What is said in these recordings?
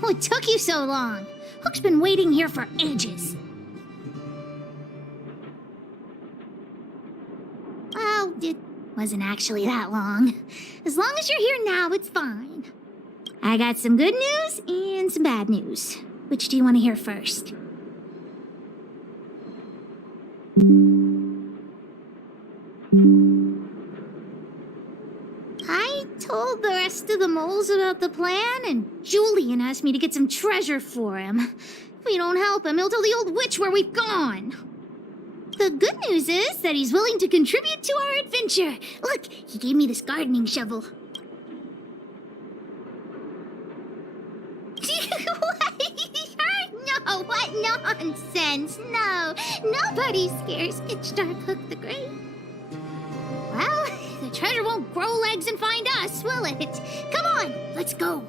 What took you so long? Hook's been waiting here for ages. Well, it wasn't actually that long. As long as you're here now, it's fine. I got some good news and some bad news. Which do you want to hear first? I told the rest of the moles about the plan, and Julian asked me to get some treasure for him. If we don't help him, he'll tell the old witch where we've gone. The good news is that he's willing to contribute to our adventure. Look, he gave me this gardening shovel. Nonsense! No, nobody scares Itchdar Cook the Great. Well, the treasure won't grow legs and find us, will it? Come on, let's go.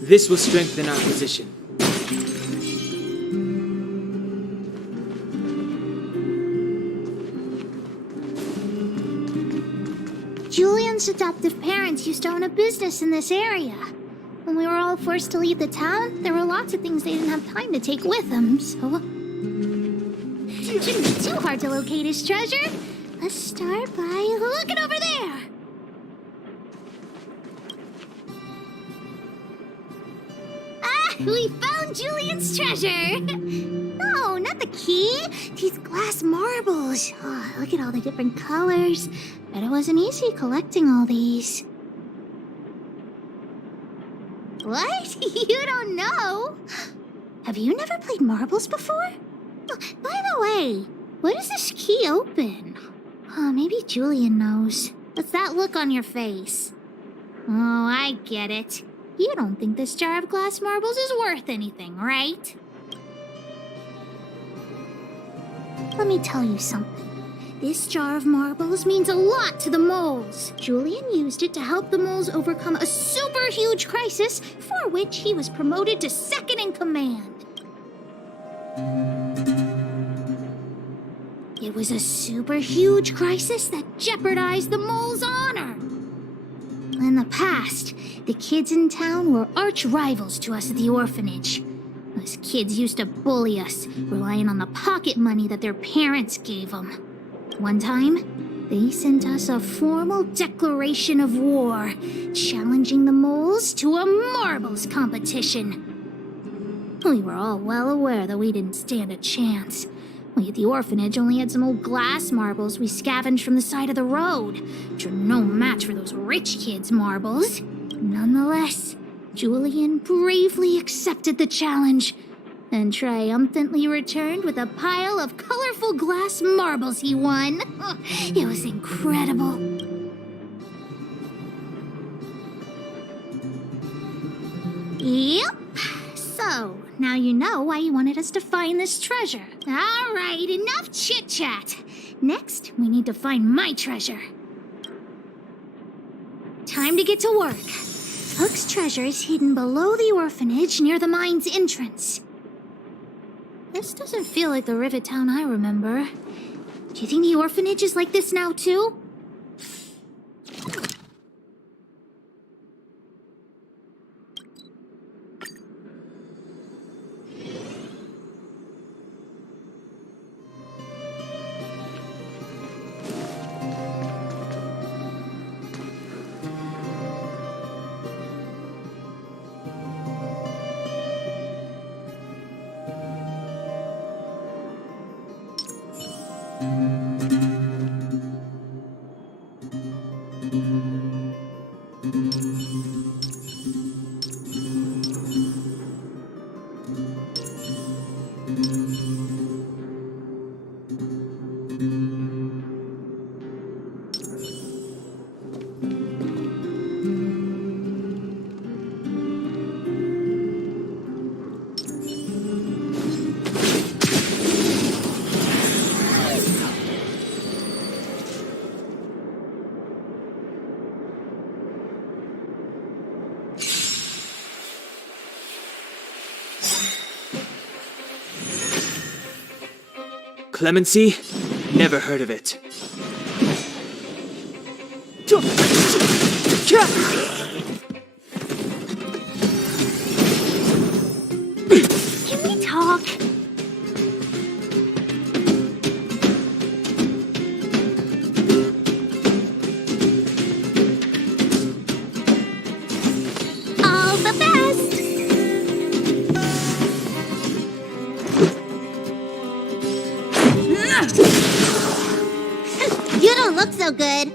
This will strengthen our position. Julian's adoptive parents used to own a business in this area. When we were all forced to leave the town, there were lots of things they didn't have time to take with them, so... It shouldn't be too hard to locate his treasure. Let's start by looking over there. We found Julian's treasure! No, not the key. These glass marbles. Oh, look at all the different colors. Bet it wasn't easy collecting all these. What? You don't know? Have you never played marbles before? Oh, by the way, what does this key open? Oh, maybe Julian knows. What's that look on your face? Oh, I get it. You don't think this jar of glass marbles is worth anything, right? Let me tell you something. This jar of marbles means a lot to the moles. Julian used it to help the moles overcome a super huge crisis for which he was promoted to second in command. It was a super huge crisis that jeopardized the moles' honor. In the past, the kids in town were arch rivals to us at the orphanage. Those kids used to bully us, relying on the pocket money that their parents gave them. One time, they sent us a formal declaration of war, challenging the moles to a marbles competition. We were all well aware that we didn't stand a chance. We at the orphanage only had some old glass marbles we scavenged from the side of the road, which are no match for those rich kids' marbles. Nonetheless, Julian bravely accepted the challenge, then triumphantly returned with a pile of colorful glass marbles he won. It was incredible. Yep. So, now you know why you wanted us to find this treasure. All right, enough chit-chat. Next, we need to find my treasure. Time to get to work. Hook's treasure is hidden below the orphanage near the mine's entrance. This doesn't feel like the Rivet Town I remember. Do you think the orphanage is like this now, too? Clemency? Never heard of it. Can we talk? All the best! You don't look so good.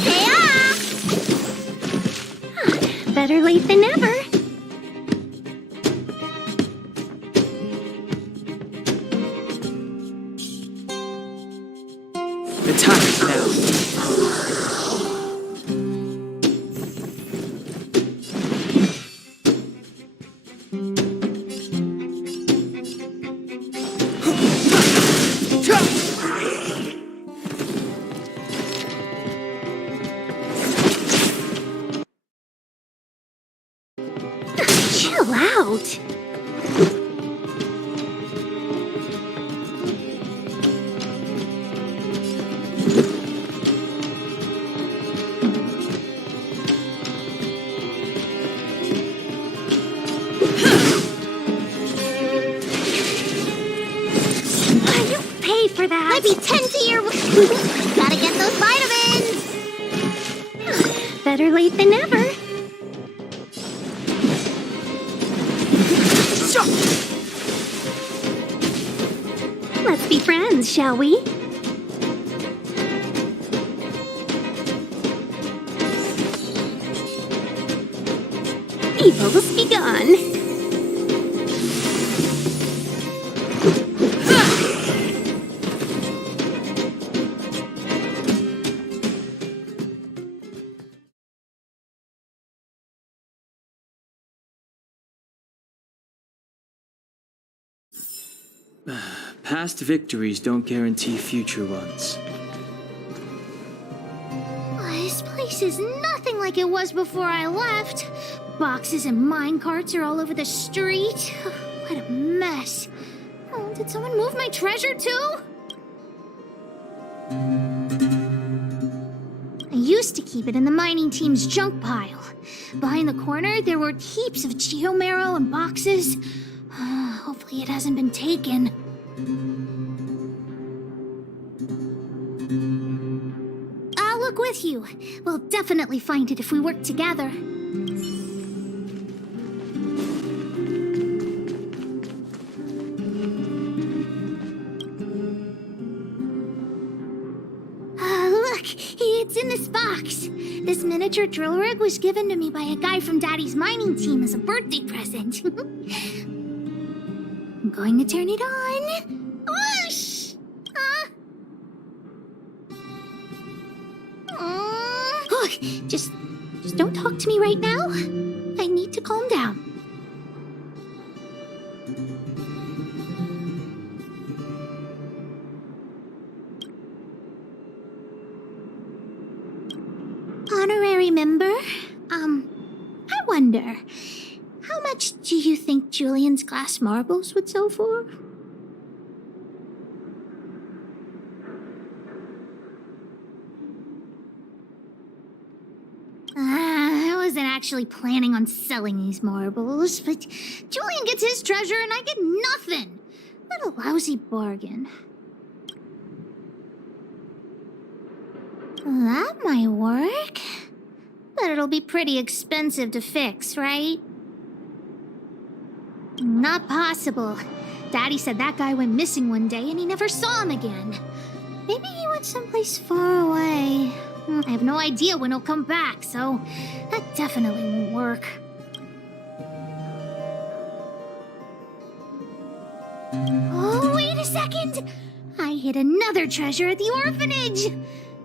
Hey-ah! Better late than never. The time is now. Chill out. You pay for that. Might be 10 to your... Gotta get those vitamins. Better late than never. Let's be friends, shall we? Evil's begun. Past victories don't guarantee future ones. This place is nothing like it was before I left. Boxes and mine carts are all over the street. What a mess. Oh, did someone move my treasure too? I used to keep it in the mining team's junk pile. Behind the corner, there were heaps of geomarrow and boxes. Hopefully it hasn't been taken. I'll look with you. We'll definitely find it if we work together. Look, it's in this box. This miniature drill rig was given to me by a guy from Daddy's mining team as a birthday present. I'm going to turn it on. Whoosh! Look, just don't talk to me right now. I need to calm down. Honorary member, I wonder, how much do you think Julian's glass marbles would sell for? I wasn't actually planning on selling these marbles, but Julian gets his treasure and I get nothing. What a lousy bargain. That might work. But it'll be pretty expensive to fix, right? Not possible. Daddy said that guy went missing one day and he never saw him again. Maybe he went someplace far away. I have no idea when he'll come back, so that definitely won't work. Oh, wait a second! I hid another treasure at the orphanage!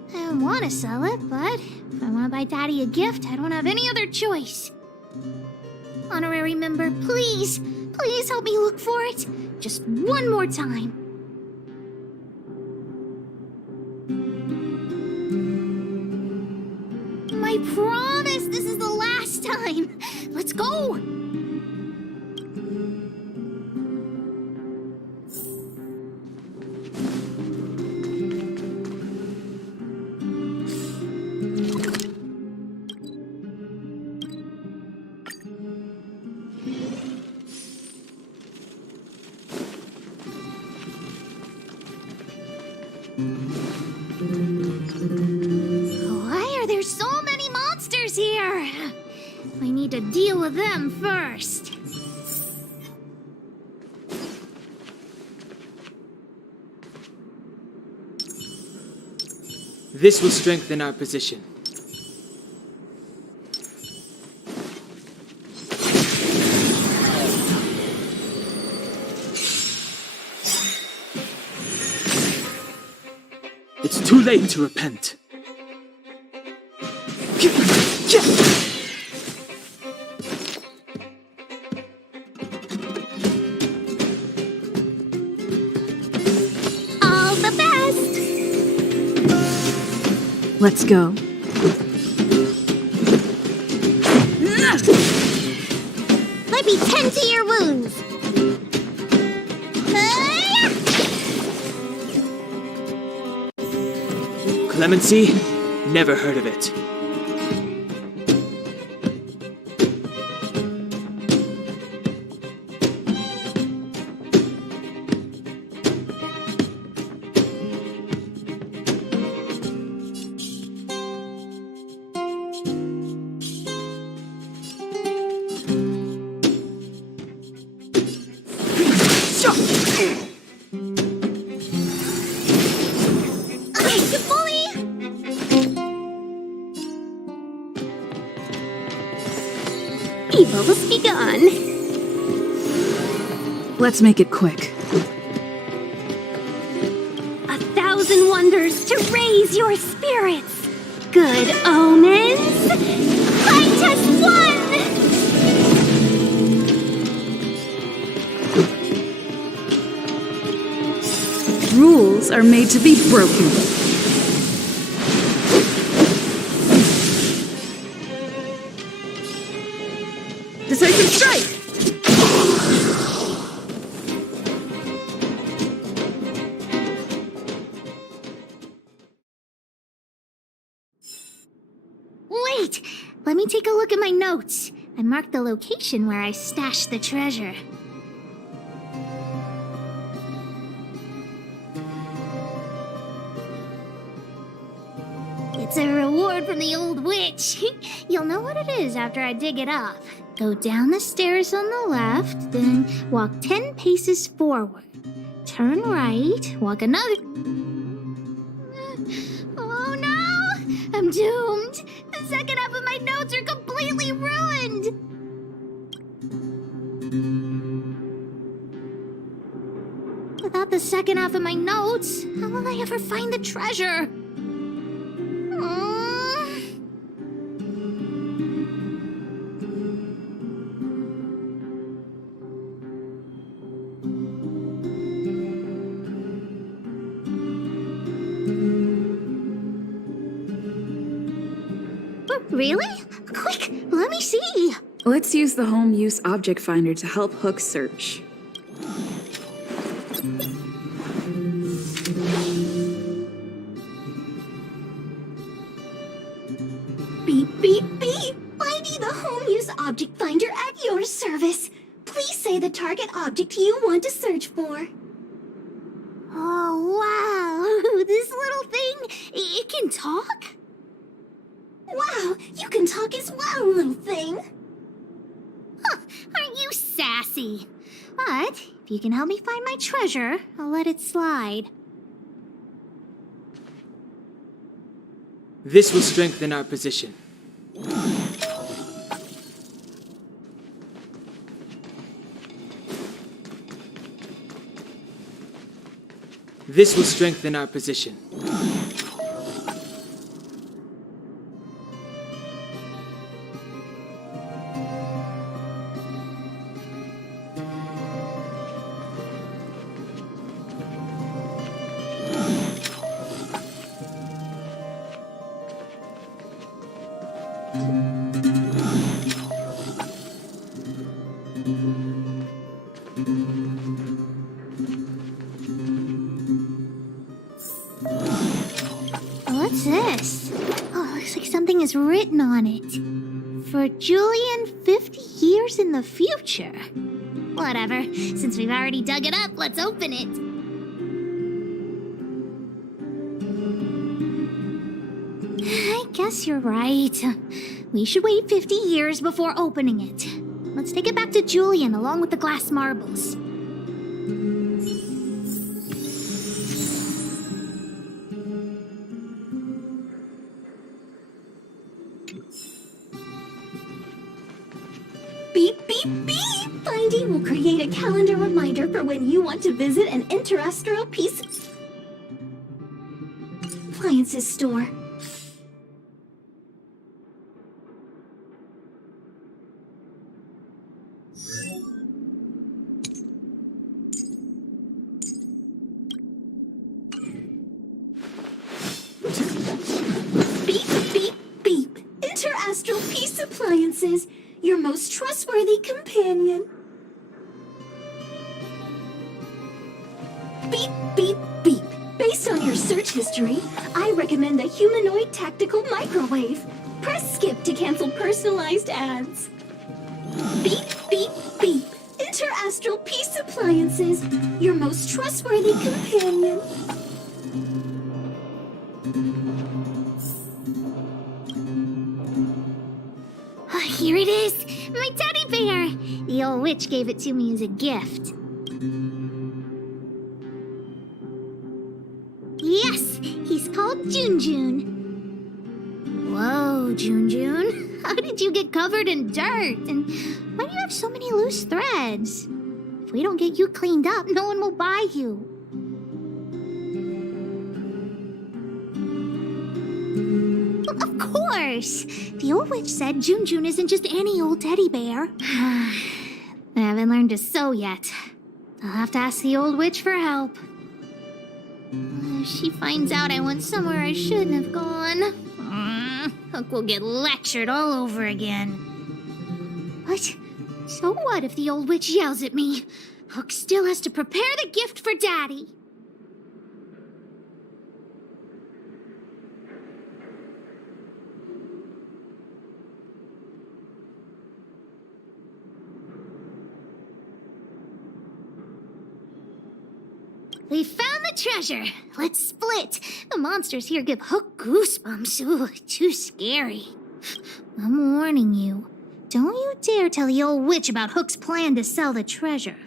I don't want to sell it, but if I want to buy Daddy a gift, I don't have any other choice. Honorary member, please help me look for it. Just one more time. I promise this is the last time. Let's go. Why are there so many monsters here? We need to deal with them first. This will strengthen our position. It's too late to repent. All the best! Let's go. Let me tend to your wounds. Clemency? Never heard of it. Evil has begun. Let's make it quick. 1,000 wonders to raise your spirits. Good omens. Fight as one! Rules are made to be broken. Decisive strike! Wait! Let me take a look at my notes. I marked the location where I stashed the treasure. It's a reward from the old witch. You'll know what it is after I dig it up. Go down the stairs on the left, then walk 10 paces forward. Turn right, walk another... Oh no! I'm doomed! The second half of my notes are completely ruined! Without the second half of my notes, how will I ever find the treasure? Really? Quick, let me see. Let's use the home use object finder to help Hook search. Beep, beep, beep. Finding the home use object finder at your service. Please say the target object you want to search for. Oh, wow. This little thing, it can talk? Wow, you can talk as well, little thing. Huh, aren't you sassy? But if you can help me find my treasure, I'll let it slide. This will strengthen our position. This will strengthen our position. What's this? Oh, looks like something is written on it. For Julian 50 years in the future. Whatever. Since we've already dug it up, let's open it. I guess you're right. We should wait 50 years before opening it. Let's take it back to Julian along with the glass marbles. Beep, beep, beep! Finding will create a calendar reminder for when you want to visit an interstellar piece. appliances store. Beep, beep, beep. Interastral Peace Appliances, your most trustworthy companion. Beep, beep, beep. Based on your search history, I recommend the humanoid tactical microwave. Press skip to cancel personalized ads. Beep, beep, beep. Interastral Peace Appliances, your most trustworthy companion. Here it is! My teddy bear! The old witch gave it to me as a gift. Yes! He's called Junjun. Whoa, Junjun. How did you get covered in dirt? And why do you have so many loose threads? If we don't get you cleaned up, no one will buy you. Of course! The old witch said Junjun isn't just any old teddy bear. I haven't learned to sew yet. I'll have to ask the old witch for help. If she finds out I went somewhere I shouldn't have gone, Hook will get lectured all over again. But so what if the old witch yells at me? Hook still has to prepare the gift for Daddy. We found the treasure. Let's split. The monsters here give Hook goosebumps. Ooh, too scary. I'm warning you. Don't you dare tell the old witch about Hook's plan to sell the treasure.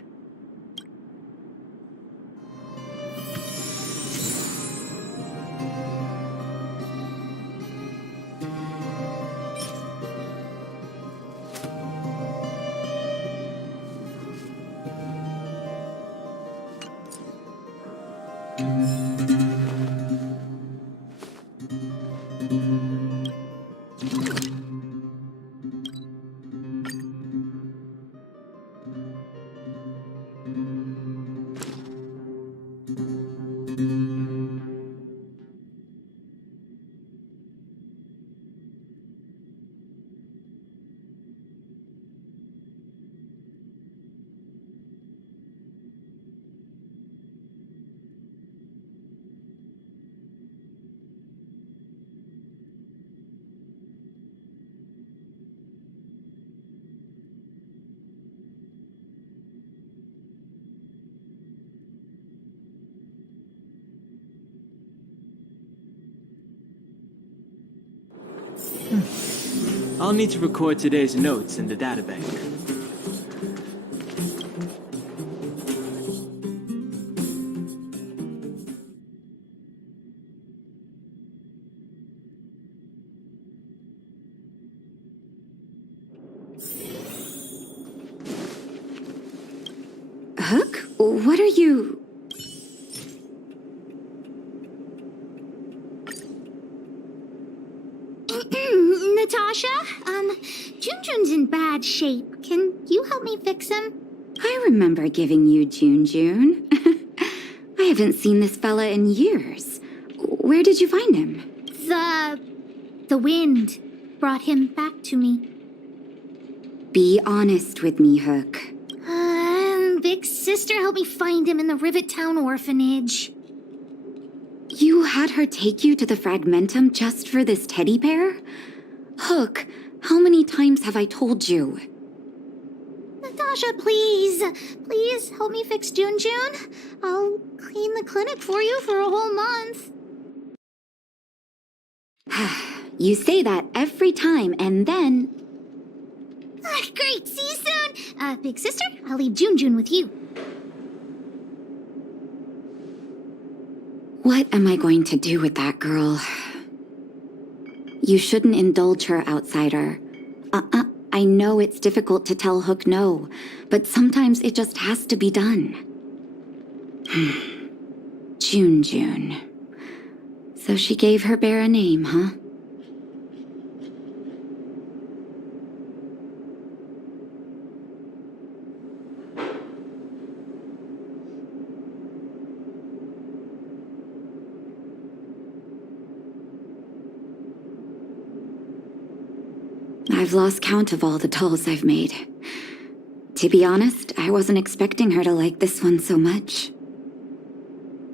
I'll need to record today's notes in the databank. Hook? What are you... Natasha, Junjun's in bad shape. Can you help me fix him? I remember giving you Junjun. I haven't seen this fella in years. Where did you find him? The wind brought him back to me. Be honest with me, Hook. Big sister helped me find him in the Rivet Town orphanage. You had her take you to the Fragmentum just for this teddy bear? Hook, how many times have I told you? Natasha, please. Please help me fix Junjun. I'll clean the clinic for you for a whole month. You say that every time, and then... Great, see you soon. Big sister, I'll leave Junjun with you. What am I going to do with that girl? You shouldn't indulge her, outsider. I know it's difficult to tell Hook no, but sometimes it just has to be done. Junjun. So she gave her bear a name, huh? I've lost count of all the dolls I've made. To be honest, I wasn't expecting her to like this one so much.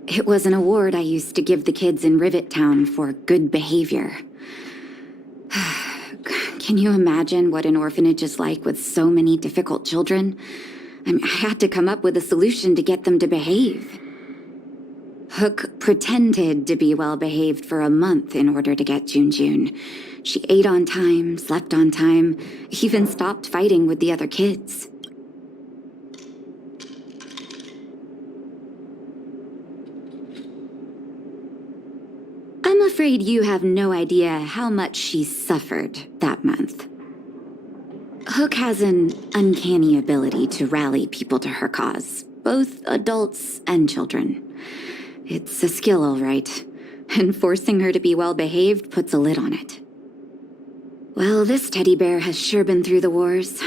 It was an award I used to give the kids in Rivet Town for good behavior. Can you imagine what an orphanage is like with so many difficult children? I had to come up with a solution to get them to behave. Hook pretended to be well behaved for a month in order to get Jun. She ate on time, slept on time, even stopped fighting with the other kids. I'm afraid you have no idea how much she suffered that month. Hook has an uncanny ability to rally people to her cause, both adults and children. It's a skill, all right, and forcing her to be well-behaved puts a lid on it. Well, this teddy bear has sure been through the wars.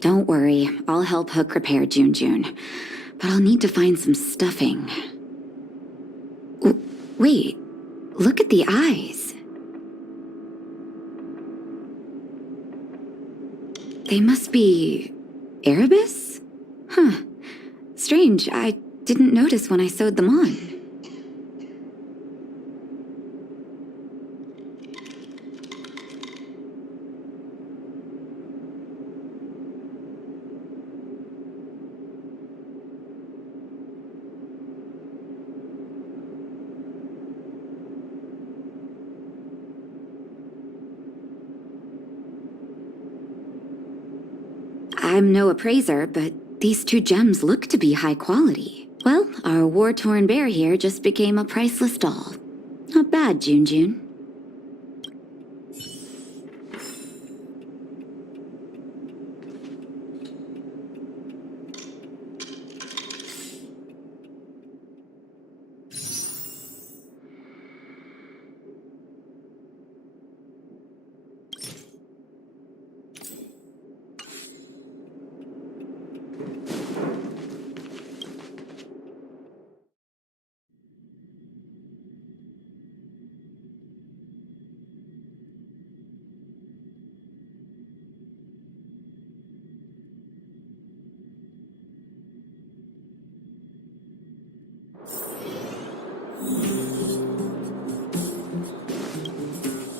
Don't worry, I'll help Hook repair Jun, but I'll need to find some stuffing. Wait, look at the eyes. They must be Erebus? Huh. Strange, I didn't notice when I sewed them on. I'm no appraiser, but these two gems look to be high quality. Well, our war-torn bear here just became a priceless doll. Not bad, Jun.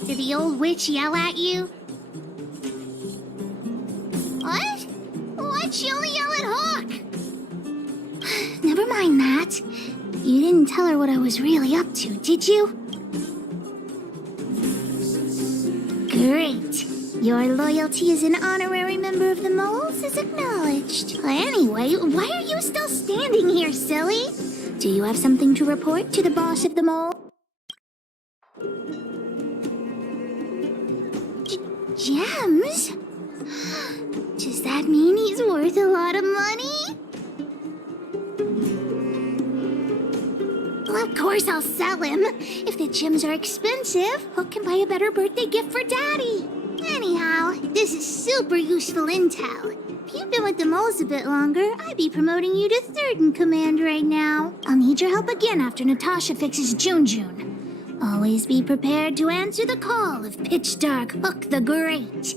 Did the old witch yell at you? What? Why'd she only yell at Hawk? Never mind that. You didn't tell her what I was really up to, did you? Great. Your loyalty as an honorary member of the Moles is acknowledged. Anyway, why are you still standing here, silly? Do you have something to report to the boss of the Mole? Gems? Does that mean he's worth a lot of money? Well, of course I'll sell him. If the gems are expensive, Hook can buy a better birthday gift for Daddy. Anyhow, this is super useful intel. If you've been with the Moles a bit longer, I'd be promoting you to third in command right now. I'll need your help again after Natasha fixes Jun. Always be prepared to answer the call of Pitch Dark Hook the Great.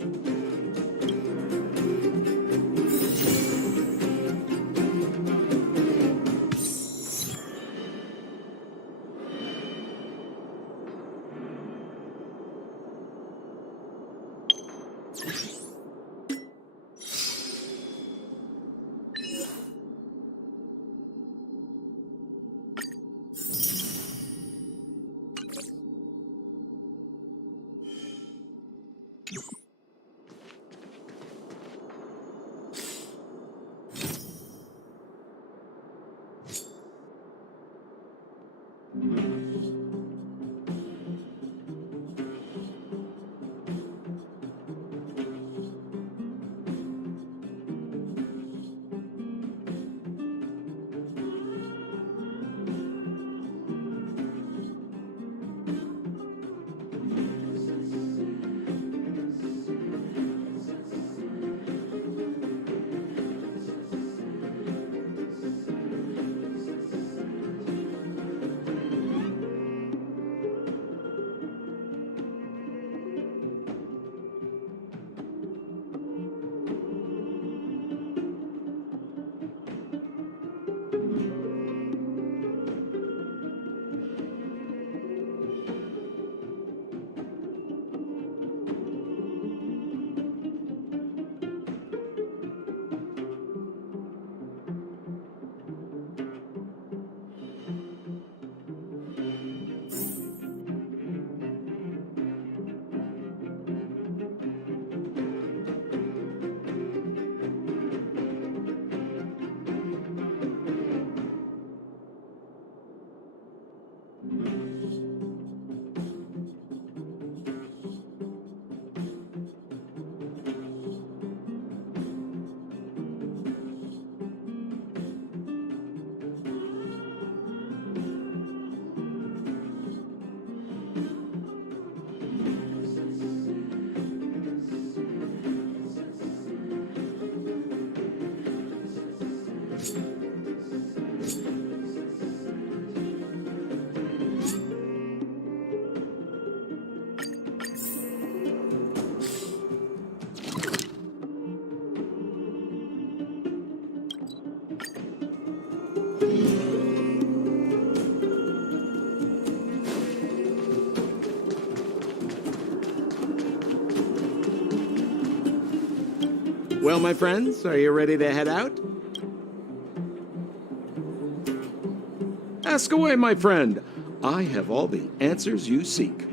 Well, my friends, are you ready to head out? Ask away, my friend. I have all the answers you seek.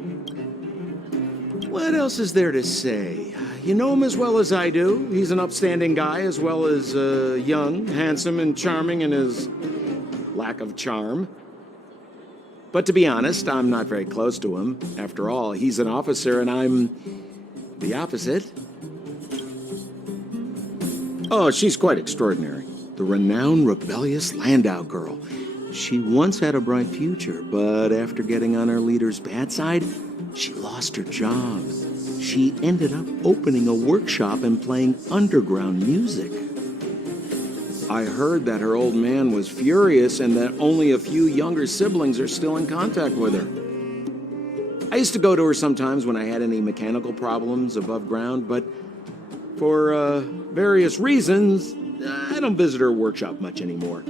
What else is there to say? You know him as well as I do. He's an upstanding guy, as well as young, handsome, and charming in his lack of charm. But to be honest, I'm not very close to him. After all, he's an officer, and I'm the opposite. Oh, she's quite extraordinary. The renowned rebellious Landau girl. She once had a bright future, but after getting on her leader's bad side, she lost her job. She ended up opening a workshop and playing underground music. I heard that her old man was furious and that only a few younger siblings are still in contact with her. I used to go to her sometimes when I had any mechanical problems above ground, but for various reasons, I don't visit her workshop much anymore.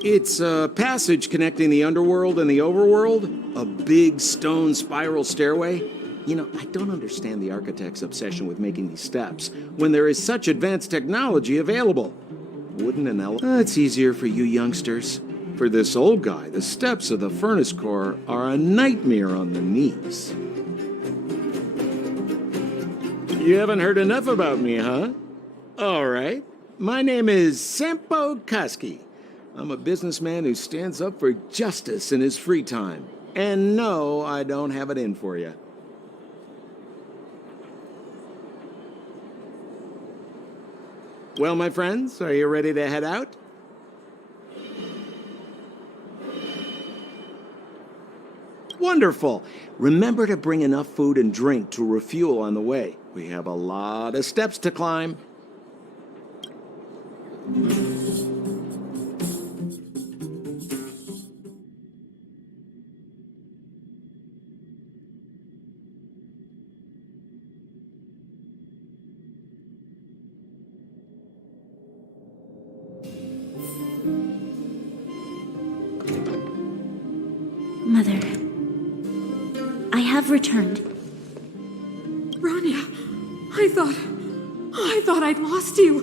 It's a passage connecting the underworld and the overworld, a big stone spiral stairway. You know, I don't understand the architect's obsession with making these steps when there is such advanced technology available. Wouldn't an elevator? It's easier for you youngsters. For this old guy, the steps of the furnace core are a nightmare on the knees. You haven't heard enough about me, huh? All right. My name is Sampo Koski. I'm a businessman who stands up for justice in his free time. And no, I don't have it in for you. Well, my friends, are you ready to head out? Wonderful. Remember to bring enough food and drink to refuel on the way. We have a lot of steps to climb. Mother, I have returned. Rania, I thought I'd lost you.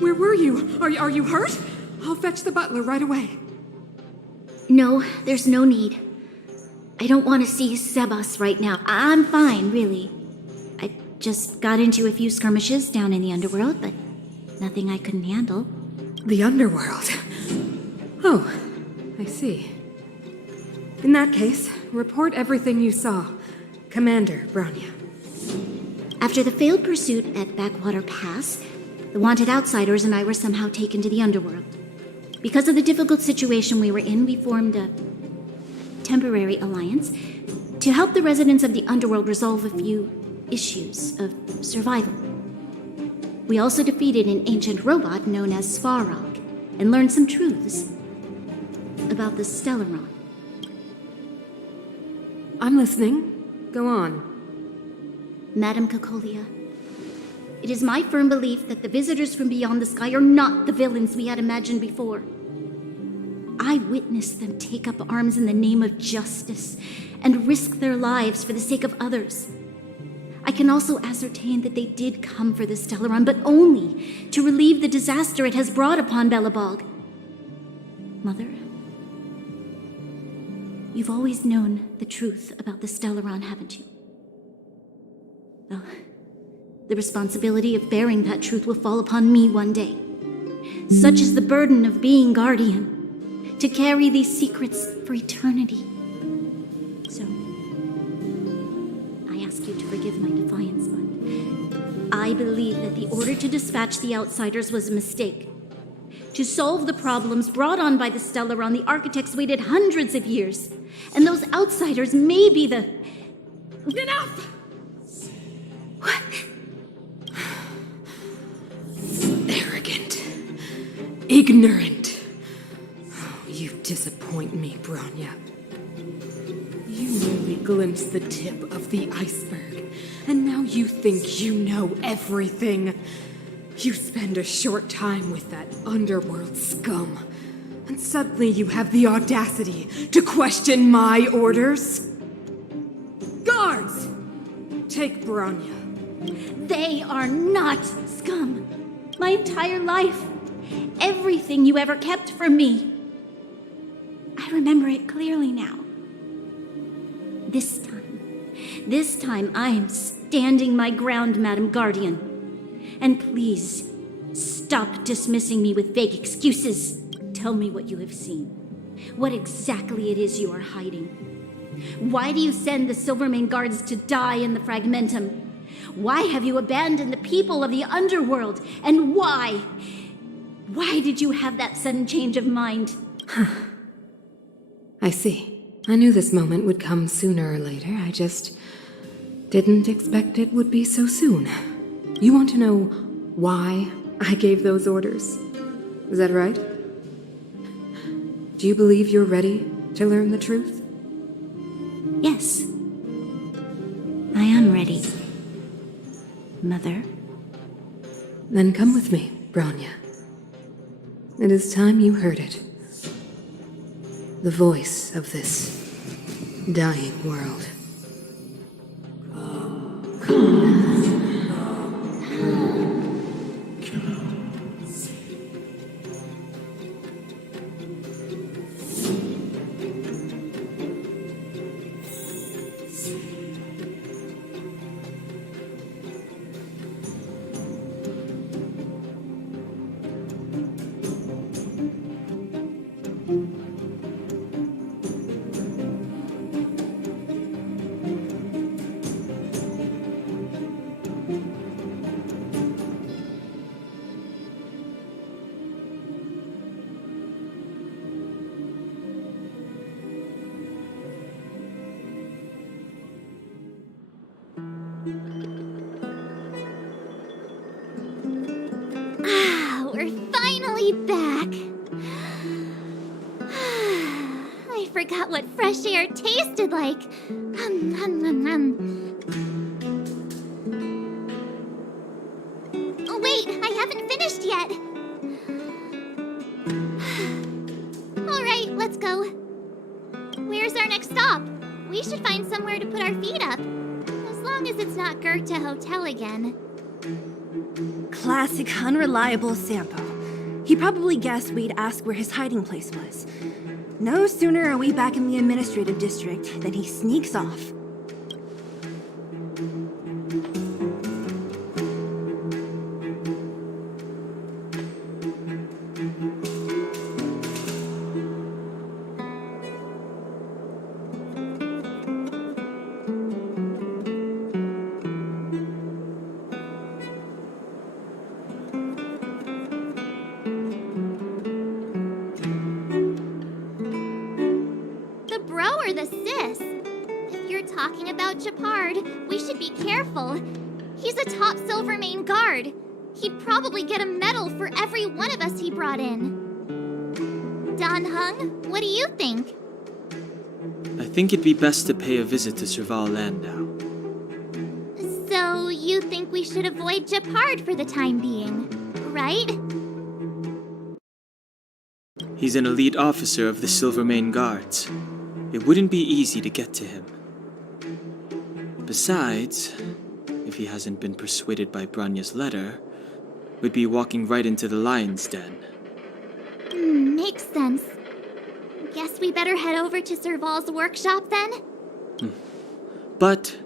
Where were you? Are you hurt? I'll fetch the butler right away. No, there's no need. I don't want to see Sebas right now. I'm fine, really. I just got into a few skirmishes down in the underworld, but nothing I couldn't handle. The underworld. Oh, I see. In that case, report everything you saw. Commander Branya. After the failed pursuit at Backwater Pass, the wanted outsiders and I were somehow taken to the underworld. Because of the difficult situation we were in, we formed a temporary alliance to help the residents of the underworld resolve a few issues of survival. We also defeated an ancient robot known as Svarog and learned some truths about the Stellaron. I'm listening. Go on. Madam Kokolia, it is my firm belief that the visitors from beyond the sky are not the villains we had imagined before. I witnessed them take up arms in the name of justice and risk their lives for the sake of others. I can also ascertain that they did come for the Stellaron, but only to relieve the disaster it has brought upon Belobog. Mother, you've always known the truth about the Stellaron, haven't you? Well, the responsibility of bearing that truth will fall upon me one day. Such is the burden of being guardian, to carry these secrets for eternity. So, I ask you to forgive my defiance, but I believe that the order to dispatch the outsiders was a mistake. To solve the problems brought on by the Stellaron, the architects waited hundreds of years. And those outsiders may be the... Enough! What? Arrogant. Ignorant. Oh, you disappoint me, Branya. You merely glimpsed the tip of the iceberg, and now you think you know everything. You spend a short time with that underworld scum, and suddenly you have the audacity to question my orders? take Bronya. They are not scum. My entire life, everything you ever kept from me. I remember it clearly now. This time I am standing my ground, Madam Guardian. And please, stop dismissing me with vague excuses. Tell me what you have seen. What exactly it is you are hiding. Why do you send the Silvermane Guards to die in the Fragmentum? Why have you abandoned the people of the underworld? And why? Why did you have that sudden change of mind? I see. I knew this moment would come sooner or later. I just didn't expect it would be so soon. You want to know why I gave those orders? Is that right? Do you believe you're ready to learn the truth? Yes. I am ready, Mother. Then come with me, Bronya. It is time you heard it. The voice of this dying world. We're finally back. I forgot what fresh air tasted like. Oh, wait, I haven't finished yet. All right, let's go. Where's our next stop? We should find somewhere to put our feet up. As long as it's not Goethe Hotel again. Classic unreliable Sampo. He probably guessed we'd ask where his hiding place was. No sooner are we back in the administrative district than he sneaks off. The bro or the sis? If you're talking about Japard, we should be careful. He's a top Silvermane guard. He'd probably get a medal for every one of us he brought in. Dan Hung, what do you think? I think it'd be best to pay a visit to Serval Landau. So you think we should avoid Japard for the time being, right? He's an elite officer of the Silvermane Guards. It wouldn't be easy to get to him. Besides, if he hasn't been persuaded by Bronya's letter, we'd be walking right into the lion's den. Makes sense. Guess we better head over to Serval's workshop then? But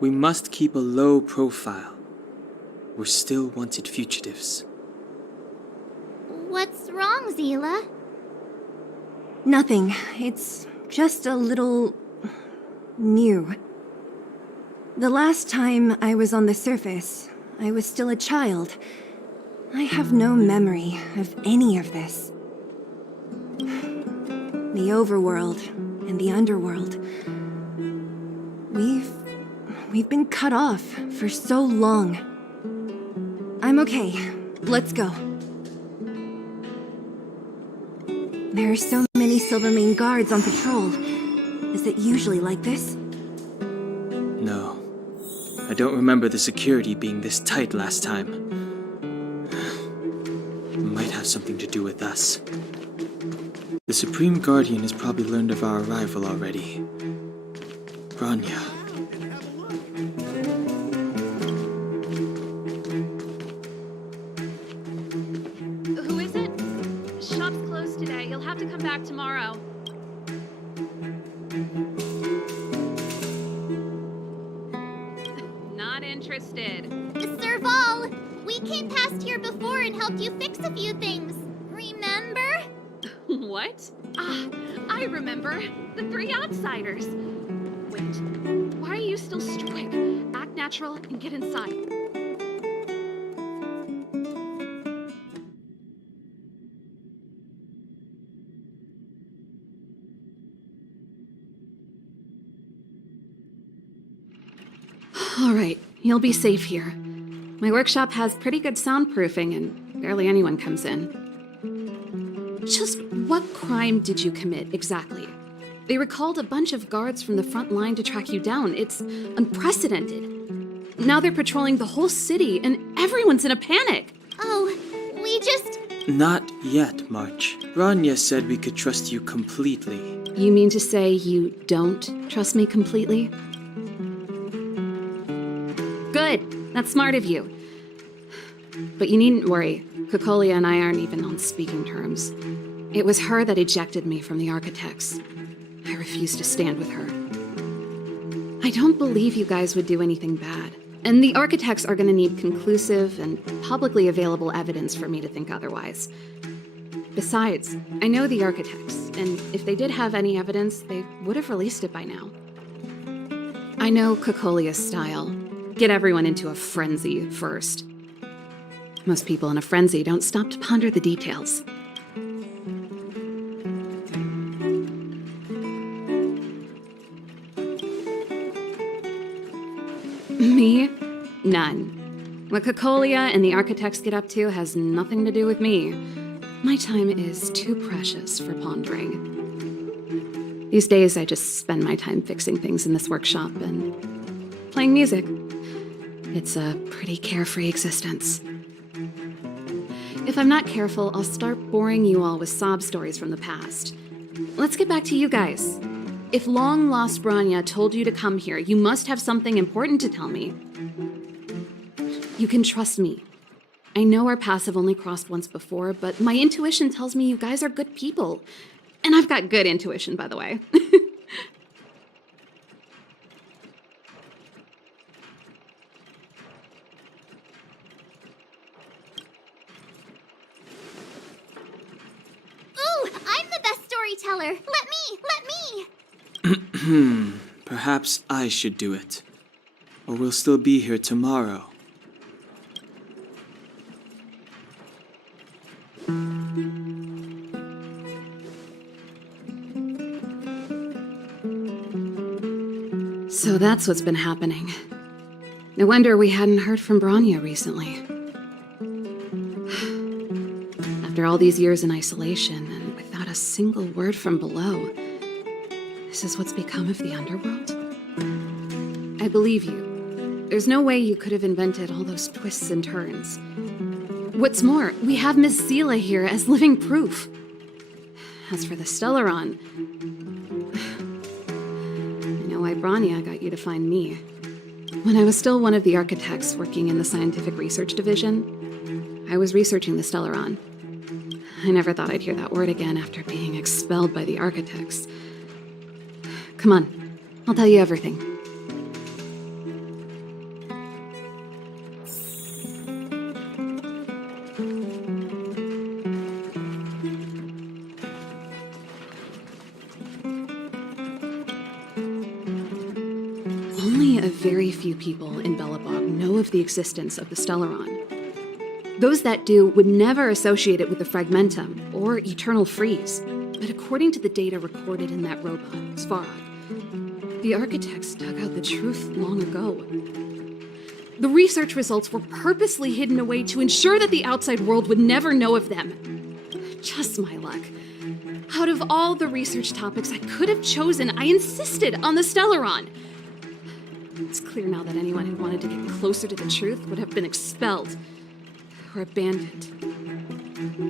we must keep a low profile. We're still wanted fugitives. What's wrong, Zila? Nothing. It's just a little new. The last time I was on the surface, I was still a child. I have no memory of any of this. The overworld and the underworld. We've been cut off for so long. I'm okay. Let's go. There are so many Silvermane guards on patrol. Is it usually like this? No. I don't remember the security being this tight last time. It might have something to do with us. The Supreme Guardian has probably learned of our arrival already. Bronya. back tomorrow. Not interested. Serval, we came past here before and helped you fix a few things. Remember? What? Ah, I remember. The three outsiders. Wait, why are you still Strick? Act natural and get inside. All right, you'll be safe here. My workshop has pretty good soundproofing and barely anyone comes in. Just what crime did you commit exactly? They recalled a bunch of guards from the front line to track you down. It's unprecedented. Now they're patrolling the whole city and everyone's in a panic. Oh, we just... Not yet, March. Branya said we could trust you completely. You mean to say you don't trust me completely? Good. That's smart of you. But you needn't worry. Kokolia and I aren't even on speaking terms. It was her that ejected me from the Architects. I refused to stand with her. I don't believe you guys would do anything bad. And the Architects are going to need conclusive and publicly available evidence for me to think otherwise. Besides, I know the Architects, and if they did have any evidence, they would have released it by now. I know Kokolia's style. Get everyone into a frenzy first. Most people in a frenzy don't stop to ponder the details. Me? None. What Kokolia and the Architects get up to has nothing to do with me. My time is too precious for pondering. These days, I just spend my time fixing things in this workshop and playing music. It's a pretty carefree existence. If I'm not careful, I'll start boring you all with sob stories from the past. Let's get back to you guys. If long-lost Branya told you to come here, you must have something important to tell me. You can trust me. I know our paths have only crossed once before, but my intuition tells me you guys are good people. And I've got good intuition, by the way. Ooh, I'm the best storyteller. Let me! Perhaps I should do it. Or we'll still be here tomorrow. So that's what's been happening. No wonder we hadn't heard from Branya recently. After all these years in isolation and without a single word from below, this is what's become of the underworld? I believe you. There's no way you could have invented all those twists and turns. What's more, we have Miss Zila here as living proof. As for the Stellaron, I know why Branya got you to find me. When I was still one of the Architects working in the Scientific Research Division, I was researching the Stellaron. I never thought I'd hear that word again after being expelled by the Architects. Come on, I'll tell you everything. Only a very few people in Belobog know of the existence of the Stellaron. Those that do would never associate it with the Fragmentum or Eternal Freeze. But according to the data recorded in that robot, Svarog, the Architects dug out the truth long ago. The research results were purposely hidden away to ensure that the outside world would never know of them. Just my luck. Out of all the research topics I could have chosen, I insisted on the Stellaron. It's clear now that anyone who wanted to get closer to the truth would have been expelled or abandoned.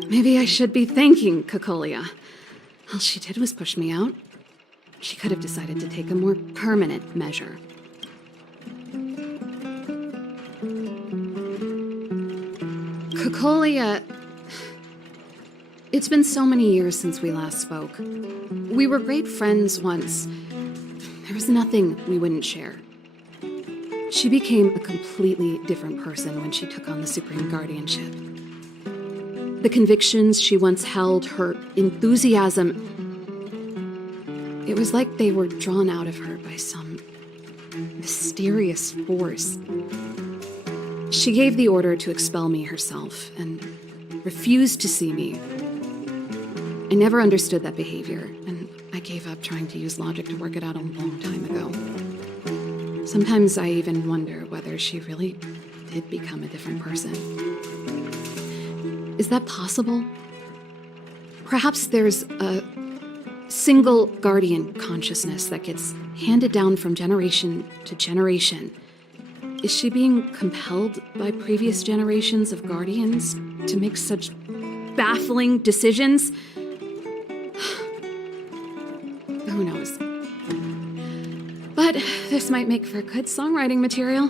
Maybe I should be thanking Kokolia. All she did was push me out. She could have decided to take a more permanent measure. Kokolia It's been so many years since we last spoke. We were great friends once. There was nothing we wouldn't share. She became a completely different person when she took on the Supreme Guardianship. The convictions she once held, her enthusiasm, it was like they were drawn out of her by some mysterious force. She gave the order to expel me herself and refused to see me. I never understood that behavior, and I gave up trying to use logic to work it out a long time ago. Sometimes I even wonder whether she really did become a different person. Is that possible? Perhaps there's a single guardian consciousness that gets handed down from generation to generation. Is she being compelled by previous generations of guardians to make such baffling decisions? Who knows? But this might make for good songwriting material.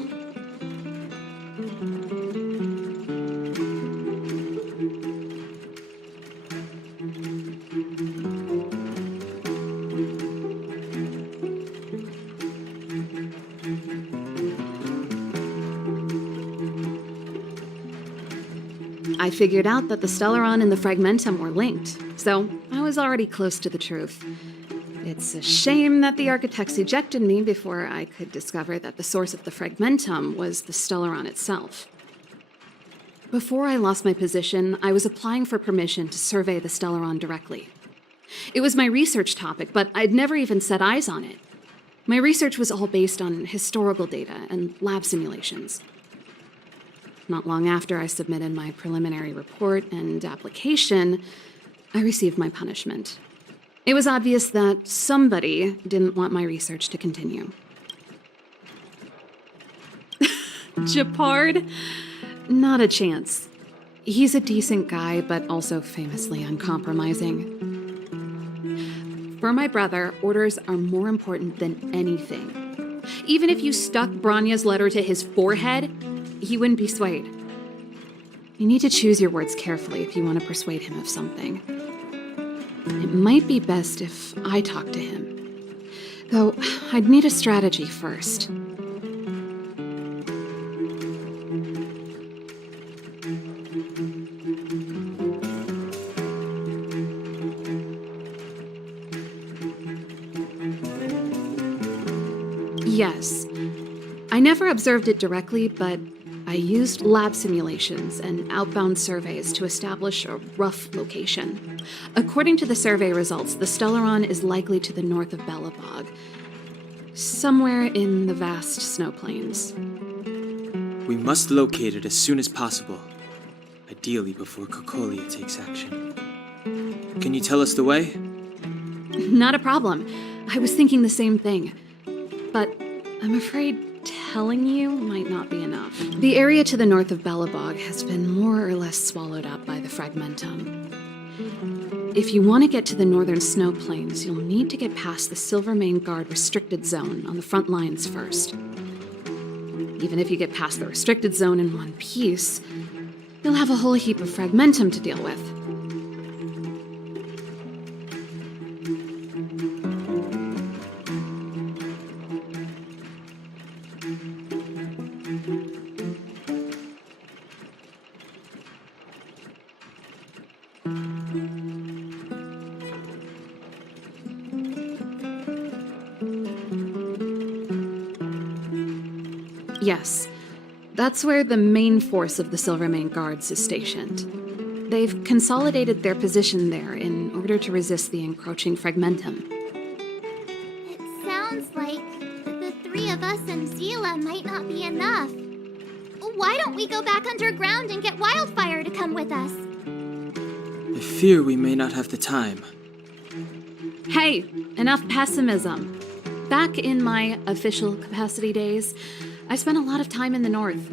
I figured out that the Stellaron and the Fragmentum were linked, so I was already close to the truth. It's a shame that the architects ejected me before I could discover that the source of the Fragmentum was the Stellaron itself. Before I lost my position, I was applying for permission to survey the Stellaron directly. It was my research topic, but I'd never even set eyes on it. My research was all based on historical data and lab simulations. Not long after I submitted my preliminary report and application, I received my punishment. It was obvious that somebody didn't want my research to continue. Japard? Not a chance. He's a decent guy, but also famously uncompromising. For my brother, orders are more important than anything. Even if you stuck Bronya's letter to his forehead, he wouldn't be swayed. You need to choose your words carefully if you want to persuade him of something. It might be best if I talk to him. Though, I'd need a strategy first. Yes. I never observed it directly, but I used lab simulations and outbound surveys to establish a rough location. According to the survey results, the Stellaron is likely to the north of Belobog, somewhere in the vast snow plains. We must locate it as soon as possible, ideally before Cocolia takes action. Can you tell us the way? Not a problem. I was thinking the same thing. But I'm afraid telling you might not be enough. The area to the north of Belobog has been more or less swallowed up by the Fragmentum. If you want to get to the northern snow plains, you'll need to get past the Silvermane Guard restricted zone on the front lines first. Even if you get past the restricted zone in one piece, you'll have a whole heap of Fragmentum to deal with. Yes, that's where the main force of the Silvermane Guards is stationed. They've consolidated their position there in order to resist the encroaching Fragmentum. It sounds like the three of us and Zila might not be enough. Why don't we go back underground and get Wildfire to come with us? I fear we may not have the time. Hey, enough pessimism. Back in my official capacity days, I spent a lot of time in the north.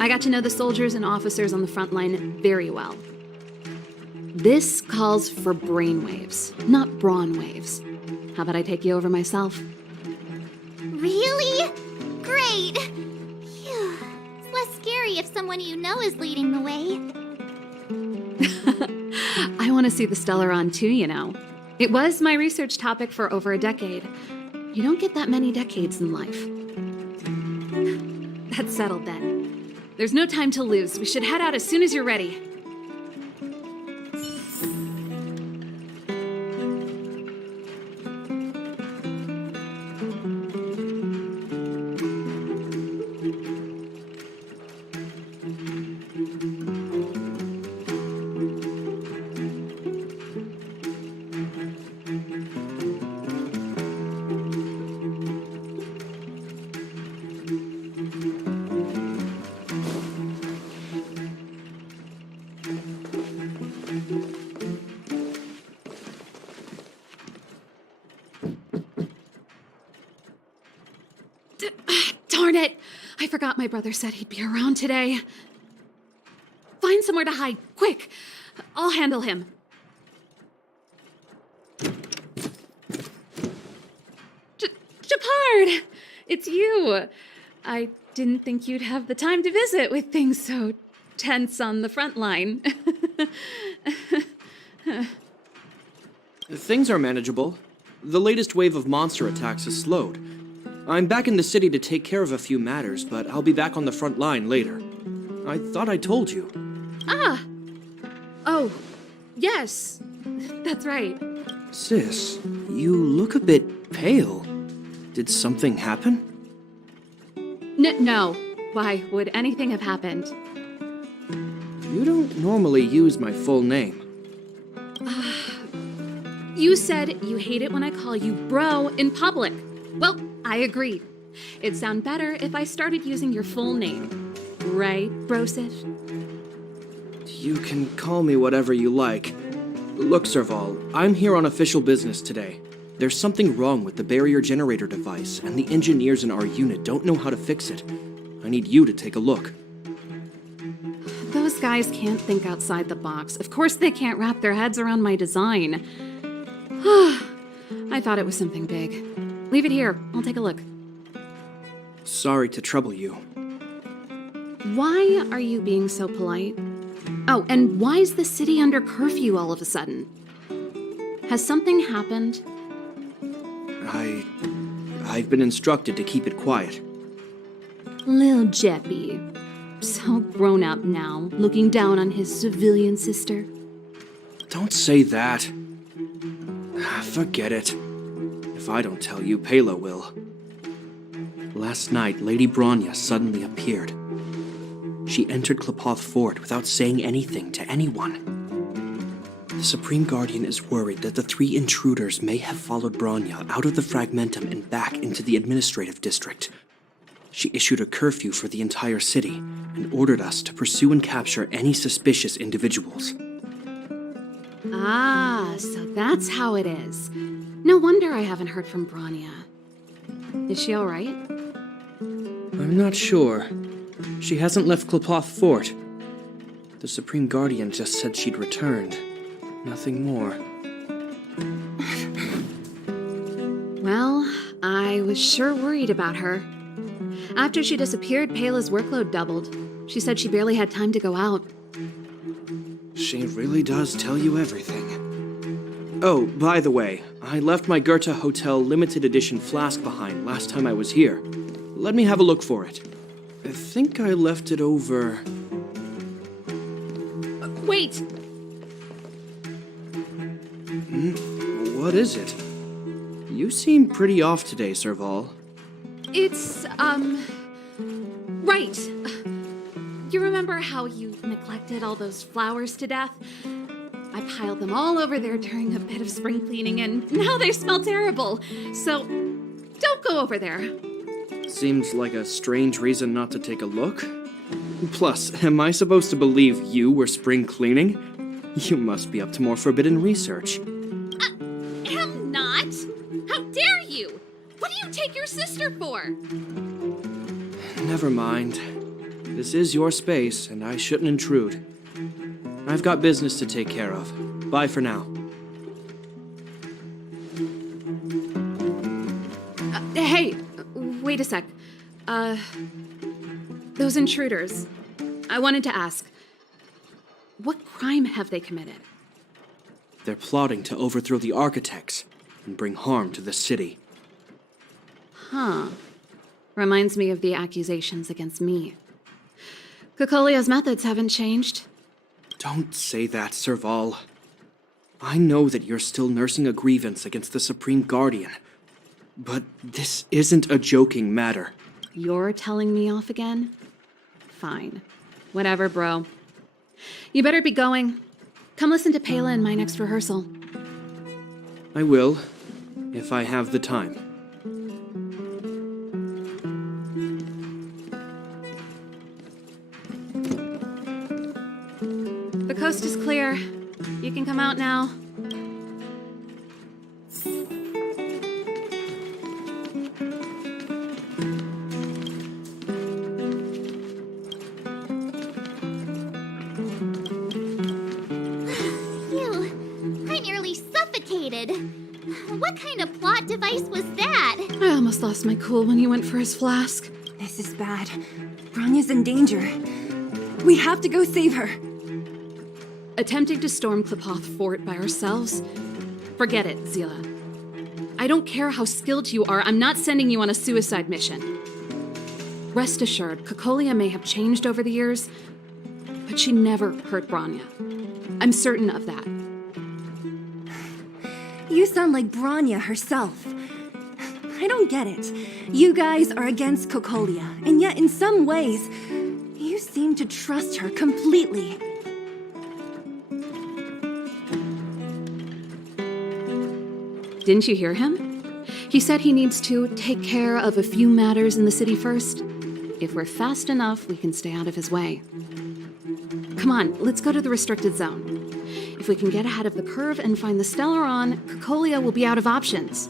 I got to know the soldiers and officers on the front line very well. This calls for brainwaves, not brawn waves. How about I take you over myself? Really? Great! Phew. It's less scary if someone you know is leading the way. I want want to see the Stellaron too, you know. It was my research topic for over a decade. You don't get that many decades in life. That's settled then. There's no time to lose. We should head out as soon as you're ready. Darn it! I forgot my brother said he'd be around today. Find somewhere to hide, quick! I'll handle him. Japard! It's you! I didn't think you'd have the time to visit with things so tense on the front line. Things are manageable. The latest wave of monster attacks has slowed. I'm back in the city to take care of a few matters, but I'll be back on the front line later. I thought I told you. Ah! Oh, yes. That's right. Sis, you look a bit pale. Did something happen? No. Why would anything have happened? You don't normally use my full name. You said you hate it when I call you bro in public. Well, I agreed. It'd sound better if I started using your full name. Right, Brosif? You can call me whatever you like. Look, Serval, I'm here on official business today. There's something wrong with the barrier generator device, and the engineers in our unit don't know how to fix it. I need you to take a look. Those guys can't think outside the box. Of course they can't wrap their heads around my design. I thought it was something big. Leave it here. I'll take a look. Sorry to trouble you. Why are you being so polite? Oh, and why is the city under curfew all of a sudden? Has something happened? I've been instructed to keep it quiet. Lil Jeppy. So grown up now, looking down on his civilian sister. Don't say that. Forget it. If I don't tell you, Pela will. Last night, Lady Bronya suddenly appeared. She entered Klapoth Fort without saying anything to anyone. The Supreme Guardian is worried that the 3 intruders may have followed Bronya out of the Fragmentum and back into the administrative district. She issued a curfew for the entire city and ordered us to pursue and capture any suspicious individuals. Ah, so that's how it is. No wonder I haven't heard from Bronya. Is she all right? I'm not sure. She hasn't left Klapoth Fort. The Supreme Guardian just said she'd returned. Nothing more. Well, I was sure worried about her. After she disappeared, Pela's workload doubled. She said she barely had time to go out. She really does tell you everything. Oh, by the way, I left my Goethe Hotel limited edition flask behind last time I was here. Let me have a look for it. I think I left it over... Wait! What is it? You seem pretty off today, Serval. It's, right. You remember how you neglected all those flowers to death? I piled them all over there during a bit of spring cleaning, and now they smell terrible. So, don't go over there. Seems like a strange reason not to take a look. Plus, am I supposed to believe you were spring cleaning? You must be up to more forbidden research. Am not. How dare you? What do you take your sister for? Never mind. This is your space, and I shouldn't intrude. I've got business to take care of. Bye for now. Hey, wait a sec. Those intruders. I wanted to ask, what crime have they committed? They're plotting to overthrow the architects and bring harm to the city. Huh. Reminds me of the accusations against me. Cocolia's methods haven't changed. Don't say that, Serval. I know that you're still nursing a grievance against the Supreme Guardian, but this isn't a joking matter. You're telling me off again? Fine. Whatever, bro. You better be going. Come listen to Pela in my next rehearsal. I will, if I have the time. The coast is clear. You can come out now. Phew, I nearly suffocated. What kind of plot device was that? I almost lost my cool when you went for his flask. This is bad. Bronya's in danger. We have to go save her. Attempting to storm Klipoth Fort by ourselves? Forget it, Zila. I don't care how skilled you are, I'm not sending you on a suicide mission. Rest assured, Cocolia may have changed over the years, but she never hurt Bronya. I'm certain of that. You sound like Bronya herself. I don't get it. You guys are against Cocolia, and yet in some ways, you seem to trust her completely. Didn't you hear him? He said he needs to take care of a few matters in the city first. If we're fast enough, we can stay out of his way. Come on, let's go to the restricted zone. If we can get ahead of the curve and find the Stellaron, Cocolia will be out of options.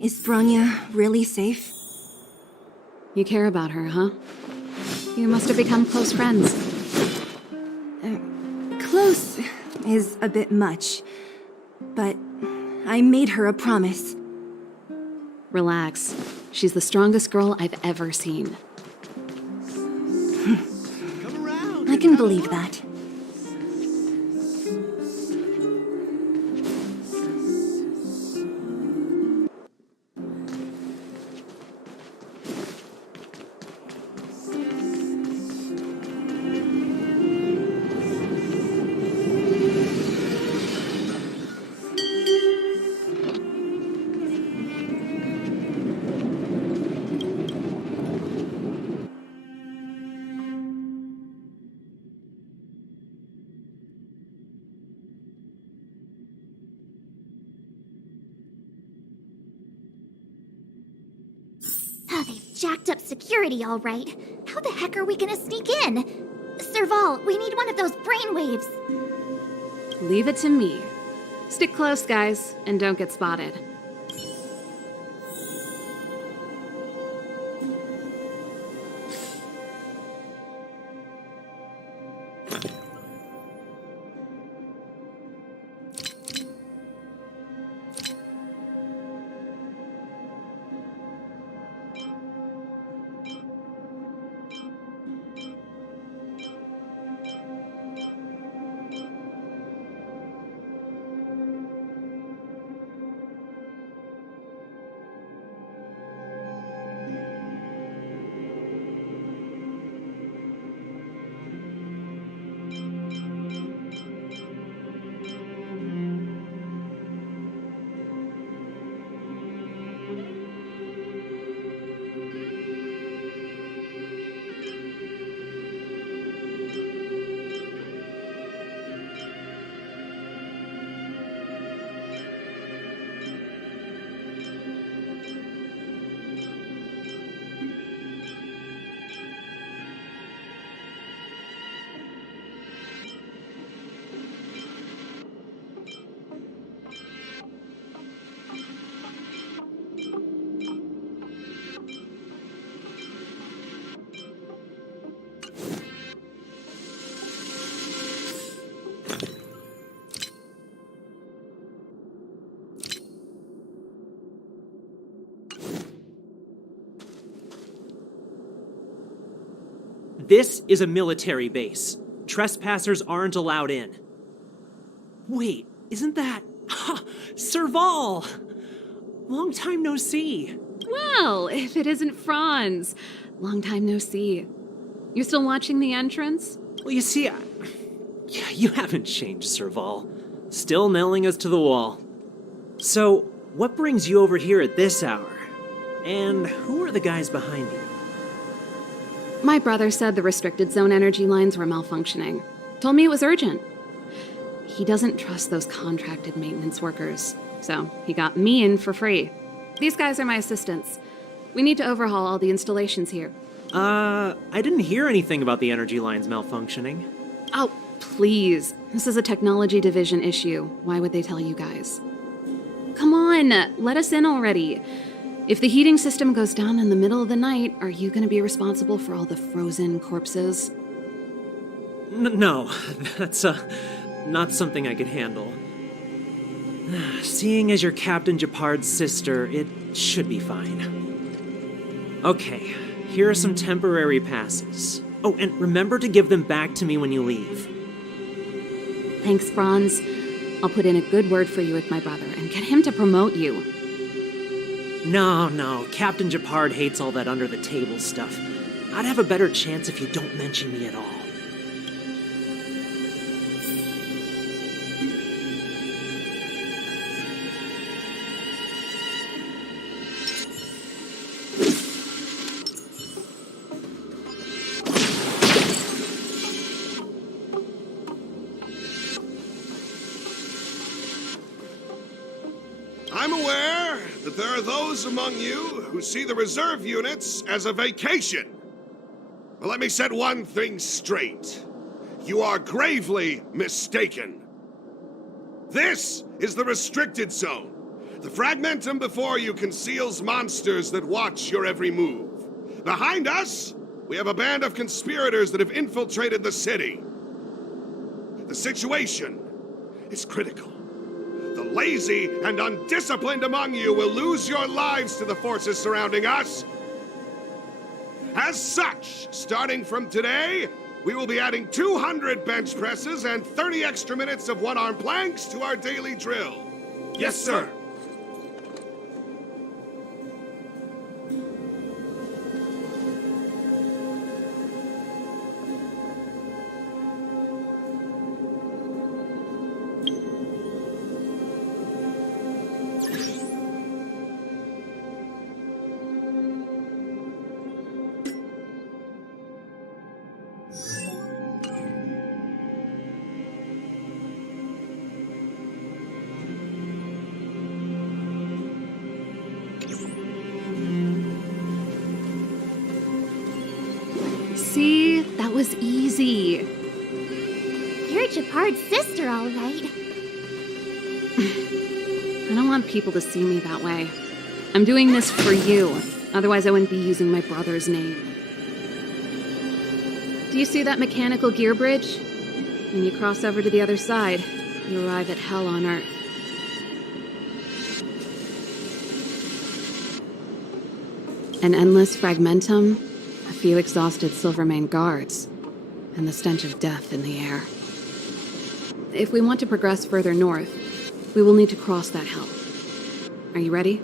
Is Bronya really safe? You care about her, huh? You must have become close friends. Close is a bit much, but I made her a promise. Relax. She's the strongest girl I've ever seen. I can believe that. Oh, they've jacked up security all right. How the heck are we gonna sneak in? Serval, we need one of those brainwaves. Leave it to me. Stick close, guys, and don't get spotted. This is a military base. Trespassers aren't allowed in. Wait, isn't that... Serval! Long time no see. Well, if it isn't Franz. Long time no see. You're still watching the entrance? Well, you see, yeah, you haven't changed, Serval. Still nailing us to the wall. So, what brings you over here at this hour? And who are the guys behind you? My brother said the restricted zone energy lines were malfunctioning. Told me it was urgent. He doesn't trust those contracted maintenance workers, so he got me in for free. These guys are my assistants. We need to overhaul all the installations here. I didn't hear anything about the energy lines malfunctioning. Oh, please. This is a technology division issue. Why would they tell you guys? Come on, let us in already. If the heating system goes down in the middle of the night, are you going to be responsible for all the frozen corpses? No, that's not something I could handle. Seeing as you're Captain Japard's sister, it should be fine. Okay, here are some temporary passes. Oh, and remember to give them back to me when you leave. Thanks, Franz. I'll put in a good word for you with my brother and get him to promote you. No, Captain Japard hates all that under-the-table stuff. I'd have a better chance if you don't mention me at all. I'm aware that there are those among you who see the reserve units as a vacation. But let me set one thing straight. You are gravely mistaken. This is the restricted zone. The fragmentum before you conceals monsters that watch your every move. Behind us, we have a band of conspirators that have infiltrated the city. The situation is critical. The lazy and undisciplined among you will lose your lives to the forces surrounding us. As such, starting from today, we will be adding 200 bench presses and 30 extra minutes of one-arm planks to our daily drill. Yes, sir. See? That was easy. You're Japard's sister, all right. I don't want people to see me that way. I'm doing this for you. Otherwise, I wouldn't be using my brother's name. Do you see that mechanical gear bridge? When you cross over to the other side, you arrive at hell on Earth. An endless fragmentum, a few exhausted Silvermane guards, and the stench of death in the air. If we want to progress further north, we will need to cross that hell. Are you ready?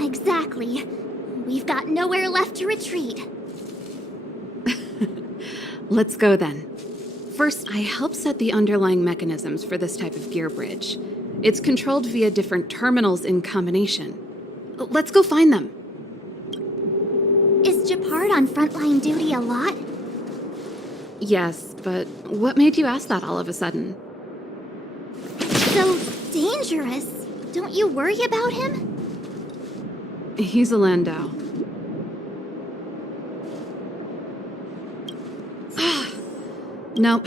Exactly. We've got nowhere left to retreat. Let's go then. First, I help set the underlying mechanisms for this type of gear bridge. It's controlled via different terminals in combination. Let's go find them. Is Japard on frontline duty a lot? Yes, but what made you ask that all of a sudden? So dangerous. Don't you worry about him? He's a Landau. Nope.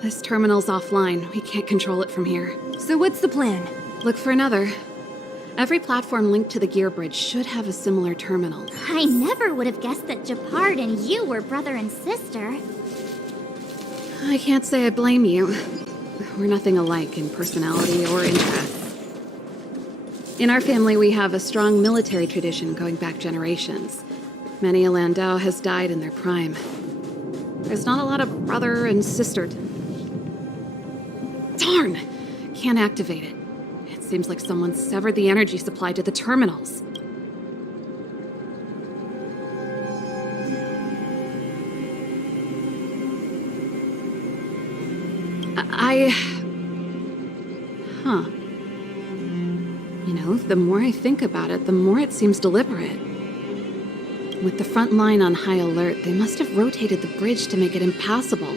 This terminal's offline. We can't control it from here. So what's the plan? Look for another. Every platform linked to the gear bridge should have a similar terminal. I never would have guessed that Japard and you were brother and sister. I can't say I blame you. We're nothing alike in personality or interests. In our family, we have a strong military tradition going back generations. Many a Landau has died in their prime. There's not a lot of brother and sister. Darn! Can't activate it. It seems like someone severed the energy supply to the terminals. Huh. You know, the more I think about it, the more it seems deliberate. With the front line on high alert, they must have rotated the bridge to make it impassable.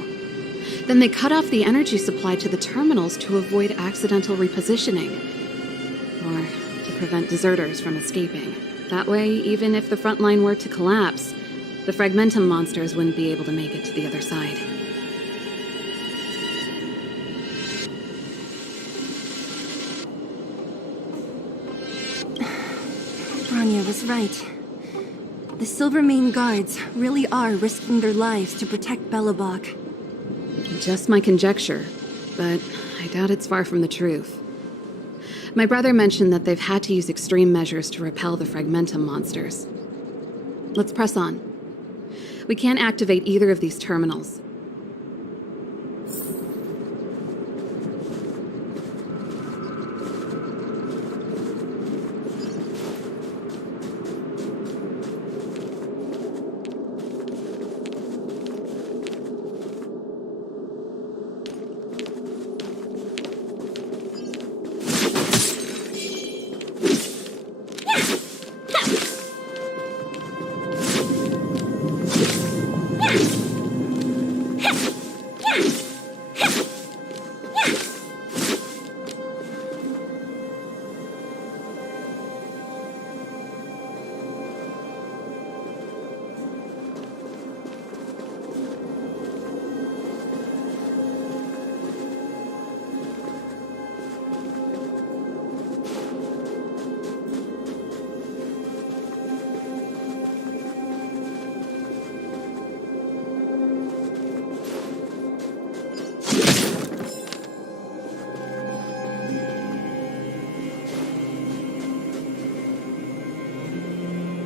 Then they cut off the energy supply to the terminals to avoid accidental repositioning. Or to prevent deserters from escaping. That way, even if the front line were to collapse, the Fragmentum monsters wouldn't be able to make it to the other side. Bronya was right. The Silvermane guards really are risking their lives to protect Belobog. Just my conjecture, but I doubt it's far from the truth. My brother mentioned that they've had to use extreme measures to repel the Fragmentum monsters. Let's press on. We can't activate either of these terminals.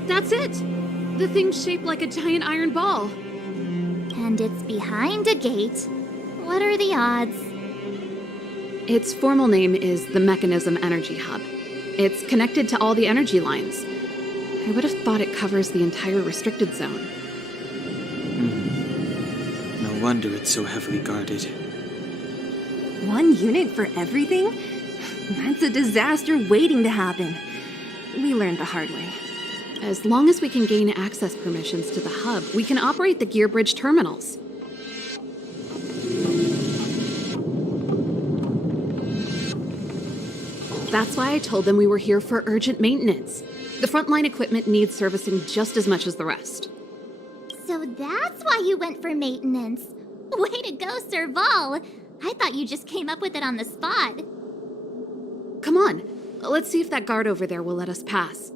That's it! The thing's shaped like a giant iron ball. And it's behind a gate. What are the odds? Its formal name is the Mechanism Energy Hub. It's connected to all the energy lines. I would have thought it covers the entire restricted zone. No wonder it's so heavily guarded. One unit for everything? That's a disaster waiting to happen. We learned the hard way. As long as we can gain access permissions to the hub, we can operate the gear bridge terminals. That's why I told them we were here for urgent maintenance. The frontline equipment needs servicing just as much as the rest. So that's why you went for maintenance. Way to go, Serval. I thought you just came up with it on the spot. Come on, let's see if that guard over there will let us pass.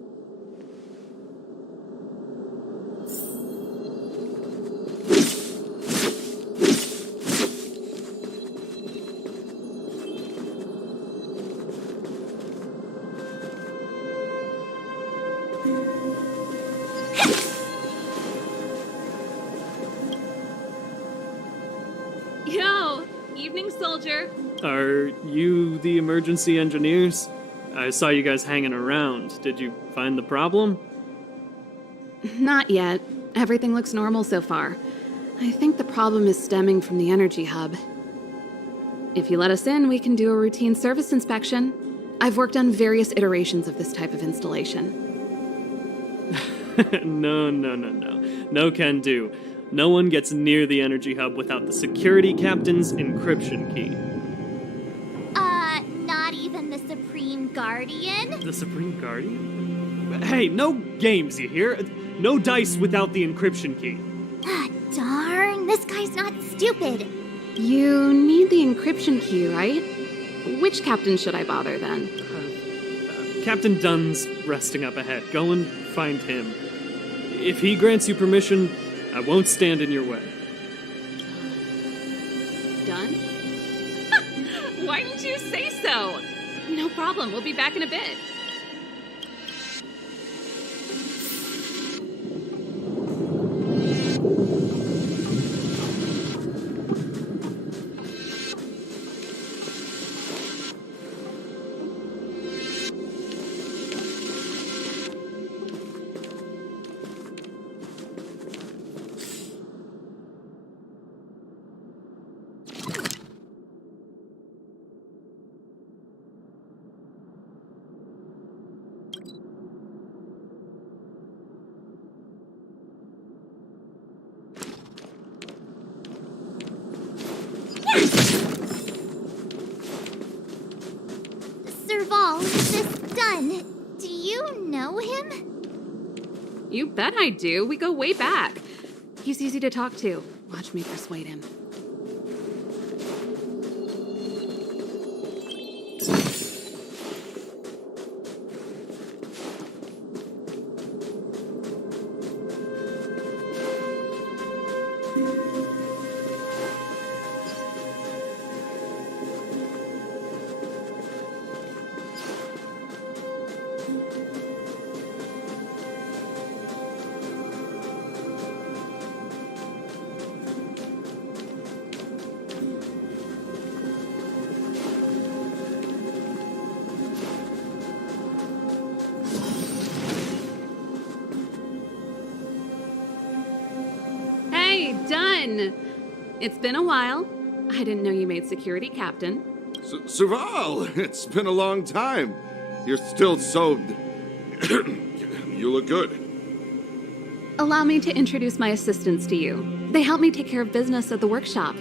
Yo, evening, soldier. Are you the emergency engineers? I saw you guys hanging around. Did you find the problem? Not yet. Everything looks normal so far. I think the problem is stemming from the energy hub. If you let us in, we can do a routine service inspection. I've worked on various iterations of this type of installation. No. No can do. No one gets near the energy hub without the security captain's encryption key. Not even the Supreme Guardian? The Supreme Guardian? Hey, no games, you hear? No dice without the encryption key. Ah, darn, this guy's not stupid. You need the encryption key, right? Which captain should I bother then? Captain Dunn's resting up ahead. Go and find him. If he grants you permission, I won't stand in your way. Done? Why didn't you say so? No problem, we'll be back in a bit. Dunn, do you know him? You bet I do. We go way back. He's easy to talk to. Watch me persuade him. Done! It's been a while. I didn't know you made security captain. Serval, it's been a long time. You're still so... You look good. Allow me to introduce my assistants to you. They help me take care of business at the workshop.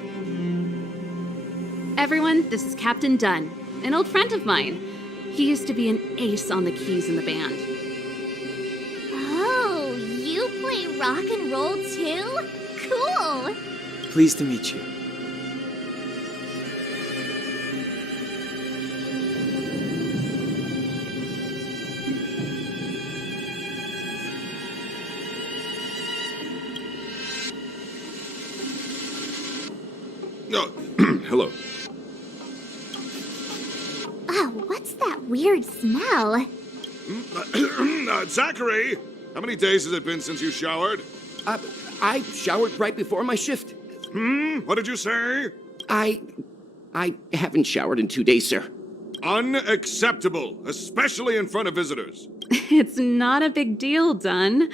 Everyone, this is Captain Dunn, an old friend of mine. He used to be an ace on the keys in the band. Oh, you play rock and roll too? Cool! Pleased to meet you. Oh, hello. Oh, what's that weird smell? Zachary, how many days has it been since you showered? I showered right before my shift. What did you say? I haven't showered in 2 days, sir. Unacceptable, especially in front of visitors. It's not a big deal, Dunn.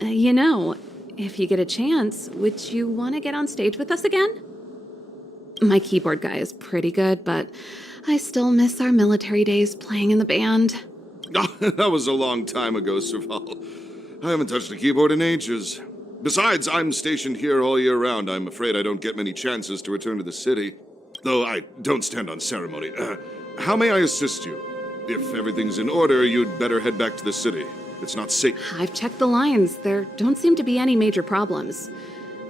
You know, if you get a chance, would you want to get on stage with us again? My keyboard guy is pretty good, but I still miss our military days playing in the band. That was a long time ago, Serval. I haven't touched a keyboard in ages. Besides, I'm stationed here all year round. I'm afraid I don't get many chances to return to the city. Though I don't stand on ceremony. How may I assist you? If everything's in order, you'd better head back to the city. It's not safe. I've checked the lines. There don't seem to be any major problems.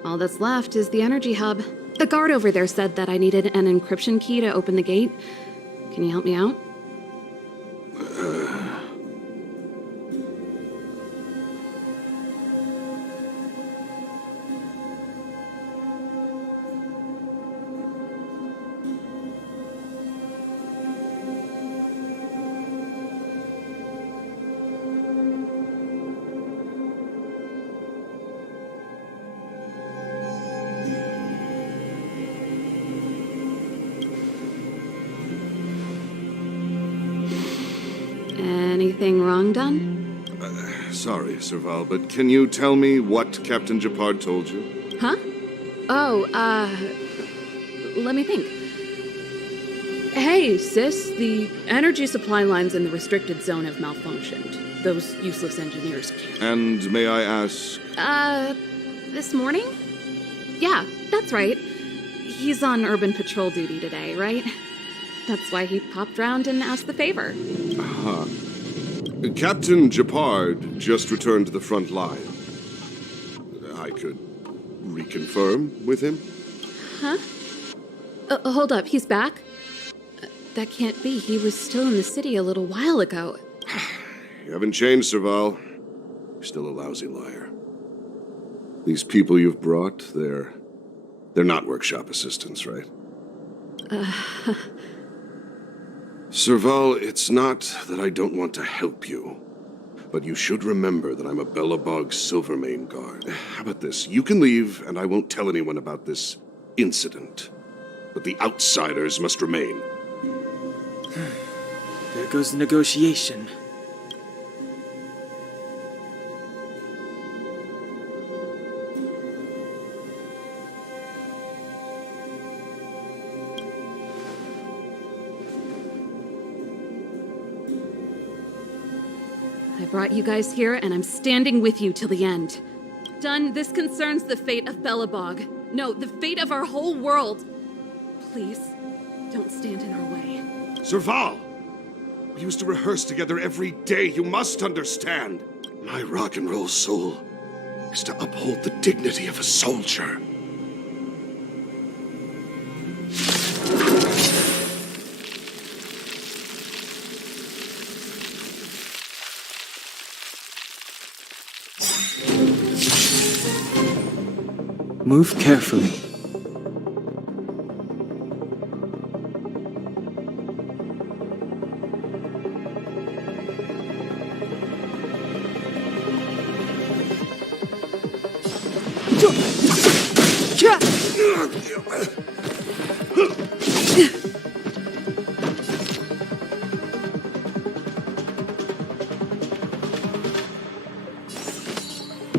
All that's left is the energy hub. The guard over there said that I needed an encryption key to open the gate. Can you help me out? Anything wrong, Dunn? Sorry, Serval, but can you tell me what Captain Japard told you? Huh? Oh, let me think. Hey, sis, the energy supply lines in the restricted zone have malfunctioned. Those useless engineers can't. And may I ask? This morning? Yeah, that's right. He's on urban patrol duty today, right? That's why he popped round and asked the favor. Uh-huh. Captain Japard just returned to the front line. I could reconfirm with him? Huh? Hold up, he's back? That can't be. He was still in the city a little while ago. You haven't changed, Serval. You're still a lousy liar. These people you've brought, they're not workshop assistants, right? Serval, it's not that I don't want to help you, but you should remember that I'm a Belobog Silvermane guard. How about this? You can leave, and I won't tell anyone about this incident. But the outsiders must remain. There goes the negotiation. I brought you guys here, and I'm standing with you till the end. Dunn, this concerns the fate of Belobog. No, the fate of our whole world. Please, don't stand in our way. Serval! We used to rehearse together every day, you must understand. My rock and roll soul is to uphold the dignity of a soldier. Move carefully.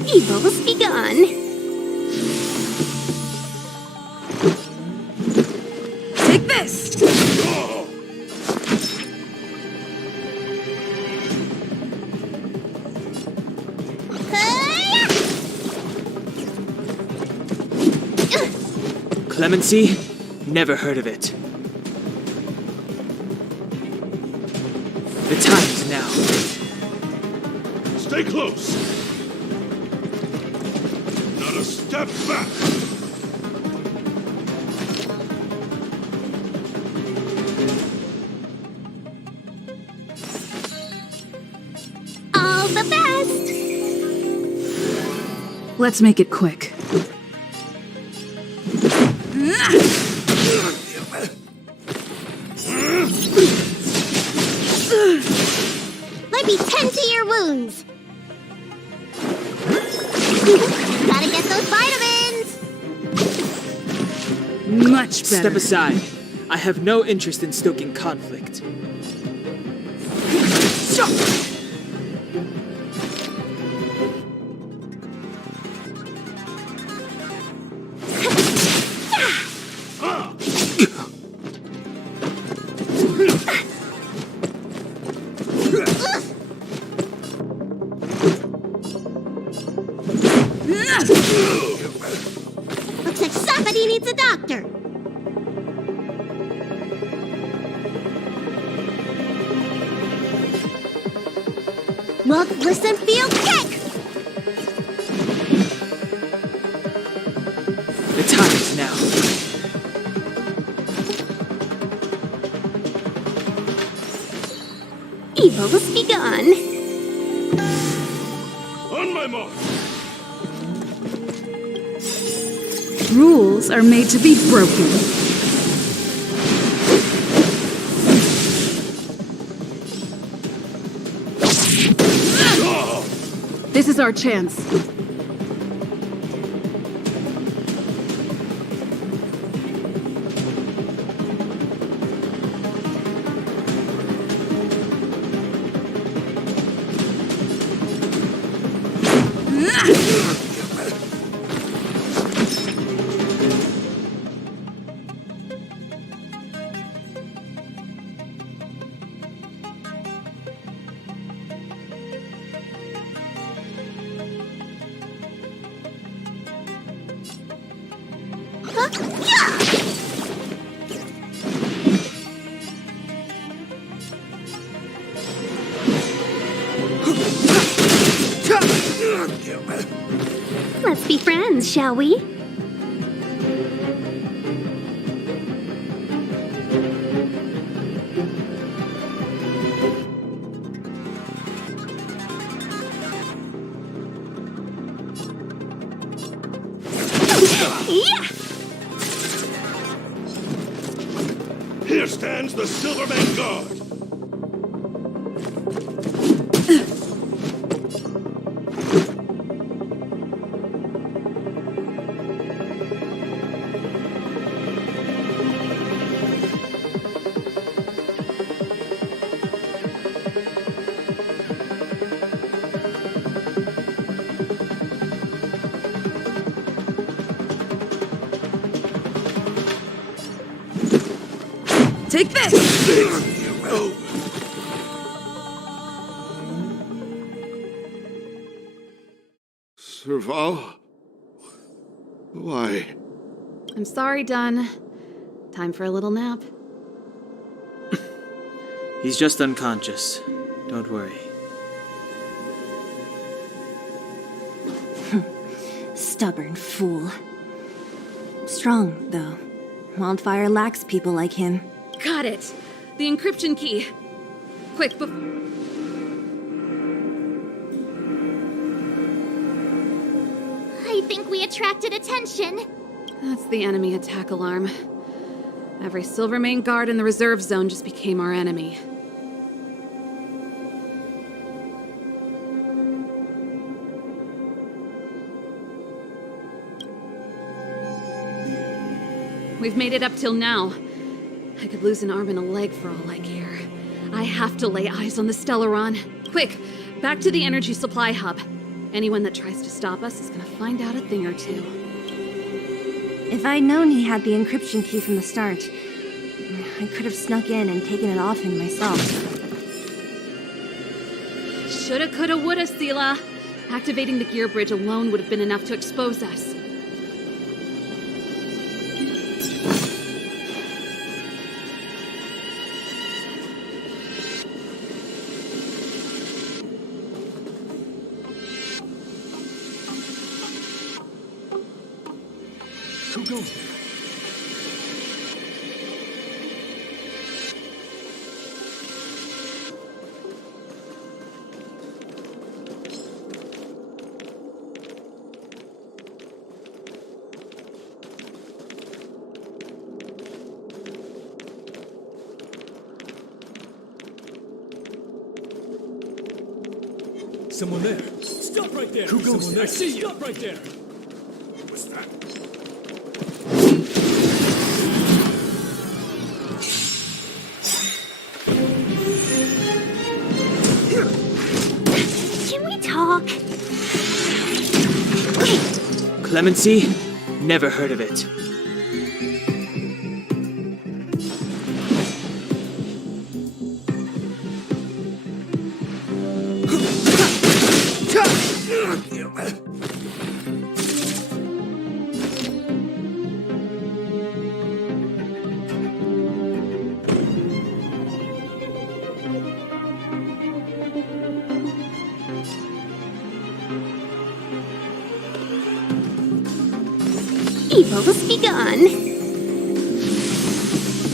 Evils begun. Take this! Clemency? Never heard of it. The time is now. Stay close. Not a step back. All the best! Let's make it quick. Let me tend to your wounds. Gotta get those vitamins. Much better. Step aside. I have no interest in stoking conflict. Looks like somebody needs a doctor. Look, listen, feel, kick! The time is now. Evils begun. On my mark. Rules are made to be broken. This is our chance. Let's be friends, shall we? Yeah! Here stands the Silverman Guard. Take this! Serval? Why? I'm sorry, Dunn. Time for a little nap. He's just unconscious. Don't worry. Stubborn fool. Strong, though. Wildfire lacks people like him. Got it. The encryption key. Quick, I think we attracted attention. That's the enemy attack alarm. Every Silvermane guard in the reserve zone just became our enemy. We've made it up till now. I could lose an arm and a leg for all I care. I have to lay eyes on the Stellaron. Quick, back to the energy supply hub. Anyone that tries to stop us is gonna find out a thing or two. If I'd known he had the encryption key from the start, I could have snuck in and taken it off him myself. Shoulda, coulda, woulda, Sela. Activating the gear bridge alone would have been enough to expose us. Who goes there? Someone there. Stop right there. Who goes there? I see you. Stop right there. What's that? Can we talk? Clemency? Never heard of it. Evil has begun.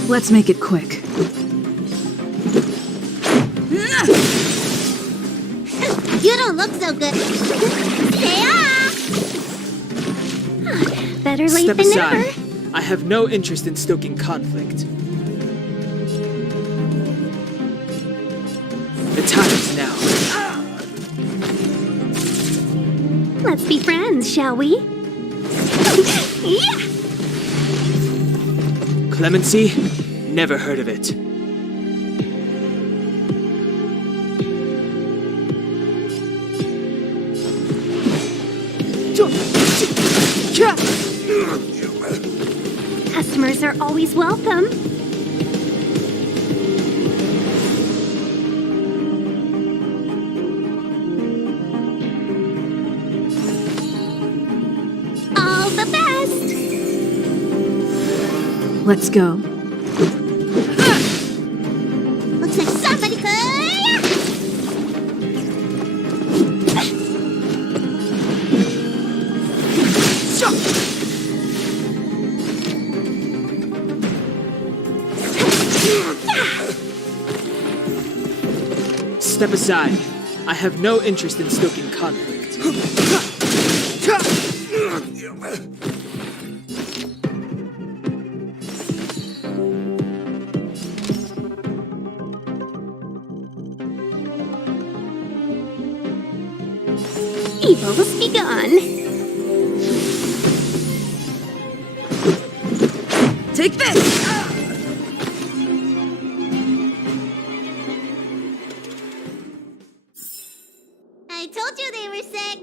Let's make it quick. You don't look so good. Better late Step than aside. never. I have no interest in stoking conflict. The time is now. Let's be friends, shall we? Yeah! Clemency? Never heard of it. Customers are always welcome. All the best! Let's go. Looks like somebody could. Step aside. I have no interest in stoking conflict. Evil has begun. Take this! I told you they were sick.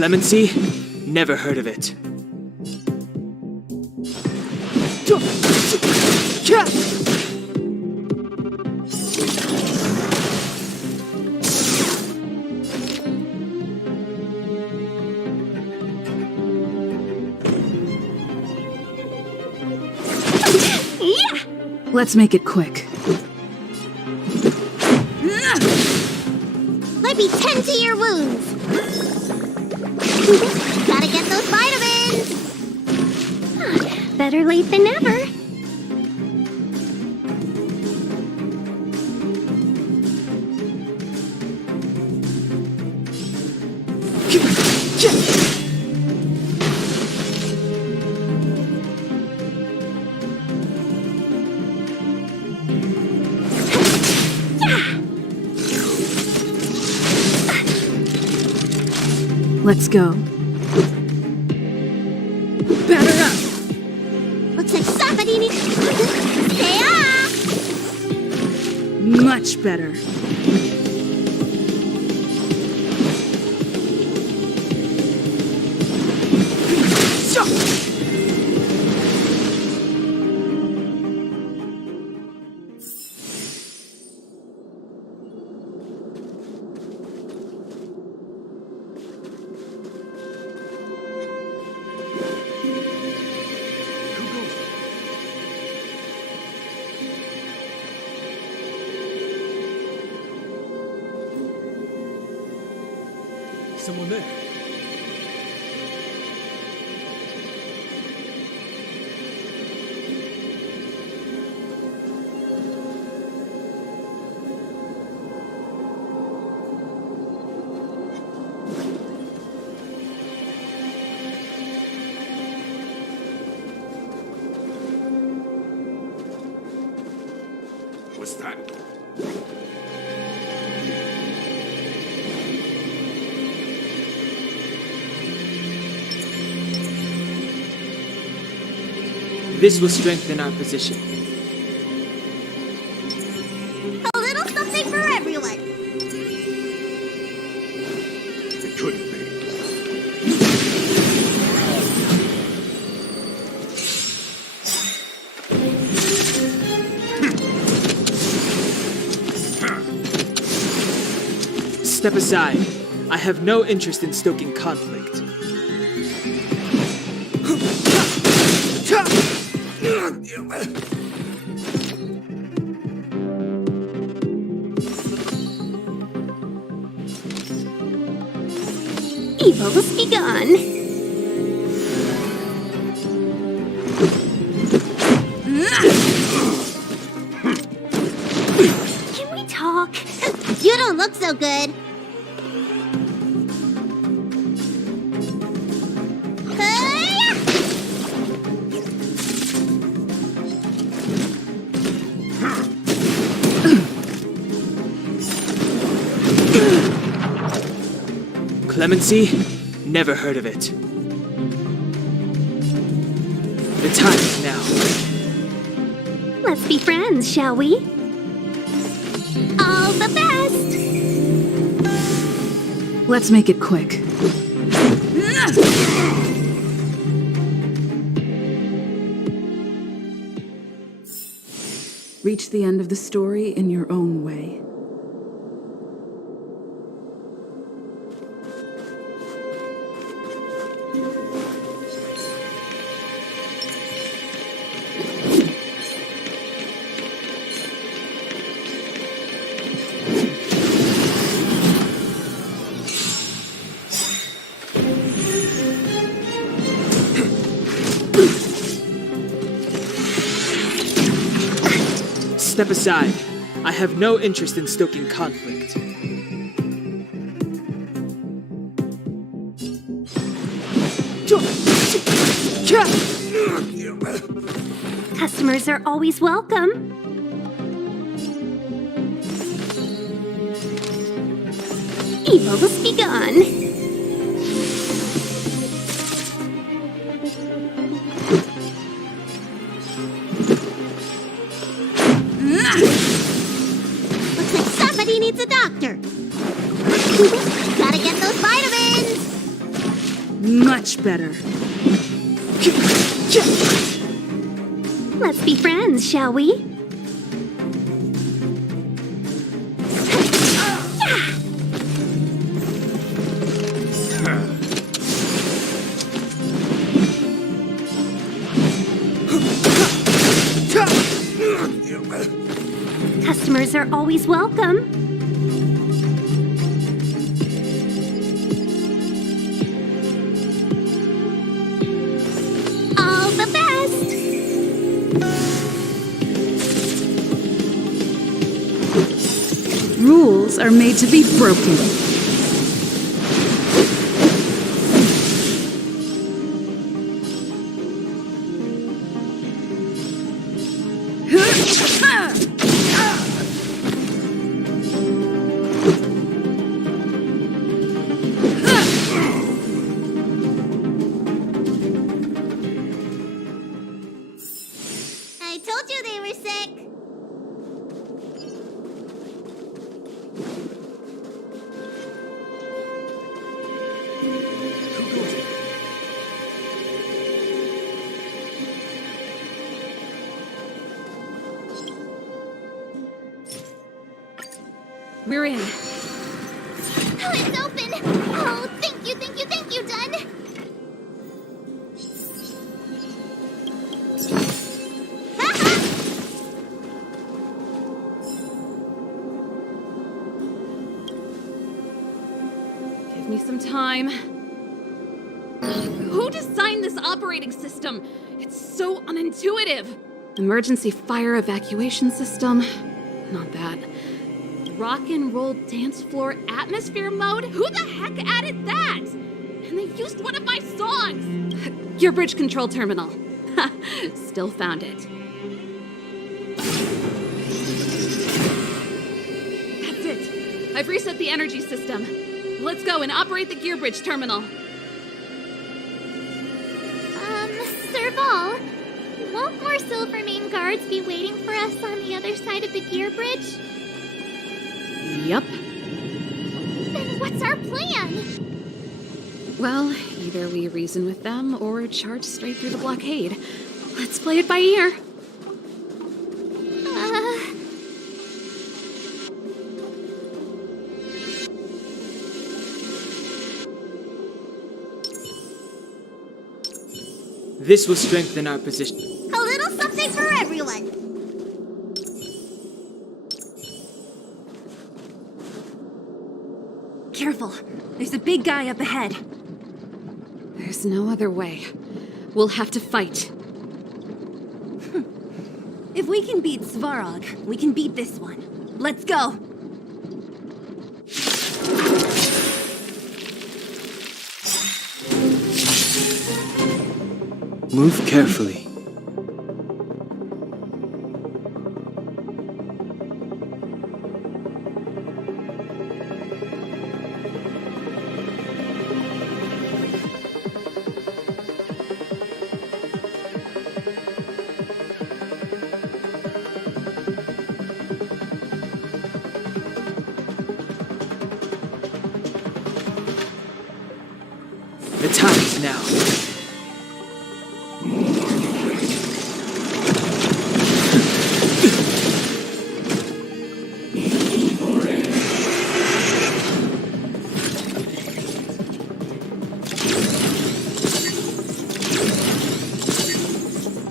Clemency? Never heard of it. Let's make it quick. Let me tend to your wounds. Gotta get those vitamins. Better late than never. Let's go. Batter up! Looks like somebody needs... Stay off! Much better. Someone there. What's that? This will strengthen our position. A little something for everyone. It couldn't be. Step aside. I have no interest in stoking conflict. Evils be gone. Can we talk? You don't look so good. Hi-ya! Clemency? Never heard of it. The time is now. Let's be friends, shall we? All the best! Let's make it quick. Reach the end of the story in your own way. Step aside. I have no interest in stoking conflict. Customers are always welcome. Evils be gone. Looks like somebody needs a doctor. Gotta get those vitamins. Much better. Let's be friends, shall we? Customers are always welcome. All the best! Rules are made to be broken. I told you they were sick. We're in. Oh, it's open! Oh, thank you, thank you, thank you, Dun! Give me some time. Who designed this operating system? It's so unintuitive. Emergency fire evacuation system? Not that. Rock and roll dance floor atmosphere mode? Who the heck added that? And they used one of my songs! Gear bridge control terminal. Still found it. That's it. I've reset the energy system. Let's go and operate the gear bridge terminal. Serval, won't more Silvermane guards be waiting for us on the other side of the gear bridge? Yup. Then what's our plan? Well, either we reason with them or charge straight through the blockade. Let's play it by ear. This will strengthen our position. A little something for everyone. Careful. There's a big guy up ahead. There's no other way. We'll have to fight. If we can beat Svarog, we can beat this one. Let's go! Move carefully. The time is now.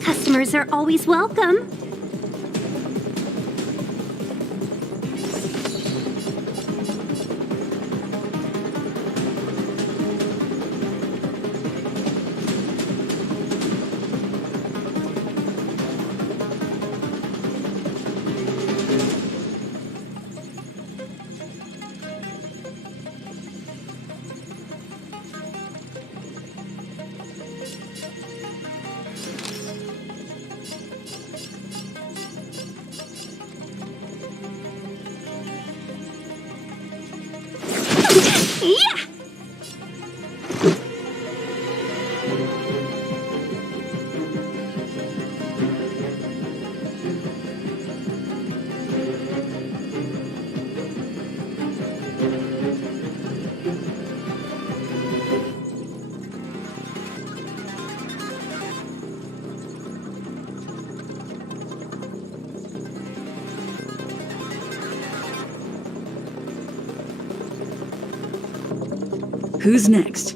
Customers are always welcome. Yeah! Who's next?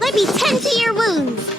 Let me tend to your wounds.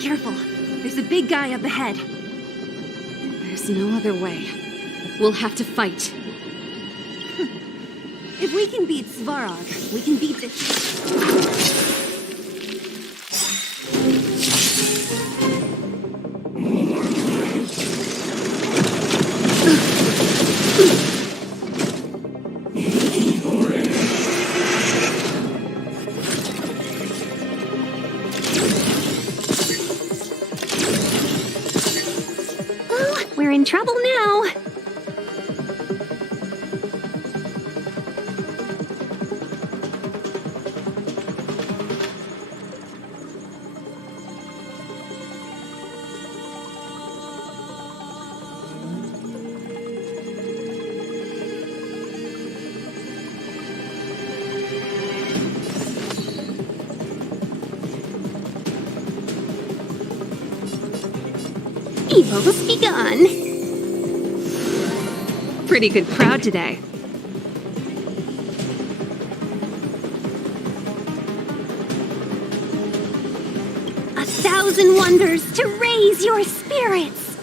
Careful. There's a big guy up ahead. There's no other way. We'll have to fight. If we can beat Svarog, we can beat this. We're in trouble now. Evils be gone. Pretty good crowd today. A thousand wonders to raise your spirits.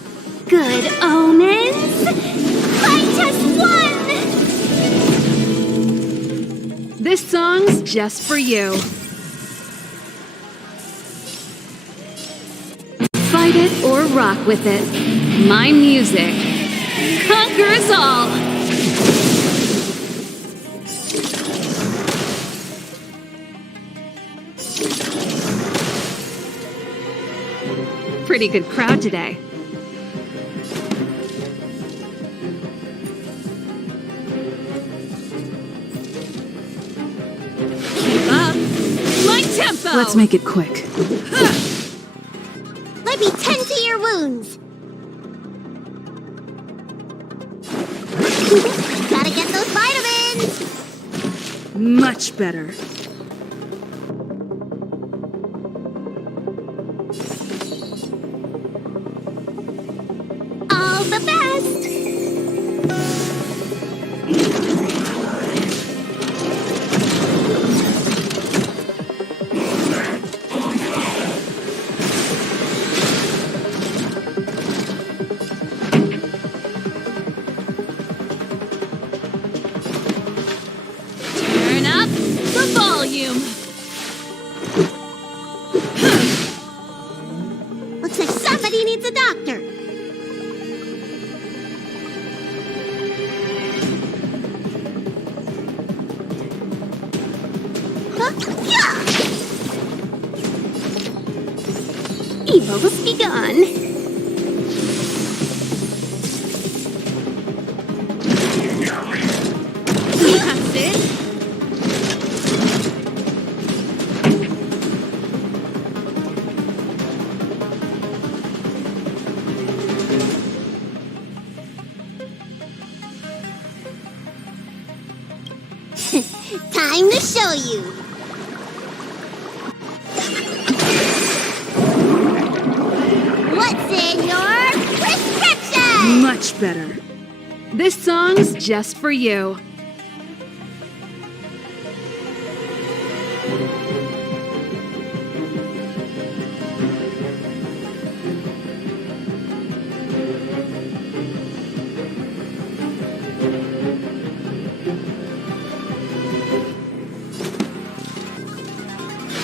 Good omens. Fight has won! This song's just for you. Fight it or rock with it. My music conquers all. Pretty good crowd today. Keep up. My tempo. Let's make it quick. Let me tend to your wounds. Gotta get those vitamins. Much better. All the best. Turn up the volume. Looks like somebody needs a doctor. Huh? Yeah! Evils be gone. That's it. Time to show you. What's in your prescription? Much better. This song's just for you.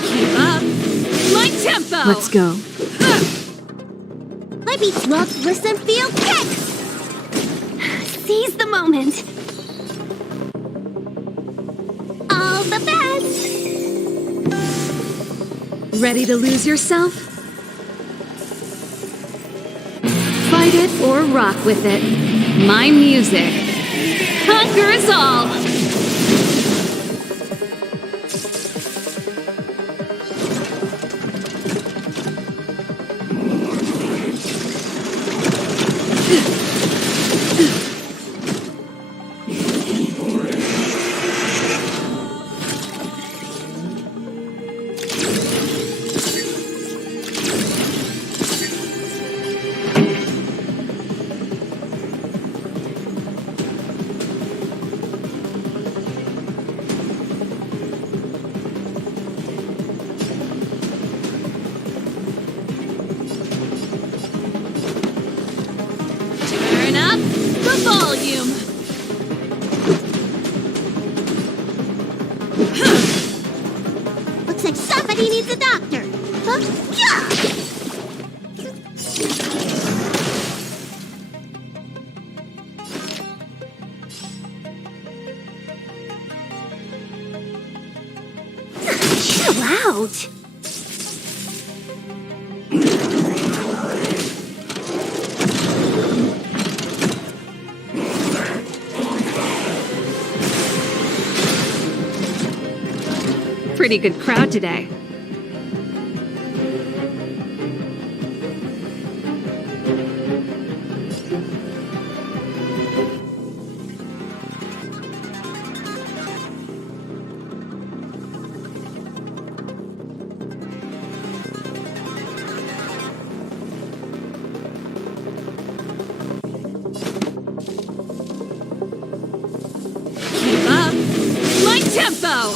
Keep up. My tempo. Let's go. Let me look, listen, feel, kick. Seize the moment. All the best. Ready to lose yourself? Fight it or rock with it. My music conquers all. Turn up the volume. Looks like somebody needs a doctor. Huh? Yeah! Chill out. Pretty good crowd today. tempo!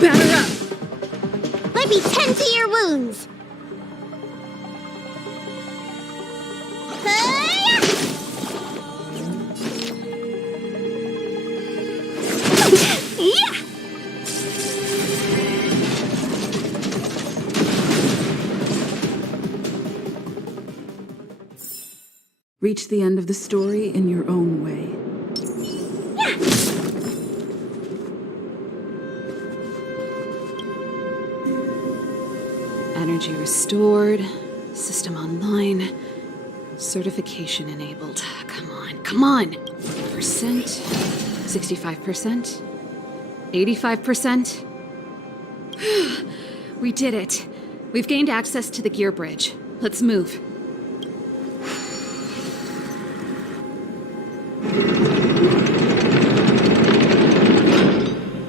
Batter up! Let me tend to your wounds. Hi-ya! Yeah! Reach the end of the story in your own way. Energy restored, system online, certification enabled. Come on, come on! Percent, 65%, 85%. We did it. We've gained access to the gear bridge. Let's move.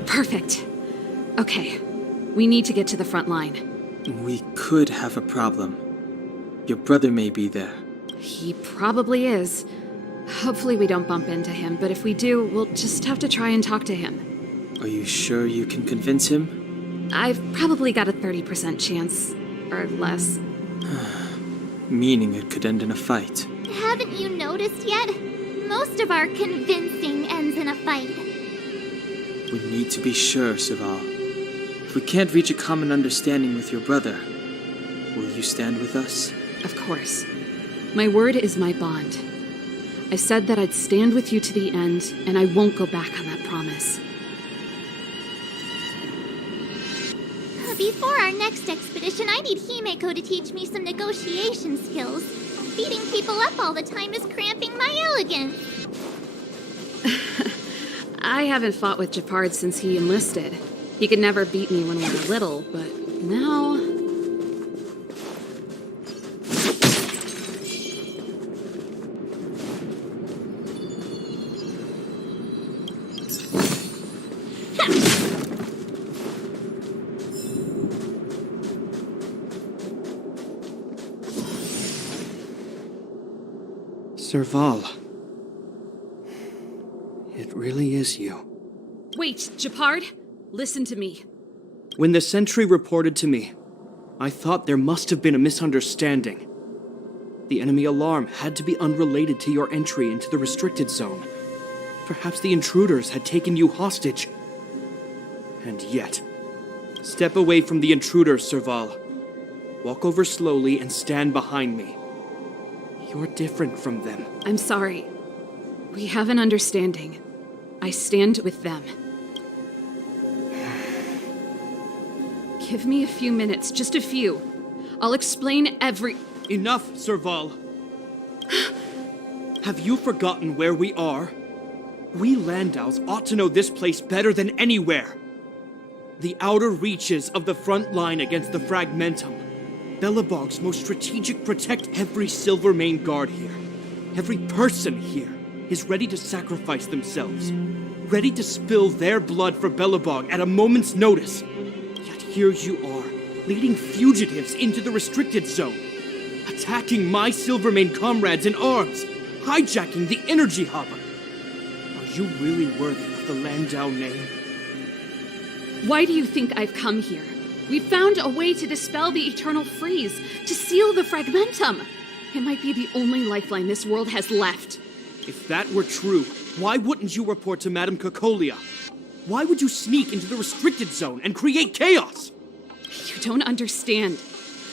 Perfect. Okay, we need to get to the front line. We could have a problem. Your brother may be there. He probably is. Hopefully we don't bump into him, but if we do, we'll just have to try and talk to him. Are you sure you can convince him? I've probably got a 30% chance, or less. Meaning it could end in a fight. Haven't you noticed yet? Most of our convincing ends in a fight. We need to be sure, Serval. If we can't reach a common understanding with your brother, will you stand with us? Of course. My word is my bond. I said that I'd stand with you to the end, and I won't go back on that promise. Before our next expedition, I need Himeko to teach me some negotiation skills. Beating people up all the time is cramping my elegance. I haven't fought with Japard since he enlisted. He could never beat me when we were little, but now... Serval. It really is you. Wait, Japard! Listen to me. When the sentry reported to me, I thought there must have been a misunderstanding. The enemy alarm had to be unrelated to your entry into the restricted zone. Perhaps the intruders had taken you hostage. And yet, step away from the intruders, Serval. Walk over slowly and stand behind me. You're different from them. I'm sorry. We have an understanding. I stand with them. Give me a few minutes, just a few. I'll explain every... Enough, Serval. Have you forgotten where we are? We Landaus ought to know this place better than anywhere. The outer reaches of the front line against the Fragmentum. Belobog's most strategic protect every Silvermane guard here. Every person here is ready to sacrifice themselves. Ready to spill their blood for Belobog at a moment's notice. Yet here you are, leading fugitives into the restricted zone. Attacking my Silvermane comrades in arms. Hijacking the energy hub. Are you really worthy of the Landau name? Why do you think I've come here? We found a way to dispel the eternal freeze, to seal the Fragmentum. It might be the only lifeline this world has left. If that were true, why wouldn't you report to Madame Cocolia? Why would you sneak into the restricted zone and create chaos? You don't understand.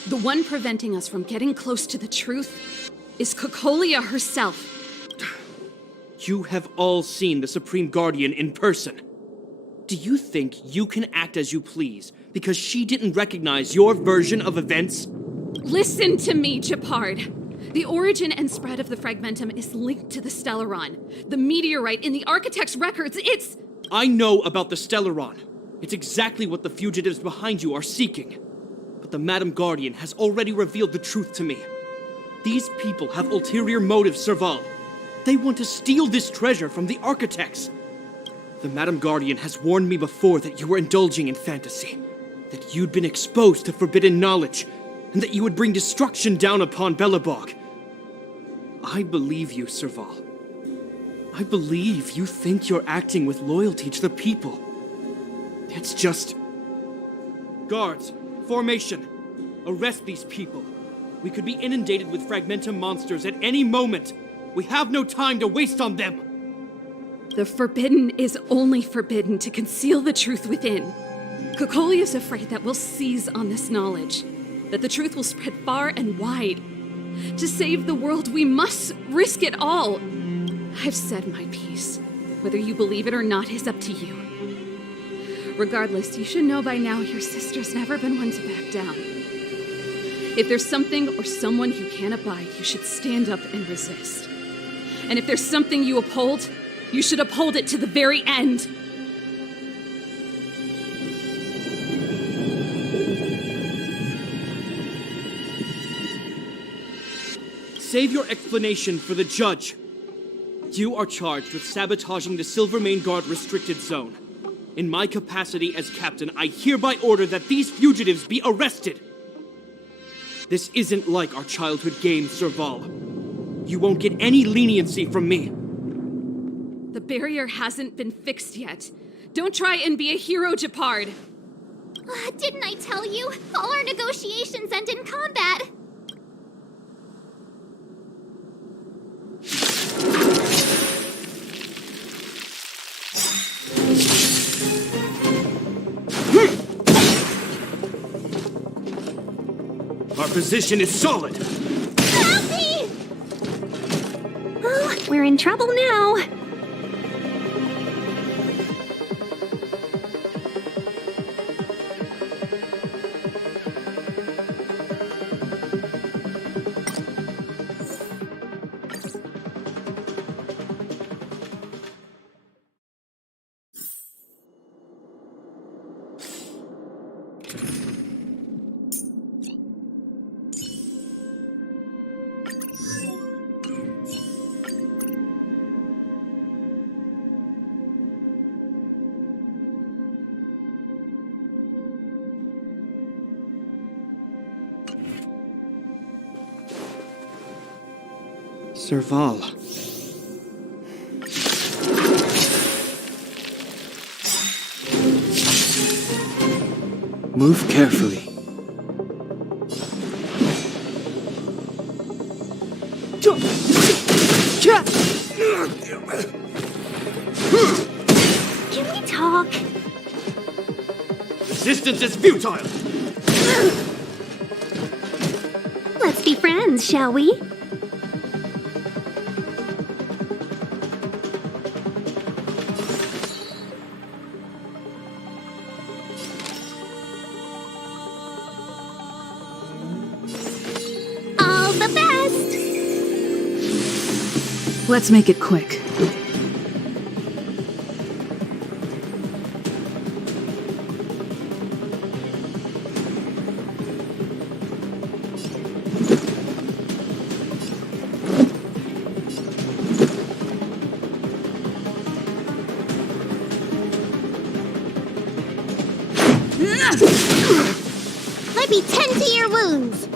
The one preventing us from getting close to the truth is Cocolia herself. You have all seen the Supreme Guardian in person. Do you think you can act as you please because she didn't recognize your version of events? Listen to me, Japard. The origin and spread of the Fragmentum is linked to the Stellaron. The meteorite in the Architect's records, it's... I know about the Stellaron. It's exactly what the fugitives behind you are seeking. But the Madam Guardian has already revealed the truth to me. These people have ulterior motives, Serval. They want to steal this treasure from the Architects. The Madam Guardian has warned me before that you were indulging in fantasy, that you'd been exposed to forbidden knowledge, and that you would bring destruction down upon Belobog. I believe you, Serval. I believe you think you're acting with loyalty to the people. It's just... Guards, formation. Arrest these people. We could be inundated with Fragmentum monsters at any moment. We have no time to waste on them. The forbidden is only forbidden to conceal the truth within. Kokoli is afraid that we'll seize on this knowledge, that the truth will spread far and wide. To save the world, we must risk it all. I've said my piece. Whether you believe it or not is up to you. Regardless, you should know by now your sister's never been one to back down. If there's something or someone you can't abide, you should stand up and resist. And if there's something you uphold, you should uphold it to the very end. Save your explanation for the judge. You are charged with sabotaging the Silvermane Guard restricted zone. In my capacity as captain, I hereby order that these fugitives be arrested. This isn't like our childhood game, Serval. You won't get any leniency from me. The barrier hasn't been fixed yet. Don't try and be a hero, Japard. Didn't I tell you? All our negotiations end in combat. Our position is solid. Help me! Oh, we're in trouble now. Serval. Move carefully. Can we talk? Resistance is futile! Let's be friends, shall we? All the best! Let's make it quick. Let me tend to your wounds.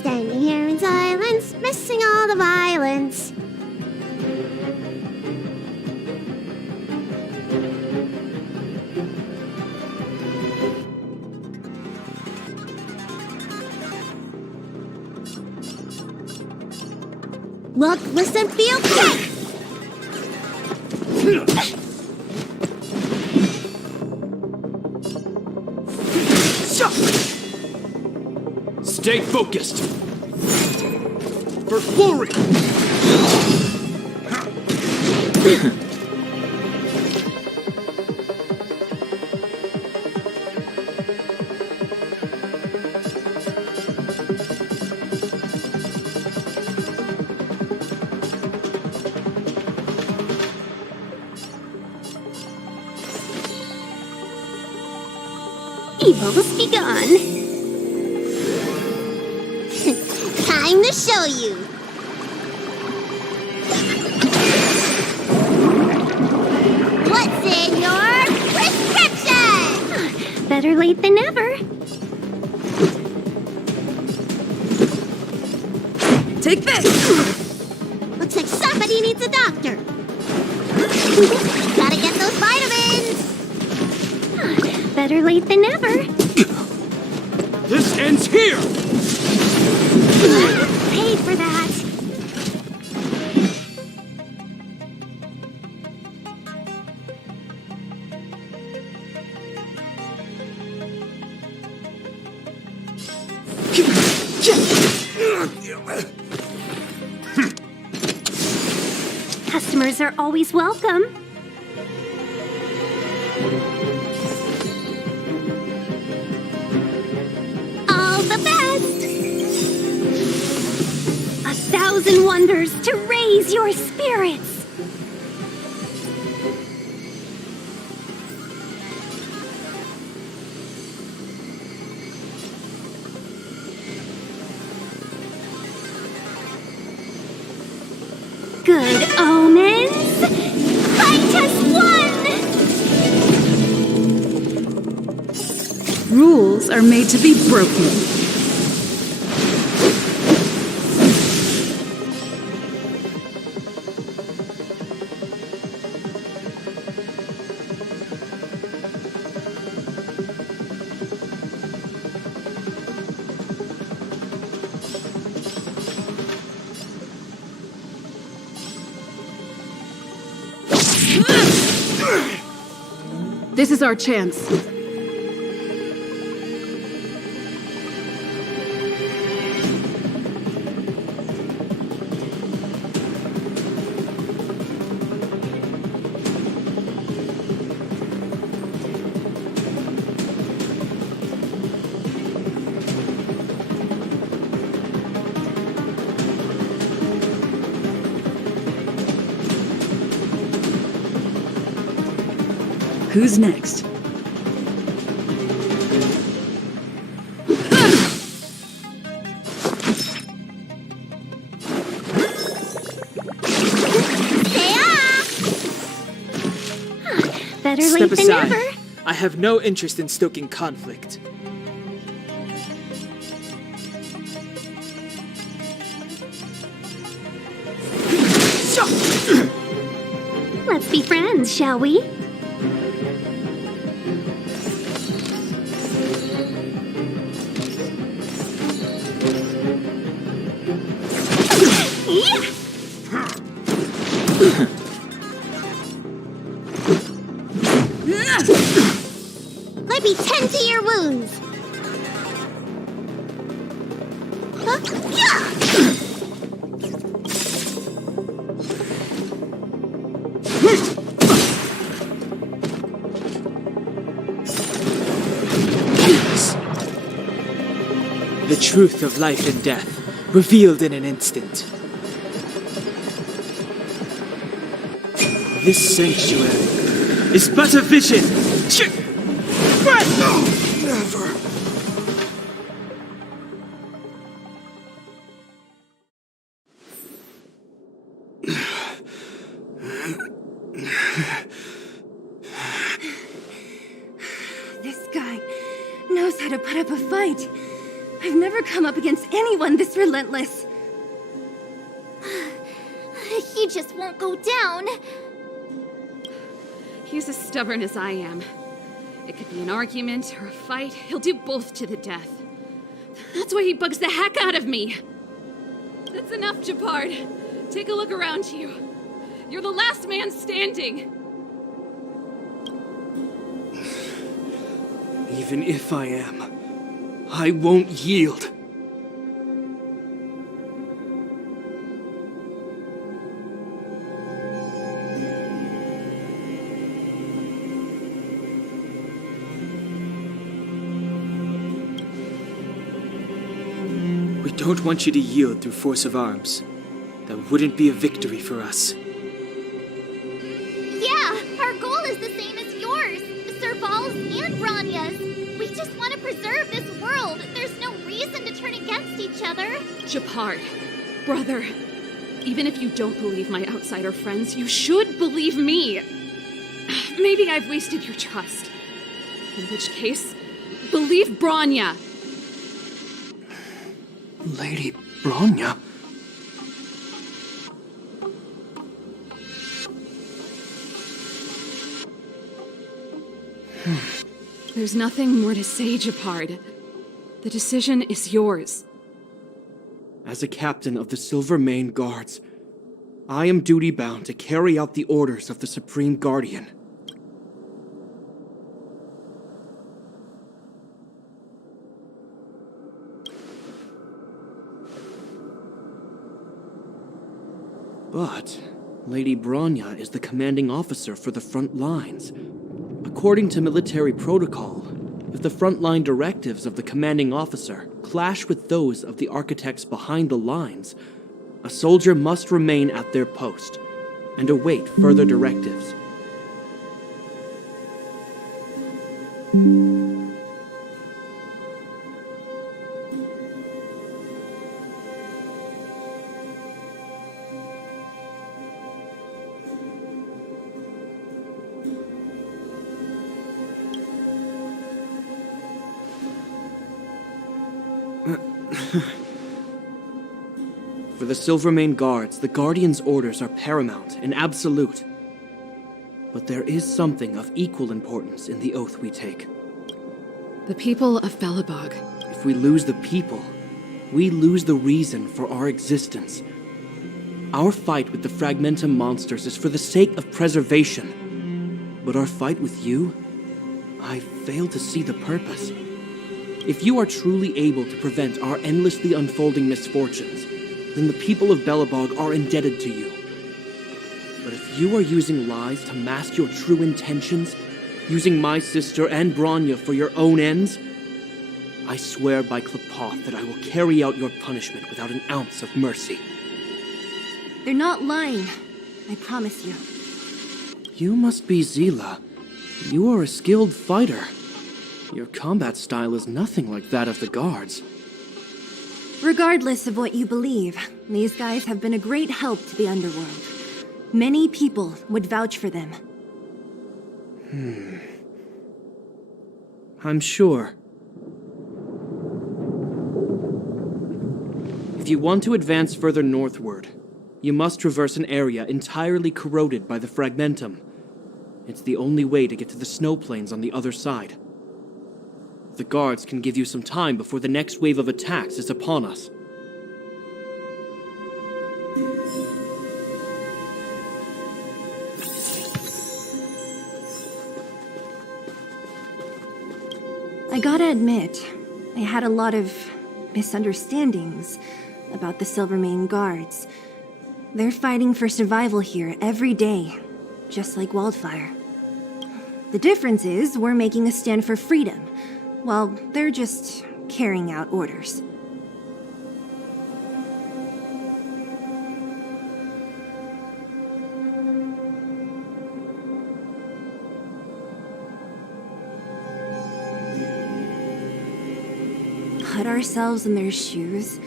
Standing here in silence, missing all the violence. Look, listen, feel, kick! Stay focused! For glory! Evil's begun. Time to show you. What's in your prescription? Better late than never. Take this! Looks like somebody needs a doctor. Gotta get those vitamins. Better late than never. This ends here! Paid for that. Customers are always welcome. All the best! 1,000 wonders to raise your spirits! Good omens! Fight as one! Rules are made to be broken. This is our chance. Who's next? Better Step late than aside. never. I have no interest in stoking conflict. Let's be friends, shall we? Yeah! Let me tend to your wounds. The truth of life and death, revealed in an instant. This sanctuary is but a vision. Never. This guy knows how to put up a fight. I've never come up against anyone this relentless. He just won't go down. He's as stubborn as I am. It could be an argument or a fight. He'll do both to the death. That's why he bugs the heck out of me. That's enough, Japard. Take a look around you. You're the last man standing. Even if I am, I won't yield. We don't want you to yield through force of arms. That wouldn't be a victory for us. Yeah, our goal is the same as yours. Serval's and Branya's. We just just want to preserve this world. There's no reason to turn against each other. Japard, brother, even if you don't believe my outsider friends, you should believe me. Maybe I've wasted your trust. In which case, believe Bronya. Lady Bronya? There's nothing more to say, Japard. The decision is yours. As a captain of the Silvermane Guards, I am duty-bound to carry out the orders of the Supreme Guardian. But Lady Bronya is the commanding officer for the front lines. According to military protocol, if the frontline directives of the commanding officer clash with those of the architects behind the lines, a soldier must remain at their post and await further directives. For the Silvermane Guards, the Guardian's orders are paramount and absolute. But there is something of equal importance in the oath we take. The people of Belobog. If we lose the people, we lose the reason for our existence. Our fight with the Fragmentum monsters is for the sake of preservation. But our fight with you, I fail to see the purpose. If you are truly able to prevent our endlessly unfolding misfortunes, then the people of Belobog are indebted to you. But if you are using lies to mask your true intentions, using my sister and Bronya for your own ends, I swear by Klapoth that I will carry out your punishment without an ounce of mercy. They're not lying. I promise you. You must be Zila. You are a skilled fighter. Your combat style is nothing like that of the guards. Regardless of what you believe, these guys have been a great help to the underworld. Many people would vouch for them. I'm sure. If you want to advance further northward, you must traverse an area entirely corroded by the Fragmentum. It's the only way to get to the snow plains on the other side. The guards can give you some time before the next wave of attacks is upon us. I gotta admit, I had a lot of misunderstandings about the Silvermane Guards. They're fighting for survival here every day, just like Wildfire. The difference is we're making a stand for freedom, while they're just carrying out orders. Put ourselves in their shoes?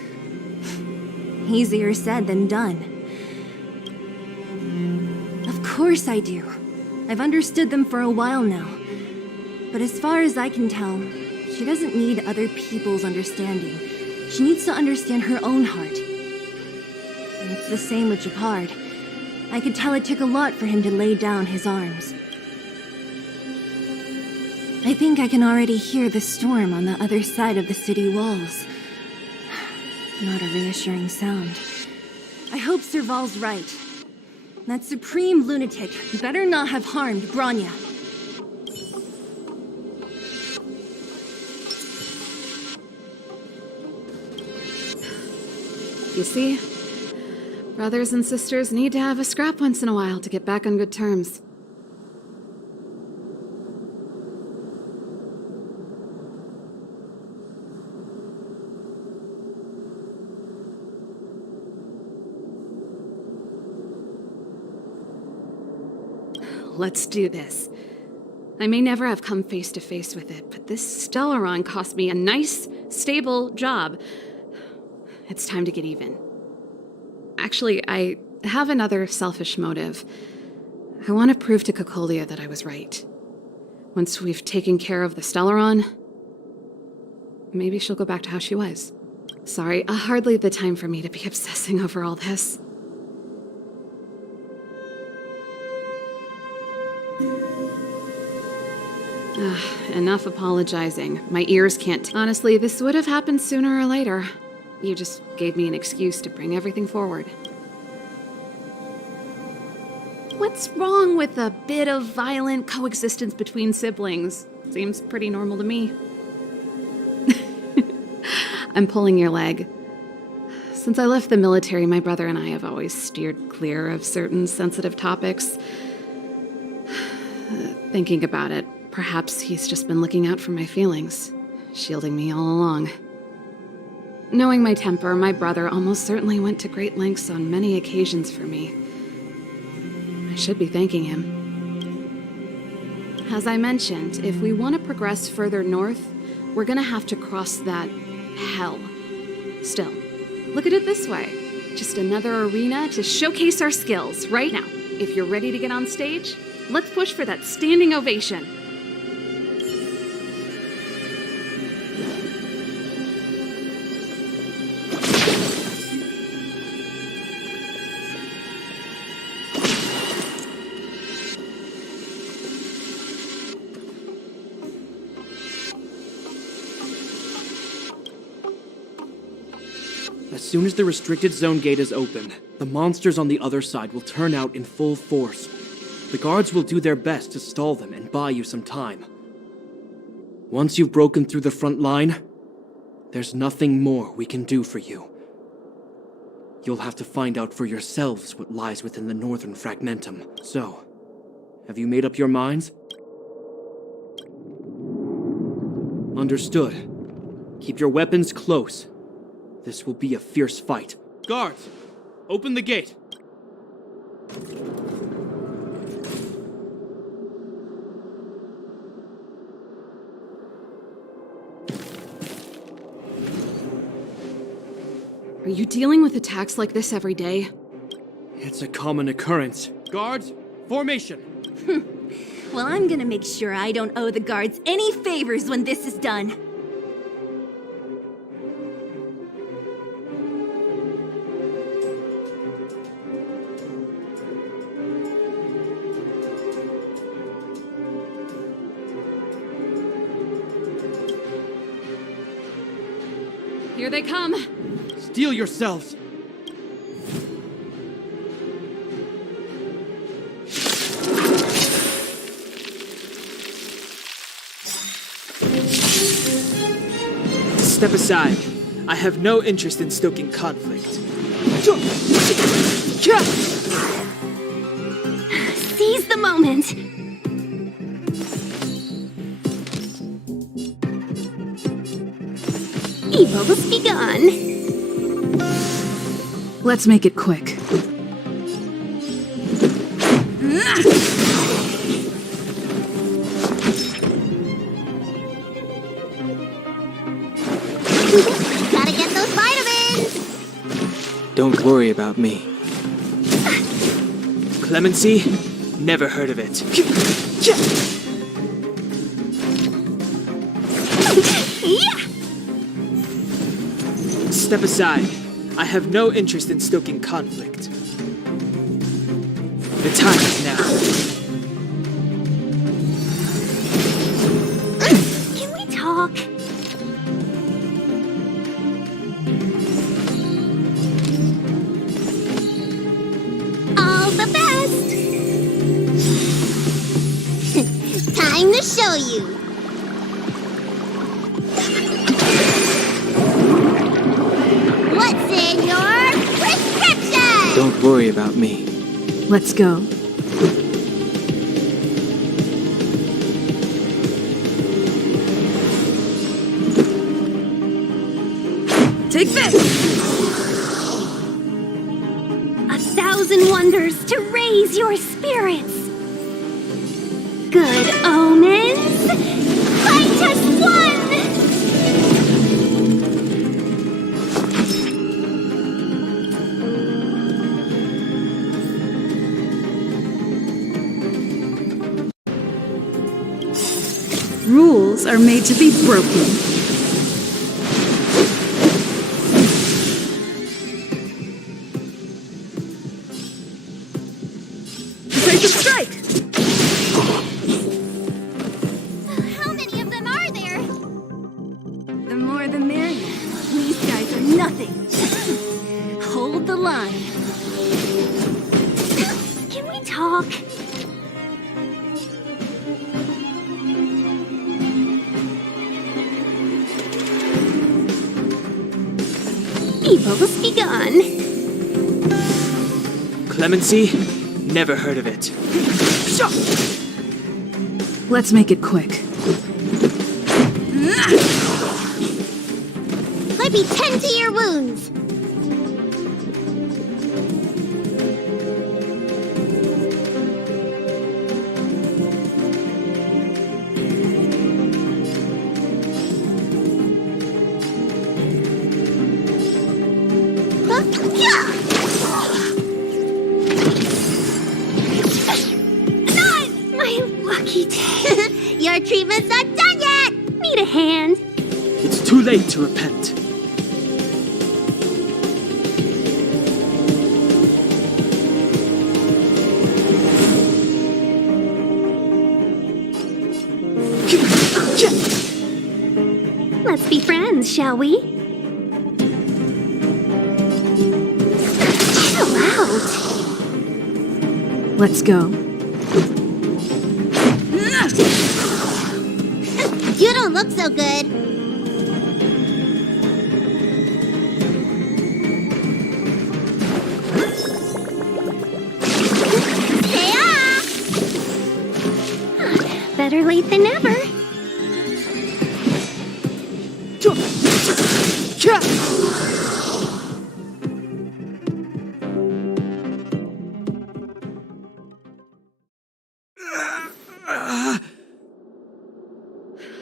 Easier said than done. Of course I do. I've understood them for a while now. But as far as I can tell, she doesn't need other people's understanding. She needs to understand her own heart. And it's the same with Japard. I could tell it took a lot for him to lay down his arms. I think I can already hear the storm on the other side of the city walls. Not a reassuring sound. I hope Serval's right. That supreme lunatic better not have harmed Bronya. You see? Brothers and sisters need to have a scrap once in a while to get back on good terms. Let's do this. I may never have come face to face with it, but this Stellaron cost me a nice, stable job. It's time to get even. Actually, I have another selfish motive. I want to prove to Cocolia that I was right. Once we've taken care of the Stellaron, maybe she'll go back to how she was. Sorry, hardly the time for me to be obsessing over all this. Enough apologizing. My ears can't. Honestly, this would have happened sooner or later. You just gave me an excuse to bring everything forward. What's wrong with a bit of violent coexistence between siblings? Seems pretty normal to me. I'm pulling your leg. Since I left the military, my brother and I have always steered clear of certain sensitive topics. Thinking about it, perhaps he's just been looking out for my feelings, shielding me all along. Knowing my temper, my brother almost certainly went to great lengths on many occasions for me. I should be thanking him. As I mentioned, if we want to progress further north, we're gonna have to cross that hell. Still, look at it this way. Just another arena to showcase our skills right now. If you're ready to get on stage, let's push for that standing ovation. As soon as the restricted zone gate is open, the monsters on the other side will turn out in full force. The guards will do their best to stall them and buy you some time. Once you've broken through the front line, there's nothing more we can do for you. You'll have to find out for yourselves what lies within the northern fragmentum. So, have you made up your minds? Understood. Keep your weapons close. This will be a fierce fight. Guards, open the gate. Are you dealing with attacks like this every day? It's a common occurrence. Guards, formation. Well, I'm gonna make sure I don't owe the guards any favors when this is done. Here they come. Steel yourselves. Step aside. I have no interest in stoking conflict. Seize the moment. Evils begun. Let's make it quick. Gotta get those vitamins! Don't worry about me. Clemency? Never heard of it. Yeah! Step aside. I have no interest in stoking conflict. The time is now. Can we talk? All the best! Time to show you! What's in your prescription? Don't worry about me. Let's go. Take this! 1,000 wonders to raise your spirits. Good omens! Fight us one! Rules are made to be broken. Break of strike! How many of them are there? The more the merrier. These guys are nothing. Hold the line. Can we talk? Evils be gone. Clemency? Never heard of it. Let's make it quick. Let me tend to your wounds. My lucky day. Your treatment's not done yet. Need a hand? It's too late to repent. Let's be friends, shall we? Chill out. Let's go. You don't look so good. Better late than never.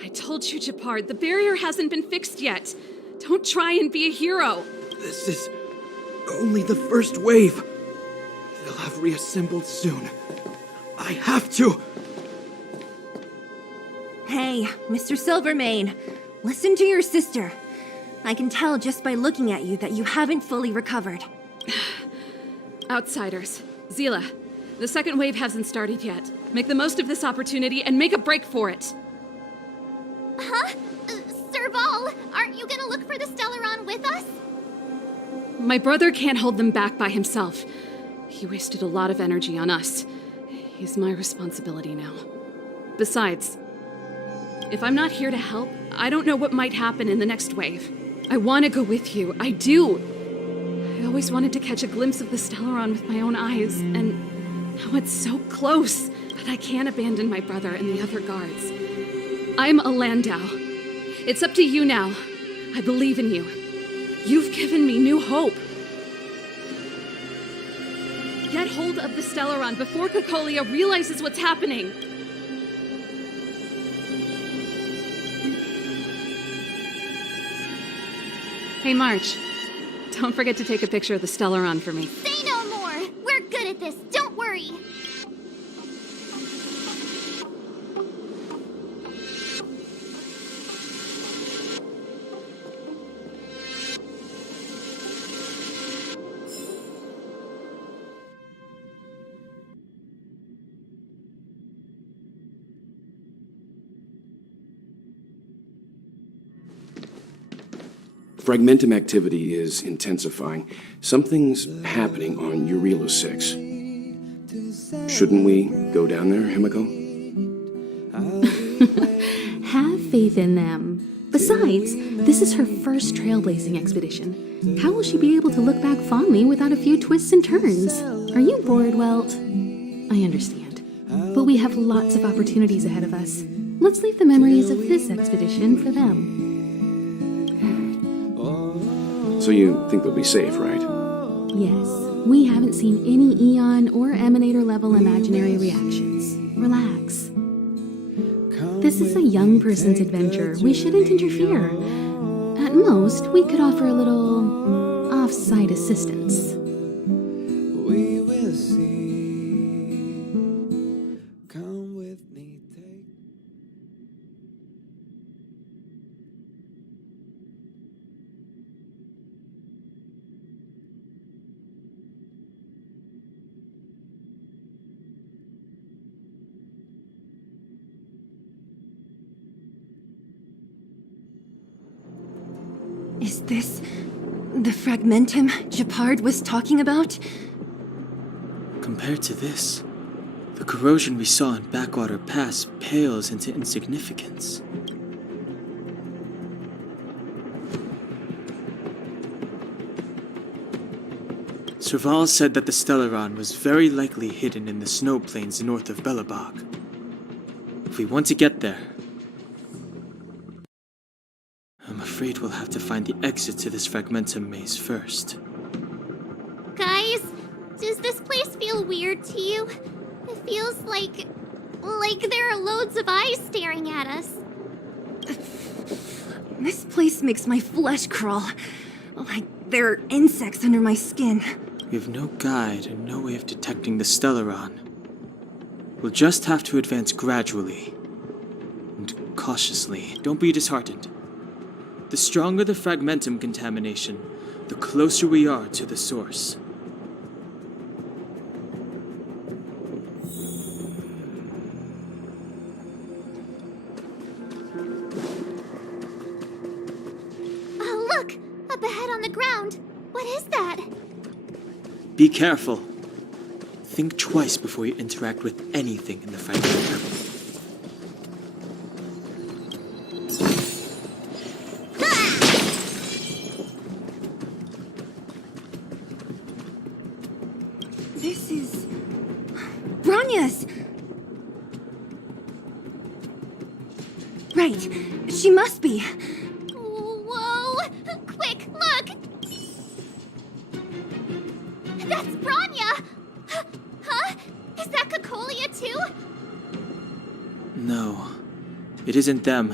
I told you, Japard, the barrier hasn't been fixed yet. Don't try and be a hero. This is only the first wave. They'll have reassembled soon. I have to. Hey, Mr. Silvermane, listen to your sister. I can tell just by looking at you that you haven't fully recovered. Outsiders. Zila, the second wave hasn't started yet. Make the most of this opportunity and make a break for it. Huh? Serval, aren't you gonna look for the Stellaron with us? My brother can't hold them back by himself. He wasted a lot of energy on us. He's my responsibility now. Besides, if I'm not here to help, I don't know what might happen in the next wave. I want to go with you. I do. I always wanted to catch a glimpse of the Stellaron with my own eyes, and now it's so close. But I can't abandon my brother and the other guards. I'm a Landau. It's up to you now. I believe in you. You've given me new hope. Get hold of the Stellaron before Cocolia realizes what's happening. Hey, March. Don't forget to take a picture of the Stellaron for me. Say no more. We're good at this. Don't worry. Fragmentum activity is intensifying. Something's happening on Urilo 6. Shouldn't we go down there, Himiko? Have faith in them. Besides, this is her first trailblazing expedition. How will she be able to look back fondly without a few twists and turns? Are you bored, Welt? I understand. But we have lots of opportunities ahead of us. Let's leave the memories of this expedition for them. So you think they'll be safe, right? Yes, we haven't seen any Eon or Emanator level imaginary reactions. Relax. This is a young person's adventure. We shouldn't interfere. At most, we could offer a little off-site assistance. We will see. Come with me, take. Is this the fragmentum Japard was talking about? Compared to this, the corrosion we saw in Backwater Pass pales into insignificance. Serval said that the Stellaron was very likely hidden in the snow plains north of Belobog. If we want to get there, I'm afraid we'll have to find the exit to this Fragmentum maze first. Guys, does this place feel weird to you? It feels like there are loads of eyes staring at us. This place makes my flesh crawl. Like there are insects under my skin. We have no guide and no way of detecting the Stellaron. We'll just have to advance gradually and cautiously. Don't be disheartened. The stronger the Fragmentum contamination, the closer we are to the source. Oh, look! Up ahead on the ground! What is that? Be careful. Think twice before you interact with anything in the Fragmentum. This is Bronya's. Right, she must be. Whoa! Quick, look! That's Bronya! Huh? Is that Cocolia too? No, it isn't them.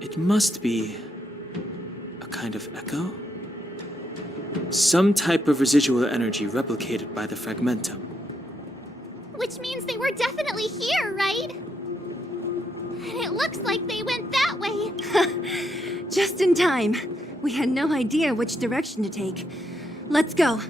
It must be a kind of echo? Some type of residual energy replicated by the Fragmentum. Which means they were definitely here, right? And it looks like they went that way. Just in time. We had no idea which direction to take. Let's go.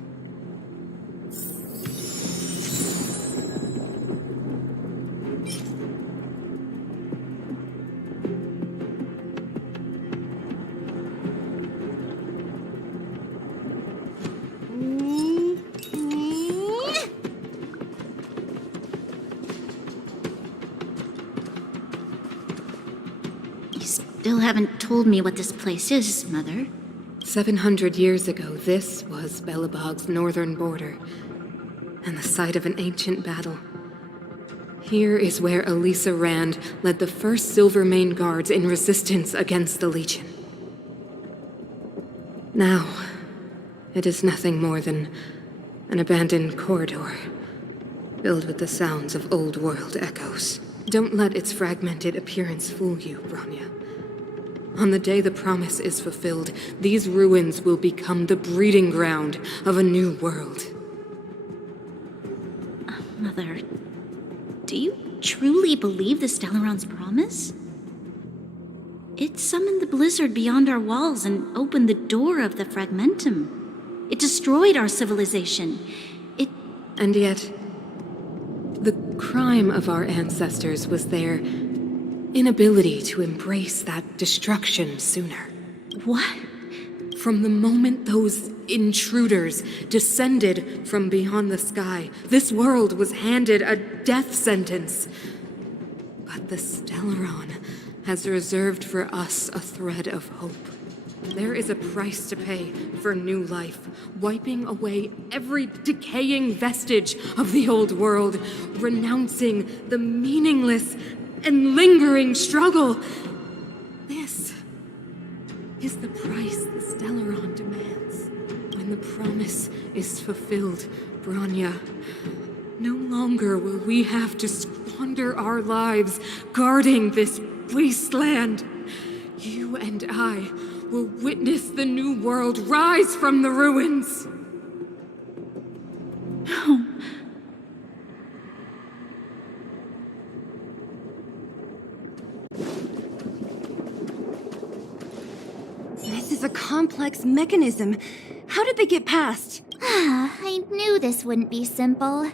Still haven't told me what this place is, Mother. 700 years ago, this was Belobog's northern border, and the site of an ancient battle. Here is where Elisa Rand led the first Silvermane Guards in resistance against the Legion. Now, it is nothing more than an abandoned corridor, filled with the sounds of old-world echoes. Don't let its fragmented appearance fool you, Bronya. On the day the promise is fulfilled, these ruins will become the breeding ground of a new world. Mother, do you truly believe the Stellaron's promise? It summoned the blizzard beyond our walls and opened the door of the Fragmentum. It destroyed our civilization. And yet, the crime of our ancestors was their inability to embrace that destruction sooner. What? From the moment those intruders descended from beyond the sky, this world was handed a death sentence. But the Stellaron has reserved for us a thread of hope. There is a price to pay for new life, wiping away every decaying vestige of the old world, renouncing the meaningless and lingering struggle. This is the price the Stellaron demands. When the promise is fulfilled, Bronya, no longer will we have to squander our lives guarding this wasteland. You and I will witness the new world rise from the ruins. This is a complex mechanism. How did they get past? I knew this wouldn't be simple.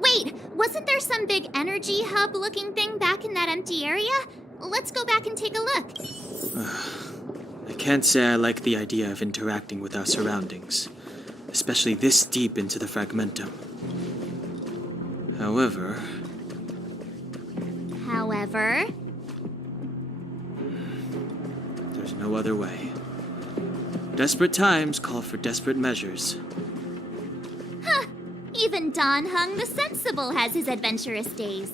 Wait! Wasn't there some big energy hub looking thing back in that empty area? Let's go back and take a look. I can't say I like the idea of interacting with our surroundings, especially this deep into the fragmentum. However, there's no other way. Desperate times call for desperate measures. Even Don Hung the Sensible has his adventurous days.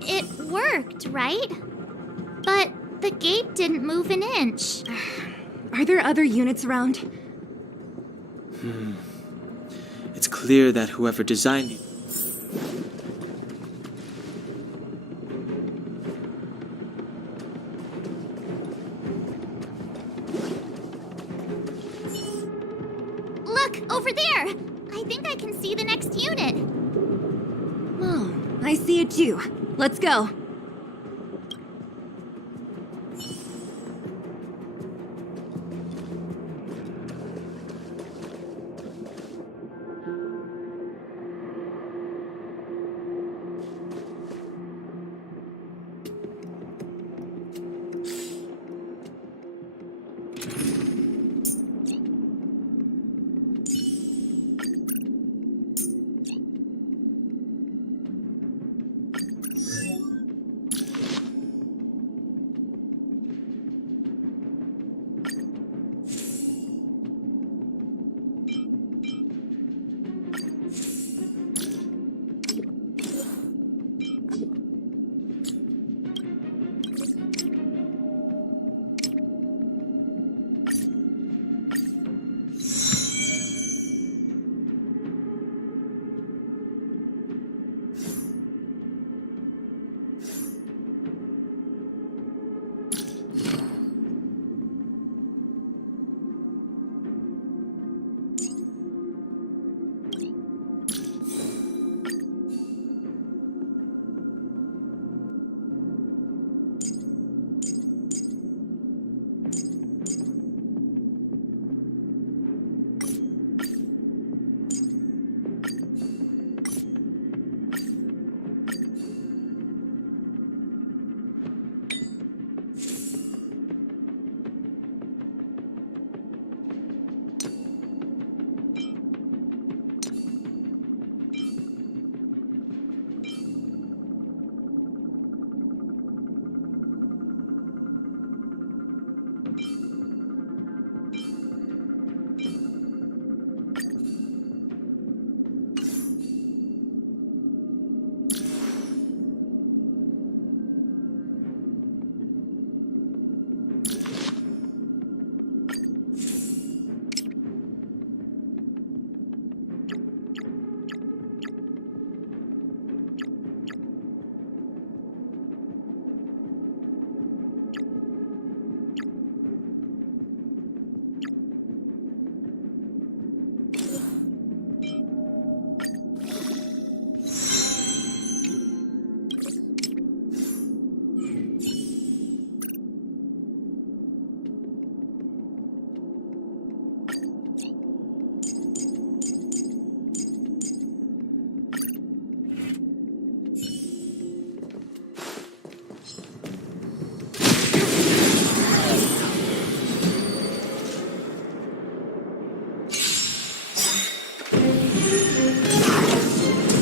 It worked, right? But the gate didn't move an inch. Are there other units around? It's clear that whoever designed it. Look, over there! I think I can see the next unit. Oh, I see it too. Let's go.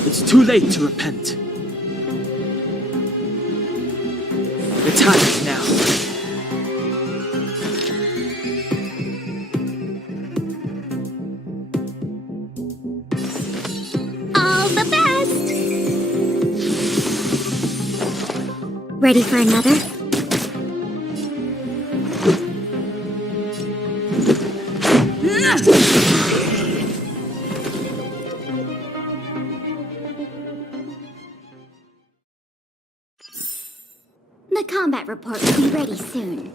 It's too late to repent. The time is now. All the best! Ready for another? The combat report will be ready soon.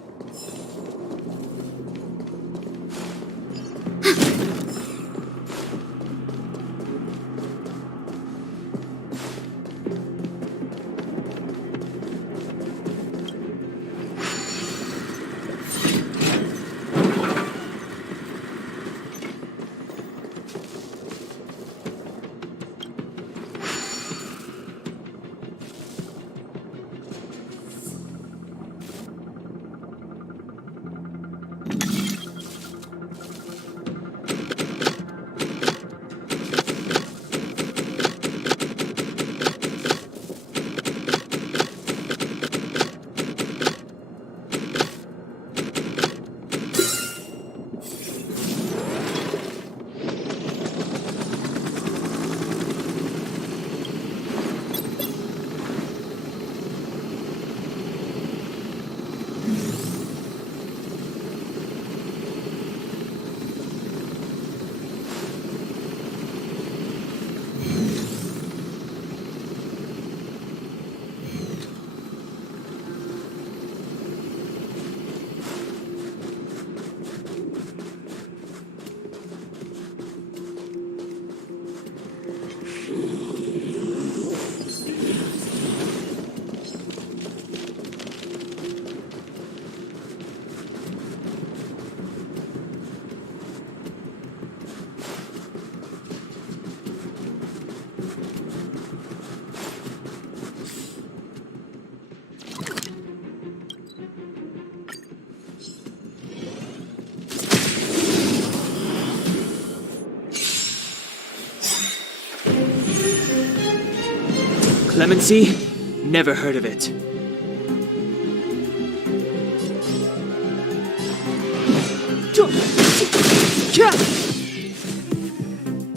Clemency? Never heard of it.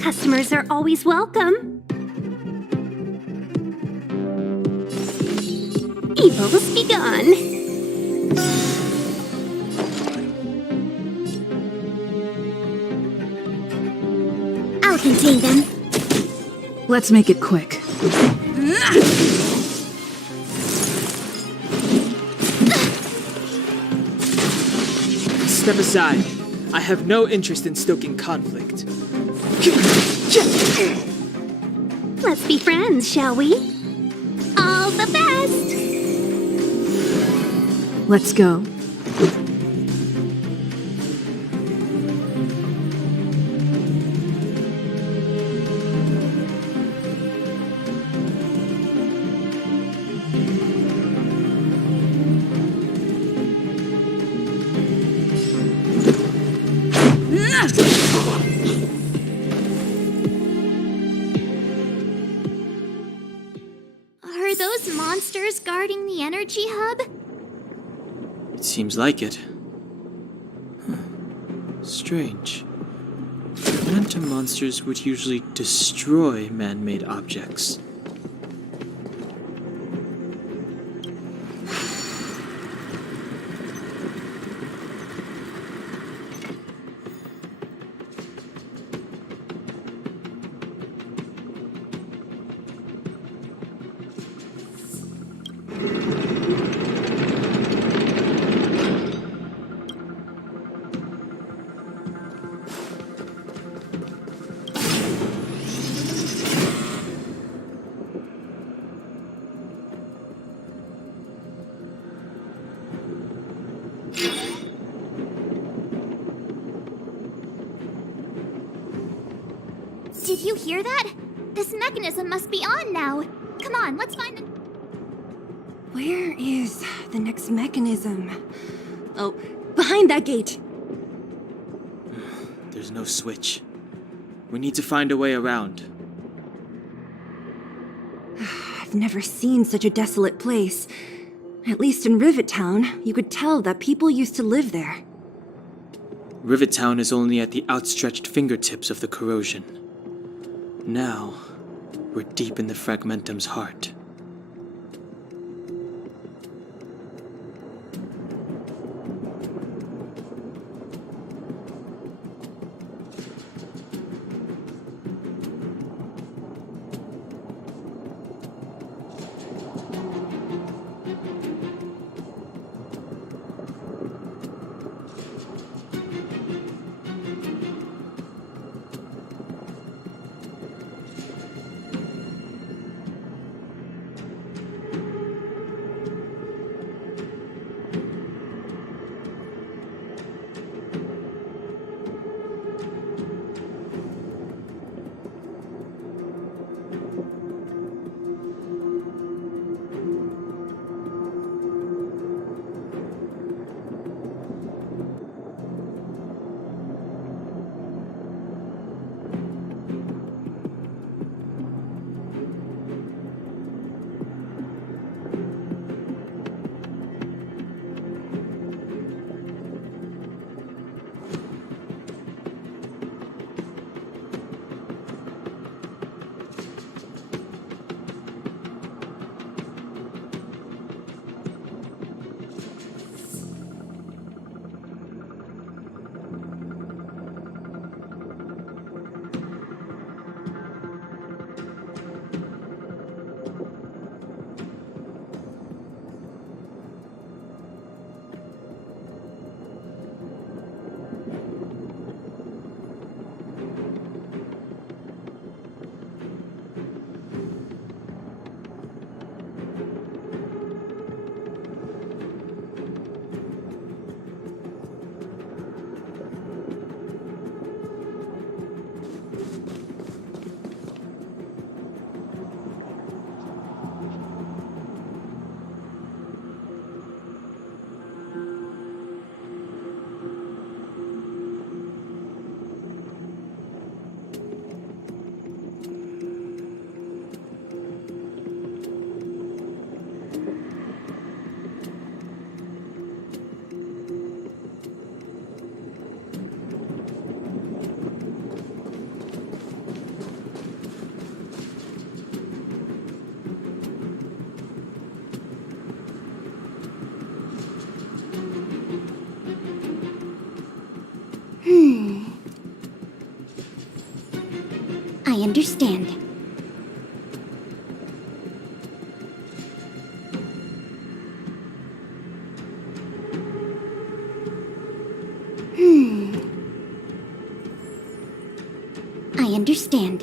Customers are always welcome. Evils be gone. I'll contain them. Let's make it quick. Step aside. I have no interest in stoking conflict. Let's be friends, shall we? All the best! Let's go. Are those monsters guarding the energy hub? It seems like it. Huh. Strange. Phantom monsters would usually destroy man-made objects. Did you hear that? This mechanism must be on now. Come on, let's find the... Where is the next mechanism? Oh, behind that gate! There's no switch. We need to find a way around. I've never seen such a desolate place. At least in Rivet Town, you could tell that people used to live there. Rivet Town is only at the outstretched fingertips of the corrosion. Now, we're deep in the Fragmentum's heart. understand. I understand.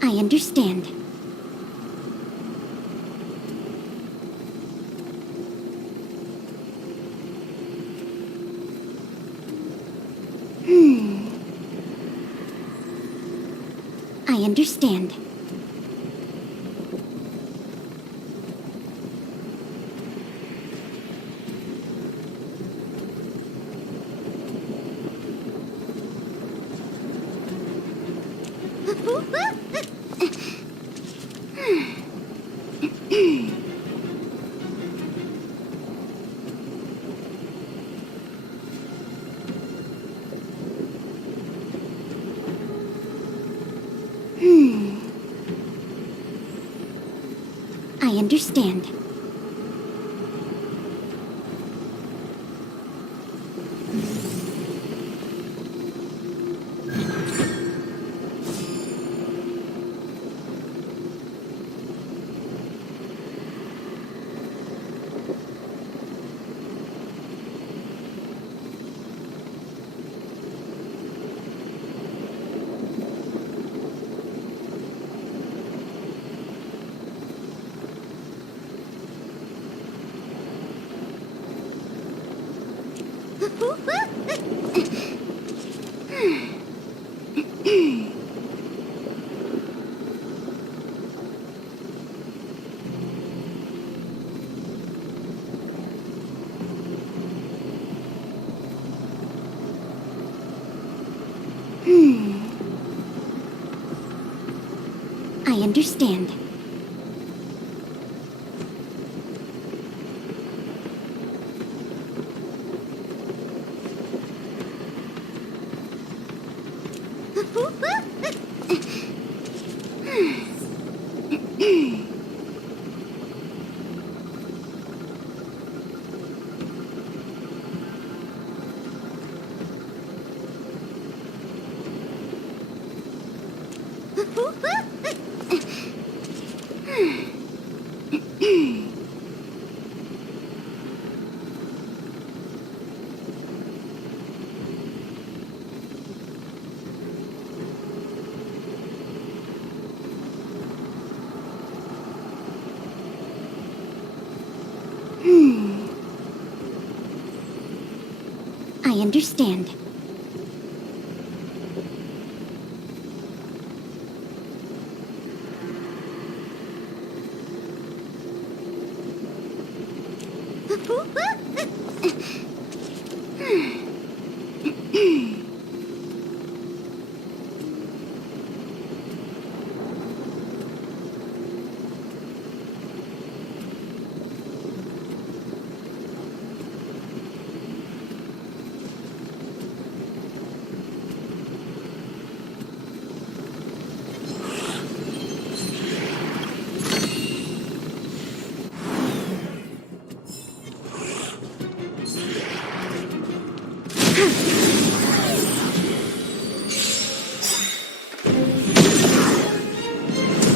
I understand. I understand. I understand. I understand. I understand.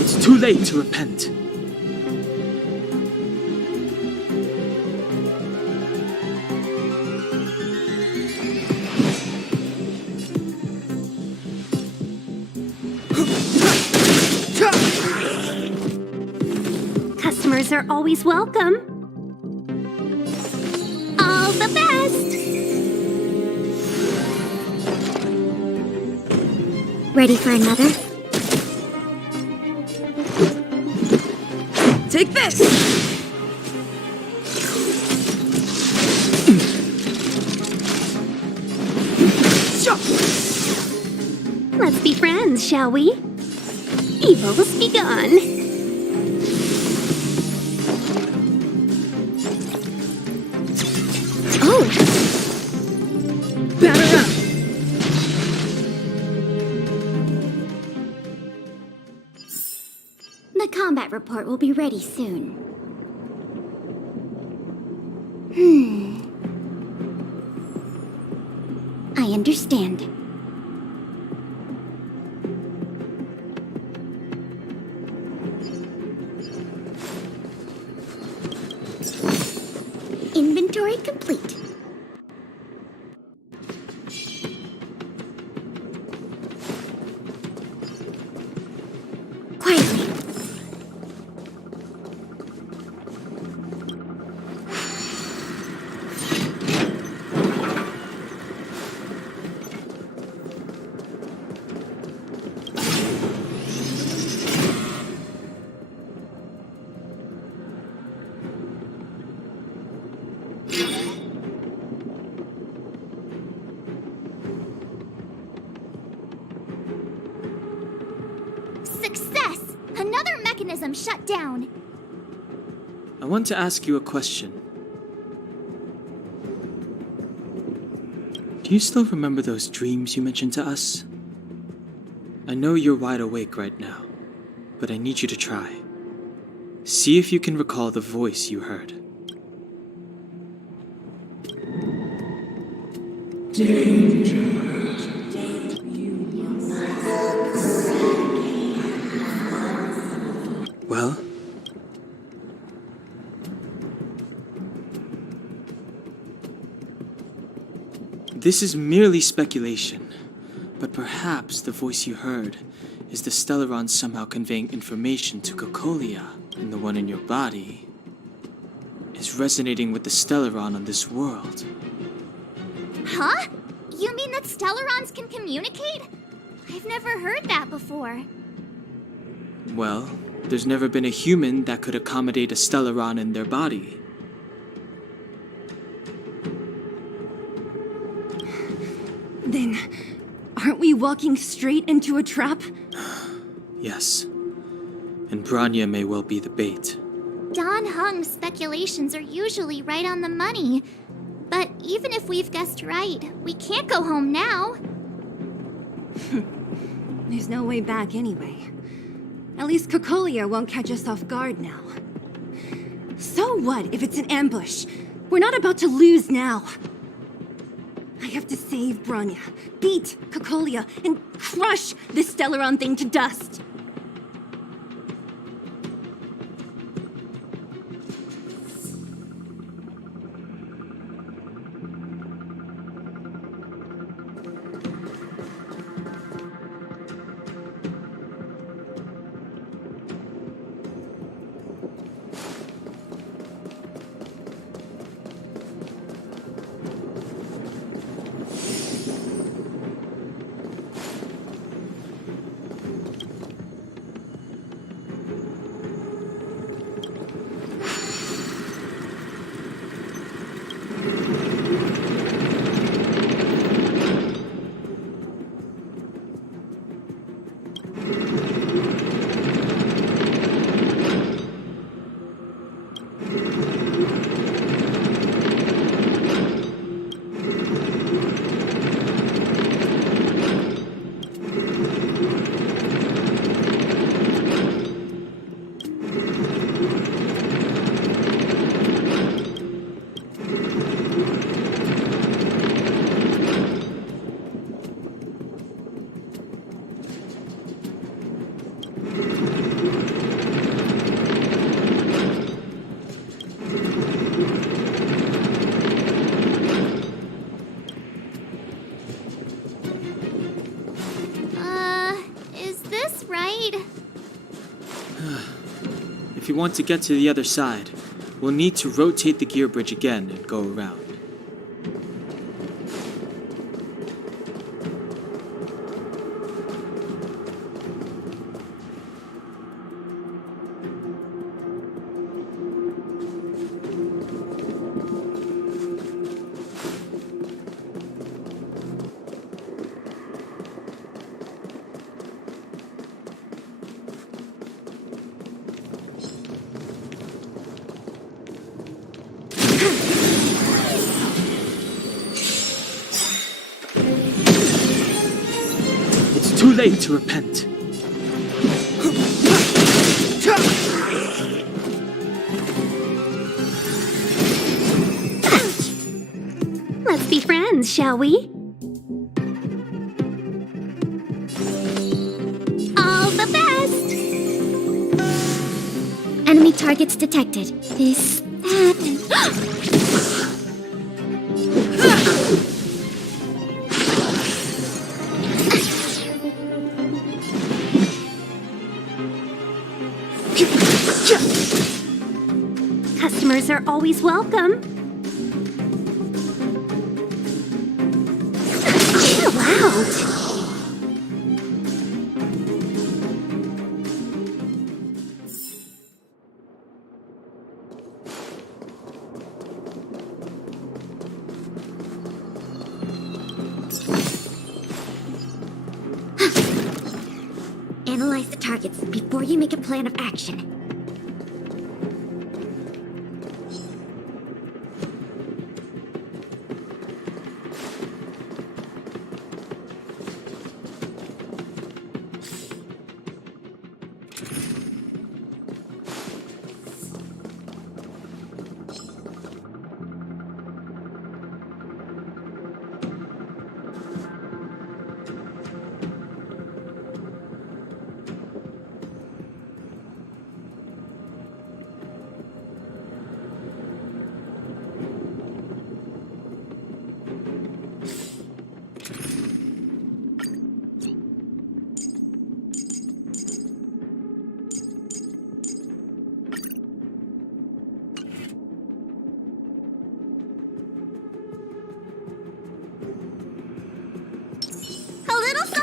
It's too late to repent. Customers are always welcome. All the best! Ready for another? Take this! Let's be friends, shall we? Evils be gone. Oh! Batter up! The combat report will be ready soon. I understand. Inventory complete. Quietly. Success! Another mechanism shut down. I want to ask you a question. Do you still remember those dreams you mentioned to us? I know you're wide awake right now, but I need you to try. See if you can recall the voice you heard. Well? This is merely speculation, but perhaps the voice you heard is the Stellaron somehow conveying information to Cocolia, and the one in your body is resonating with the Stellaron on this world. Huh? You mean that Stellarons can communicate? I've never heard that before. Well, there's never been a human that could accommodate a Stellaron in their body. Then, aren't we walking straight into a trap? Yes. And Bronya may well be the bait. Don Hung's speculations are usually right on the money. But even if we've guessed right, we can't go home now. There's no way back anyway. At least Cocolia won't catch us off guard now. So what if it's an ambush? We're not about to lose now. I have to save Bronya, beat Cocolia, and crush this Stellaron thing to dust. If you want to get to the other side, we'll need to rotate the gear bridge again and go around. Too late to repent. Let's be friends, shall we? All the best! Enemy targets detected. This happened. Customers are always welcome. Chill out. Analyze the targets before you make a plan of action.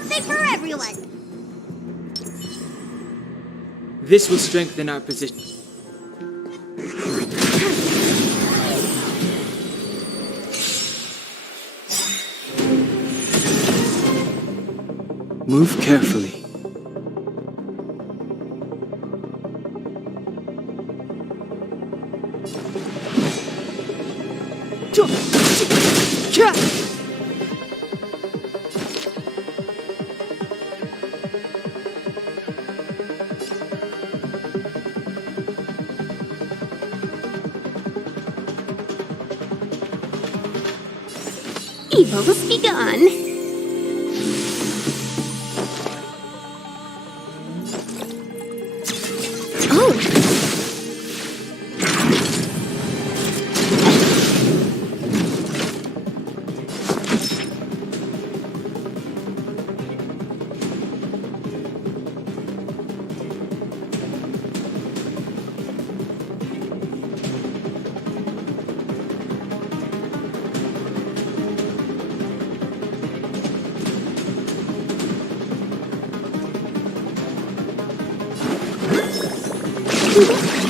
something for everyone. This will strengthen our position. Move carefully. Evils be gone.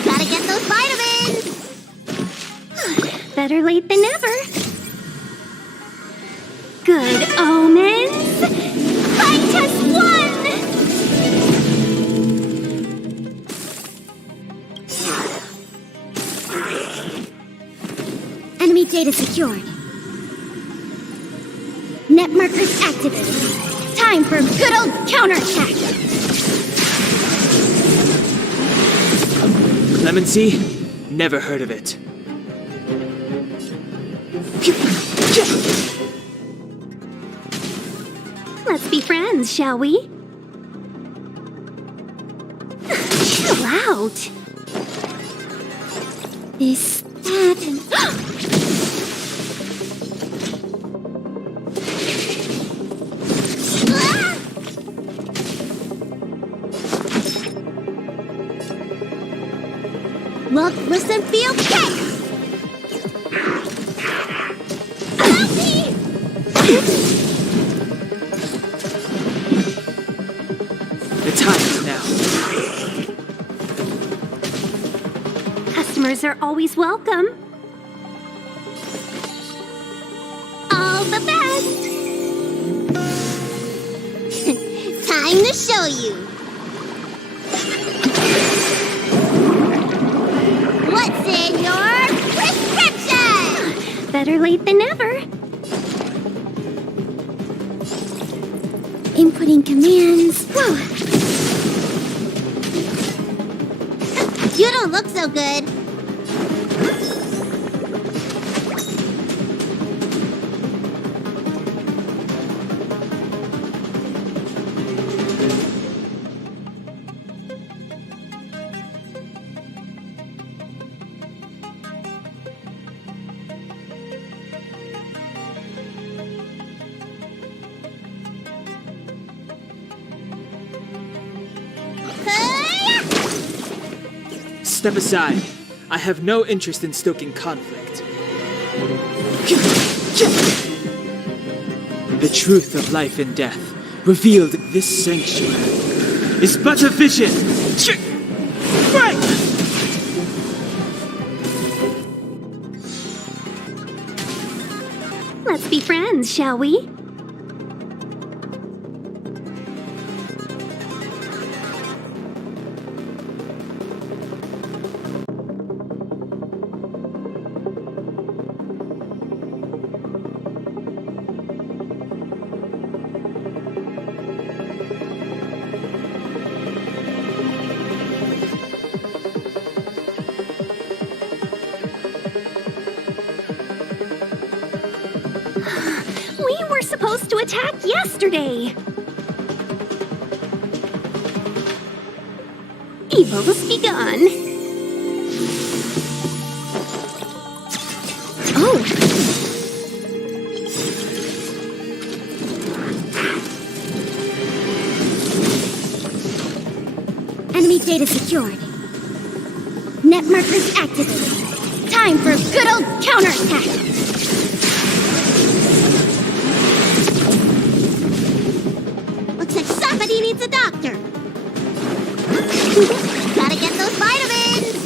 Gotta get those vitamins! Better late than never. Good omens. Fight test 1! Enemy data secured. Net markers activated. Time for good old counterattack! Clemency? Never heard of it. Let's be friends, shall we? Chill out. This, that, and... Look, listen, feel, kick! Help me! The time is now. Customers are always welcome. All the best! Time to show you! What's in your prescription? Better late than never. Inputting commands. Whoa. You don't look so good. Step aside. I have no interest in stoking conflict. The truth of life and death, revealed in this sanctuary, is but a vision. Right! Let's be friends, shall we? We were supposed to attack yesterday. Evils be gone. Oh. Enemy data secured. Net markers activated. Time for good old counterattack! Gotta get those vitamins!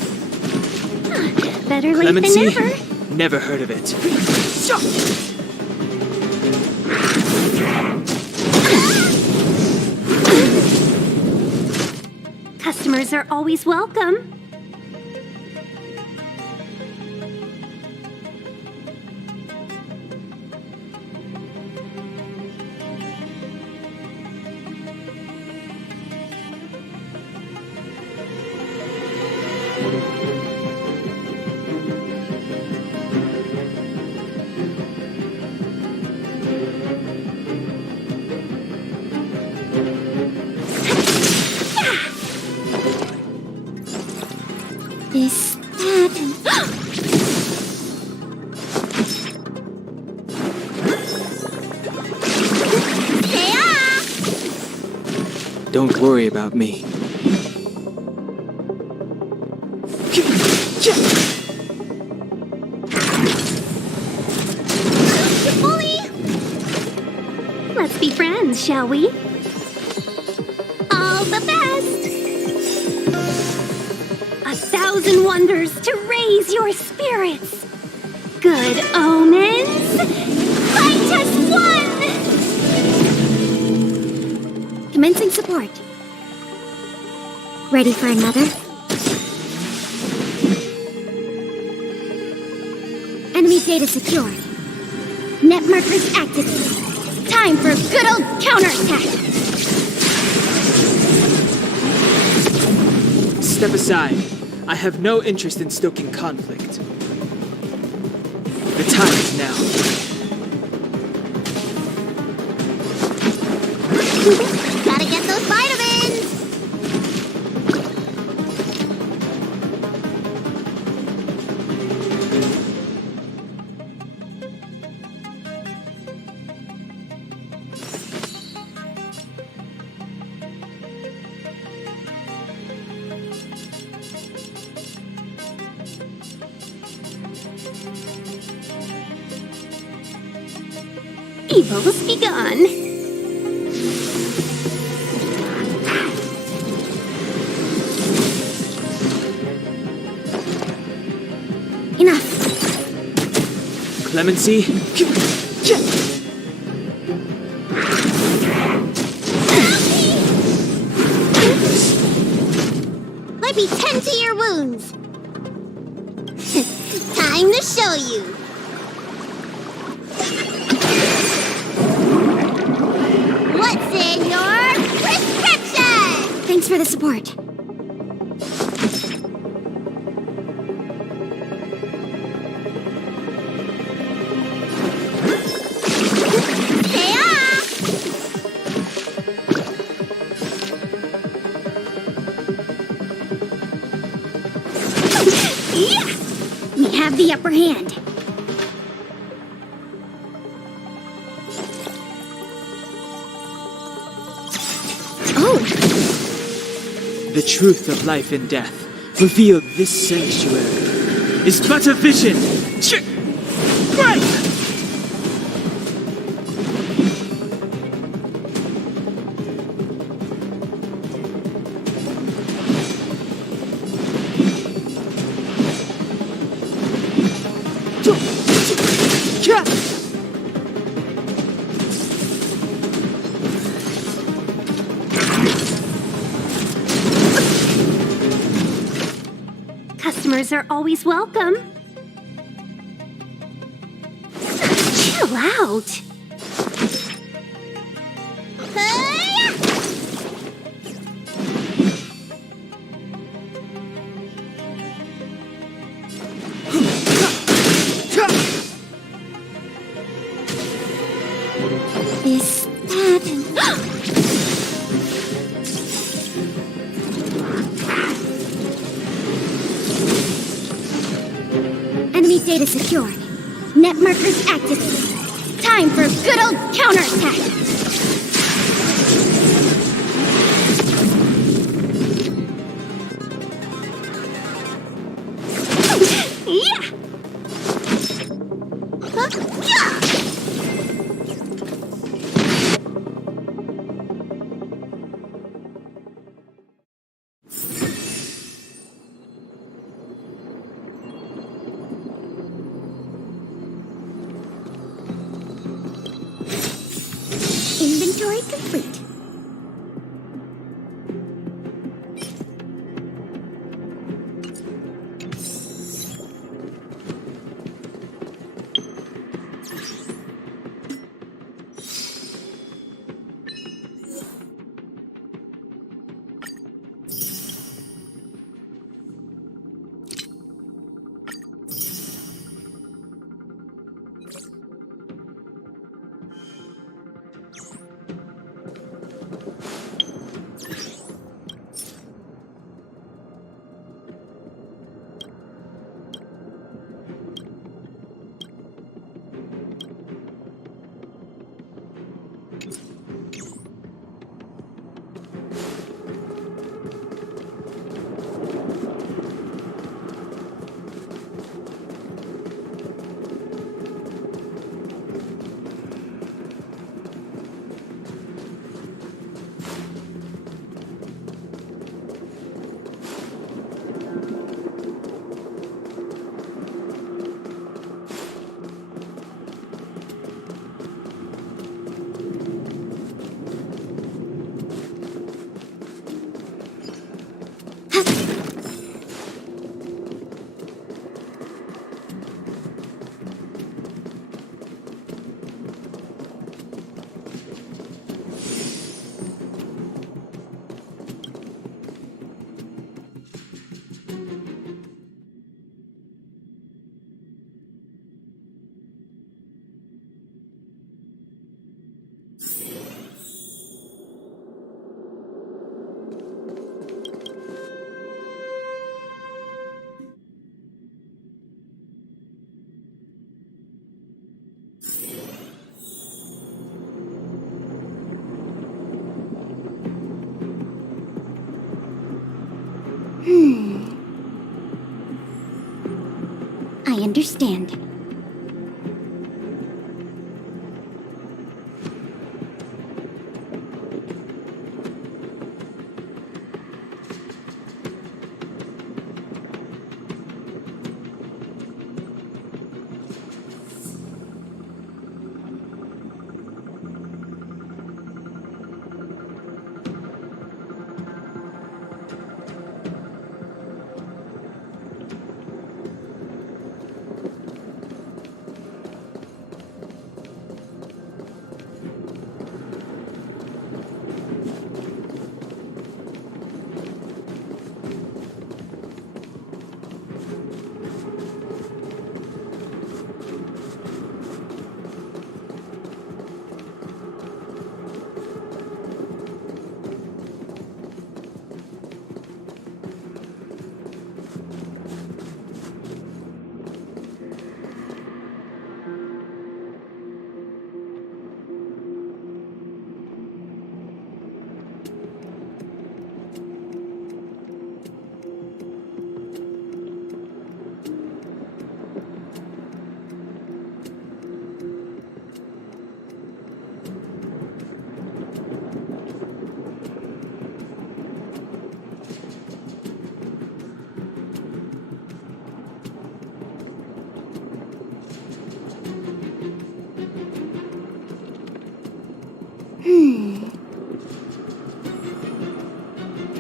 Better late Clemency? than never. Never heard of it. Customers are always welcome. This, that, and... Don't worry about me. Bully! Let's be friends, shall we? All the best! 1,000 wonders to raise your spirits. Good omens. Fight as one! Commencing support. Ready for another? Enemy data secured. Net markers activated. Time for a good old counterattack! Step aside. I have no interest in stoking conflict. The time is now. Gotta get those vitamins! Evil's begun. Enough. Clemency? Let me tend to your wounds. Time to show you. What's in your prescription? Thanks for the support. We have the upper hand. Oh! The truth of life and death, revealed this sanctuary, is but a vision! Right! Customers are always welcome. Chill out. This, that, and... Enemy data secured. Net markers activated. Time for a good old counterattack! Yeah! upgrade complete. I understand.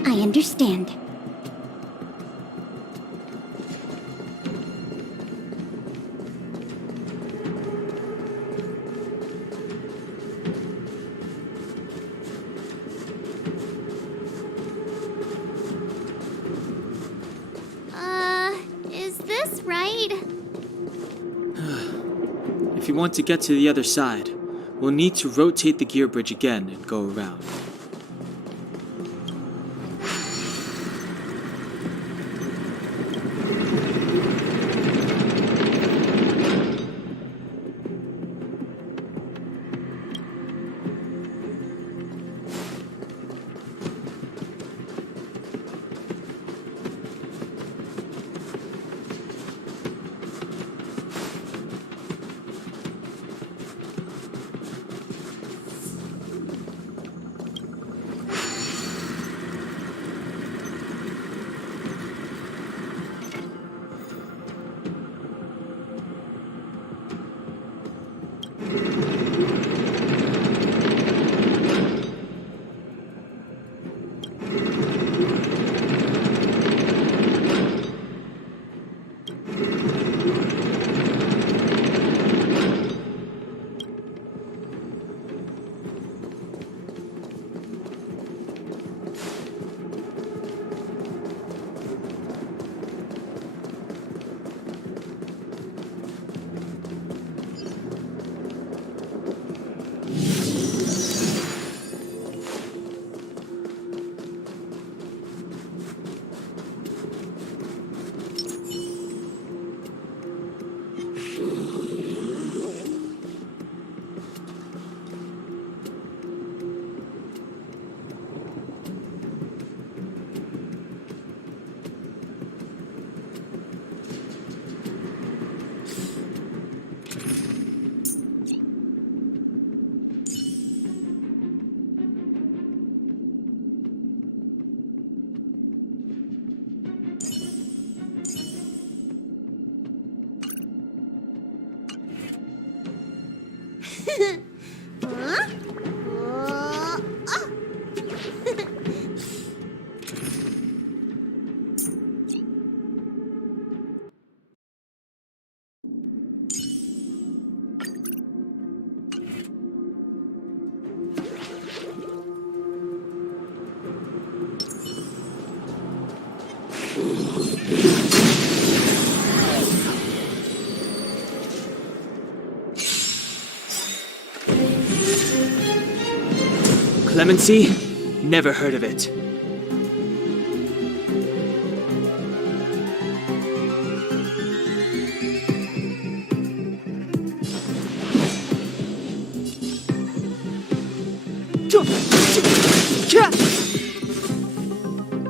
I understand. Is this right? If you want to get to the other side, we'll need to rotate the gear bridge again and go around. Huh? Oh. Clemency? Never heard of it.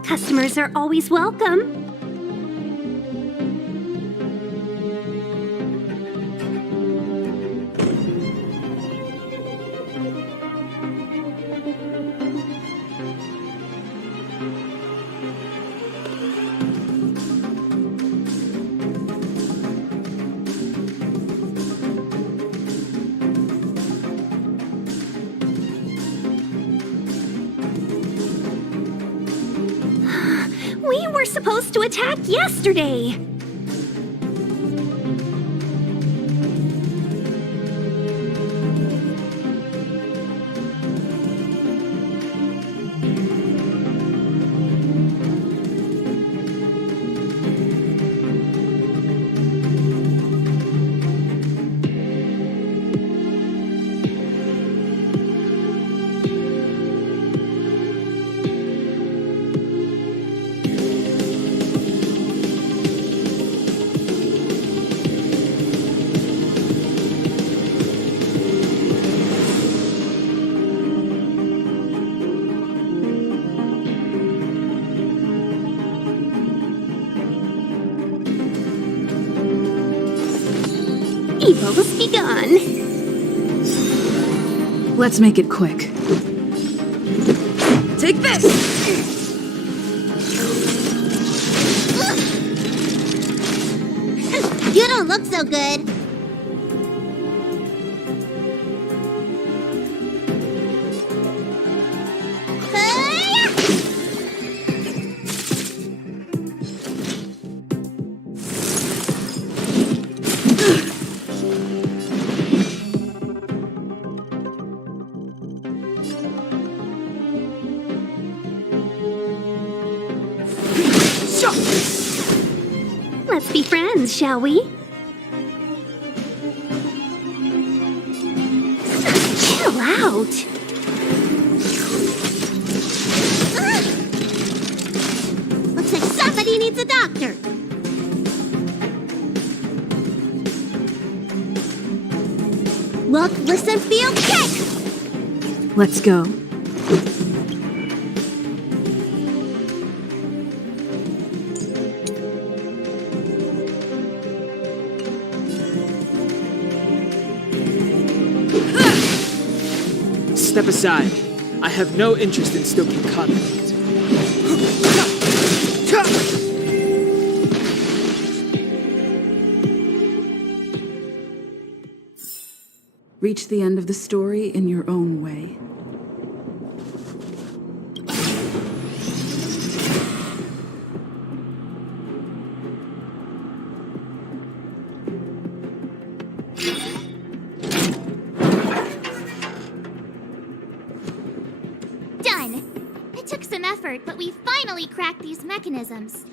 Customers are always welcome. We were supposed to attack yesterday. Evil's begun. Let's make it quick. Take this! You don't look so good. Let's be friends, shall we? Chill out. Looks like somebody needs a doctor. Look, listen, feel, kick! Let's go. Step aside. I have no interest in stoking conflict. Reach the end of the story in your own way. Done. It took some effort, but we finally cracked these mechanisms.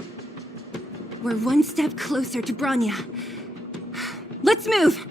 We're one step closer to Bronya. Let's move!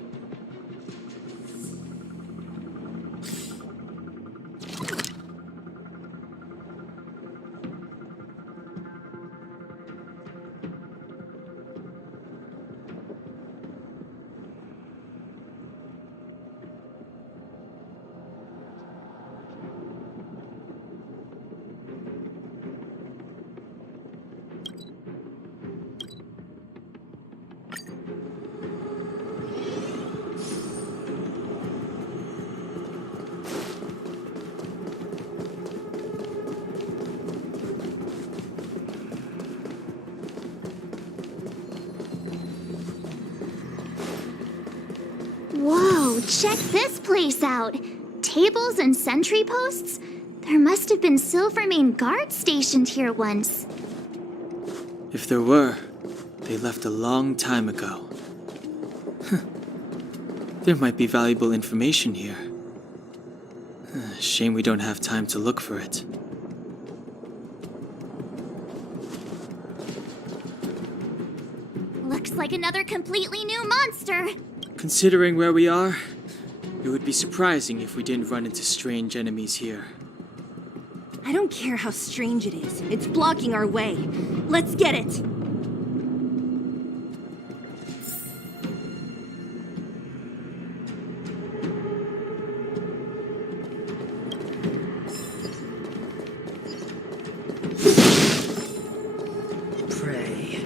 check this place out. Tables and sentry posts? There must have been Silvermane guards stationed here once. If there were, they left a long time ago. There might be valuable information here. Shame we don't have time to look for it. Looks like another completely new monster. Considering where we are, it would be surprising if we didn't run into strange enemies here. I don't care how strange it is. It's blocking our way. Let's get it! Pray.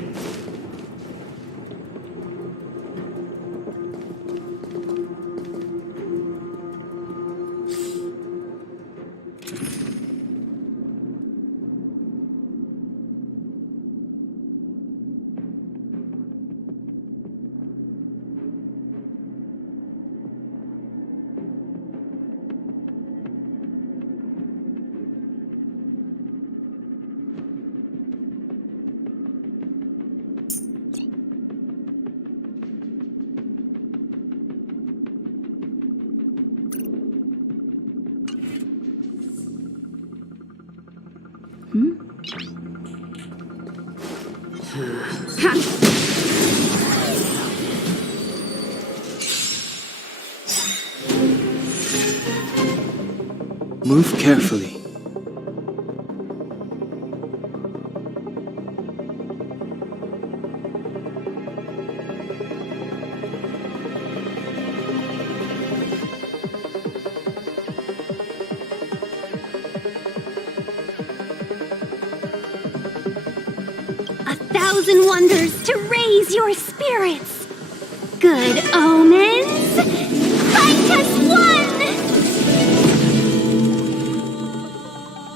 Move carefully. A thousand wonders to raise your spirits. Good omens. Fight as one!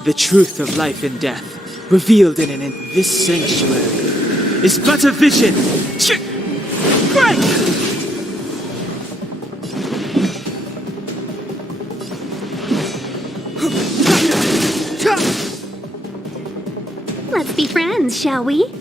The truth of life and death, revealed in this sanctuary, is but a vision. Right! Let's be friends, shall we?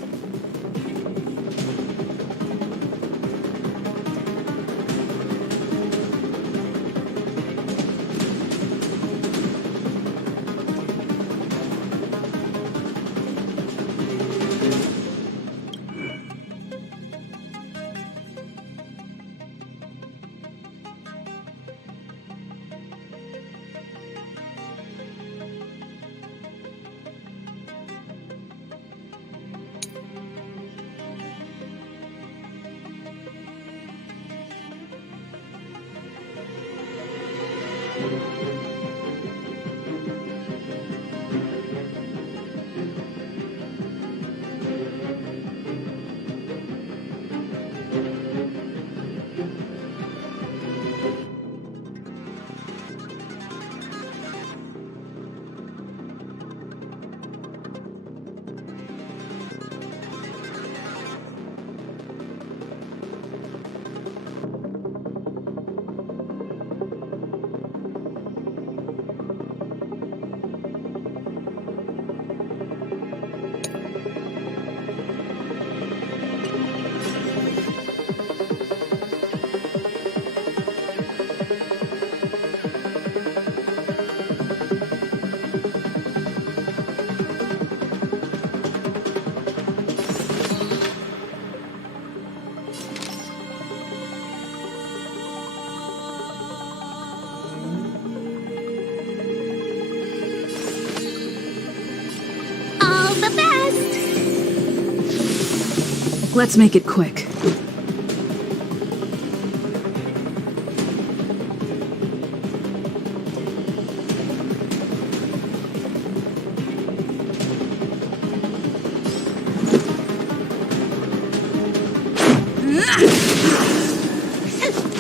Let's make it quick.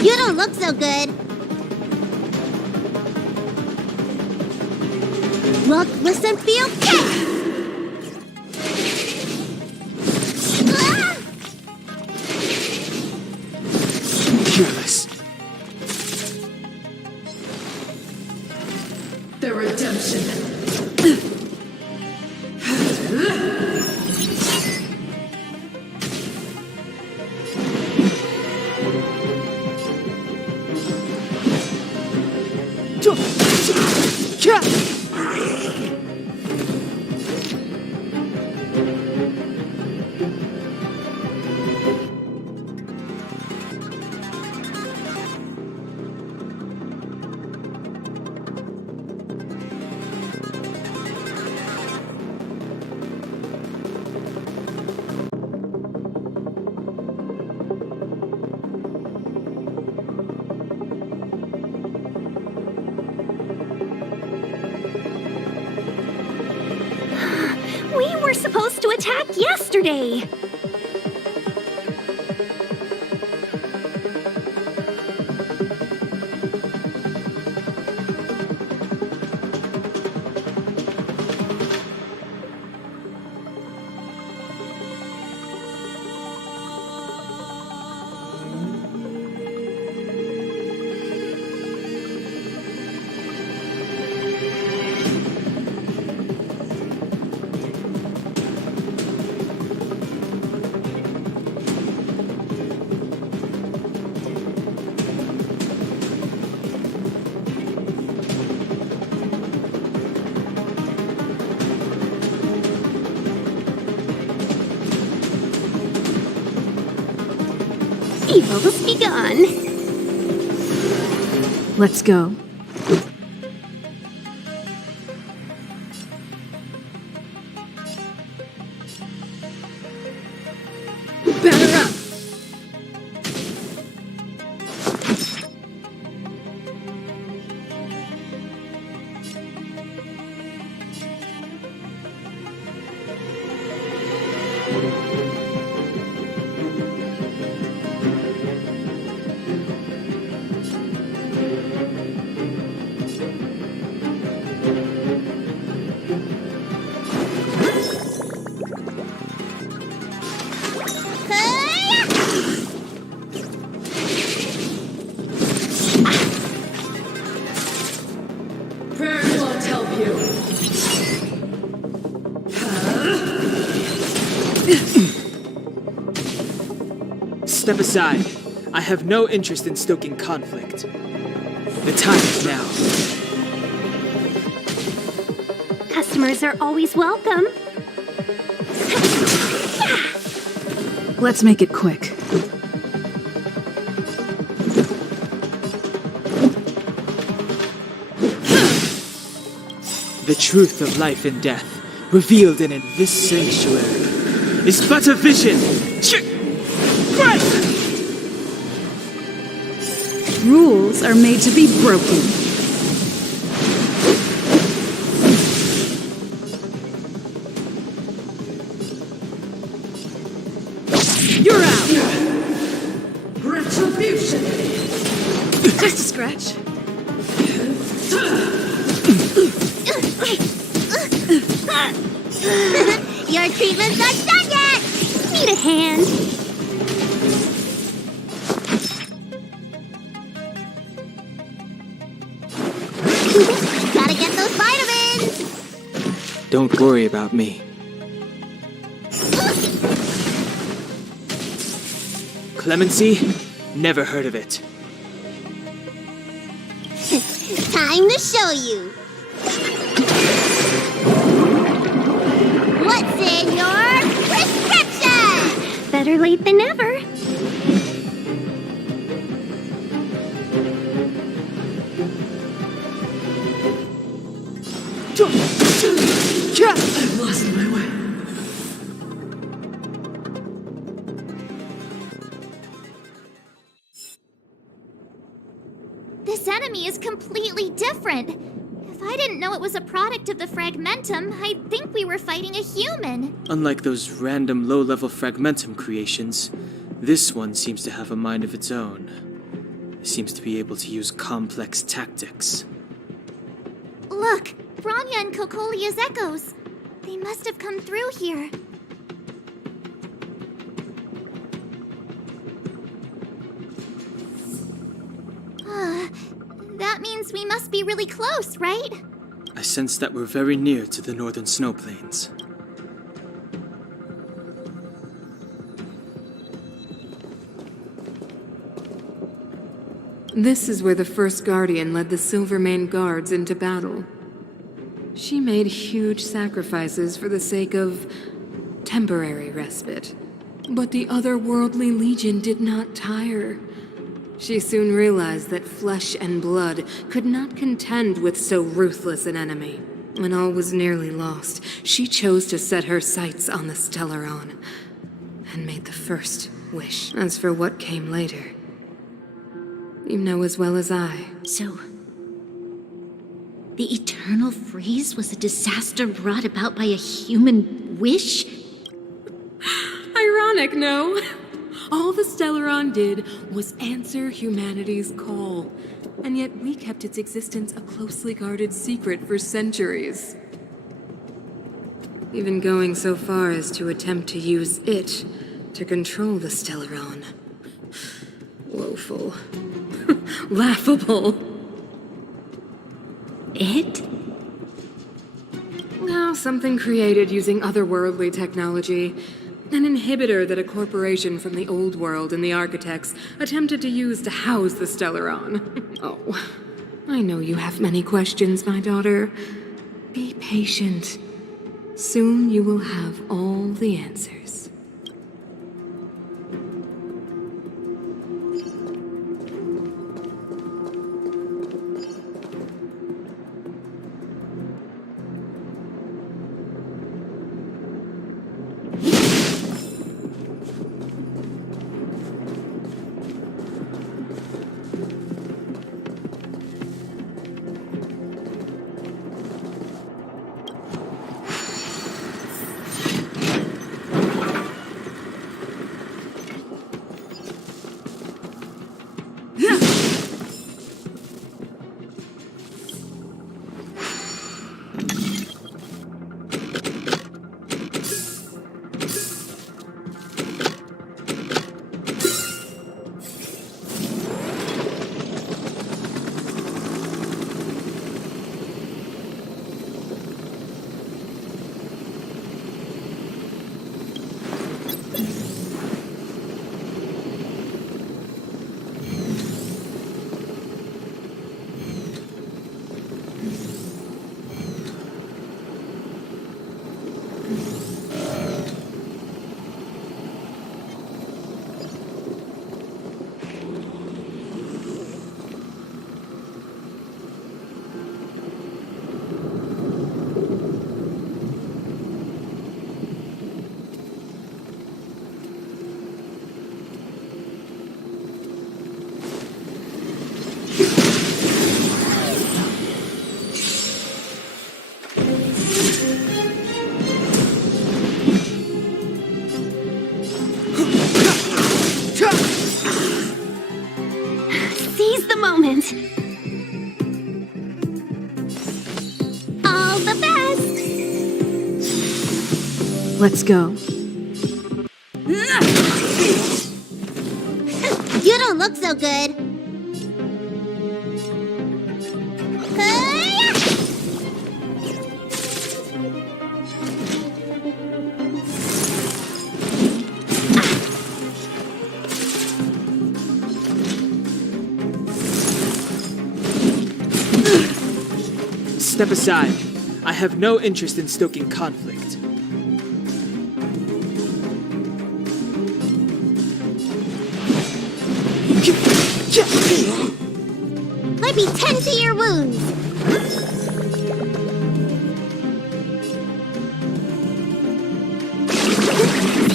You don't look so good. Look, listen, feel, kick! Careless. attack yesterday. Evils be gone. Let's go. Batter up! Prayers won't help you. Step aside. I have no interest in stoking conflict. The time is now. Customers are always welcome. Let's make it quick. The truth of life and death, revealed in this sanctuary, is but a vision. Rules are made to be broken. You're out! Retribution! Just a scratch. Your treatment's not done yet! Need a hand. Gotta get those vitamins! Don't worry about me. Clemency? Never heard of it. Time to show you. What's in your prescription? Better late than never. I've lost my way. This enemy is completely different. If I didn't know it was a product of the Fragmentum, I'd think we were fighting a human. Unlike those random low-level Fragmentum creations, this one seems to have a mind of its own. It seems to be able to use complex tactics. Look, Bronya and Kokolia's echoes. They must have come through here. That means we must be really close, right? I sense that we're very near to the northern snow plains. This is where the first Guardian led the Silvermane Guards into battle. She made huge sacrifices for the sake of temporary respite. But the otherworldly Legion did not tire. She soon realized that flesh and blood could not contend with so ruthless an enemy. When all was nearly lost, she chose to set her sights on the Stellaron and made the first wish. As for what came later, you know as well as I. So, the eternal freeze was a disaster brought about by a human wish? ironic, no? All the Stellaron did was answer humanity's call, and yet we kept its existence a closely guarded secret for centuries. Even going so far as to attempt to use it to control the Stellaron. Woeful. Laughable. It? No, something created using otherworldly technology. An inhibitor that a corporation from the old world and the architects attempted to use to house the Stellaron. Oh, I know you have many questions, my daughter. Be patient. Soon you will have all the answers. Seize the moment. All the best. Let's go. You don't look so good. Hi-ya! Step aside. I have no interest in stoking conflict. Let me tend to your wounds.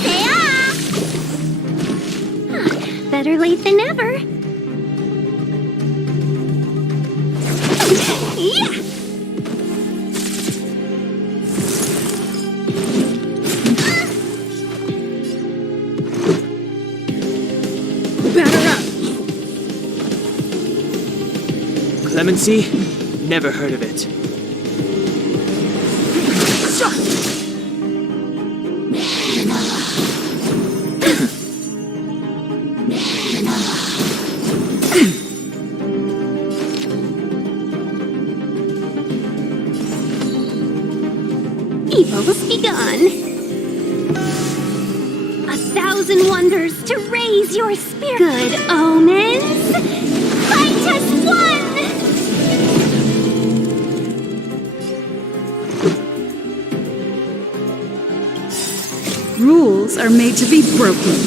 Hey-ah! Better late than never. Yeah! Clemency? Never heard of it. Evil's begun. 1,000 wonders to raise your spirit. Good omens. Fight as one. Rules are made to be broken.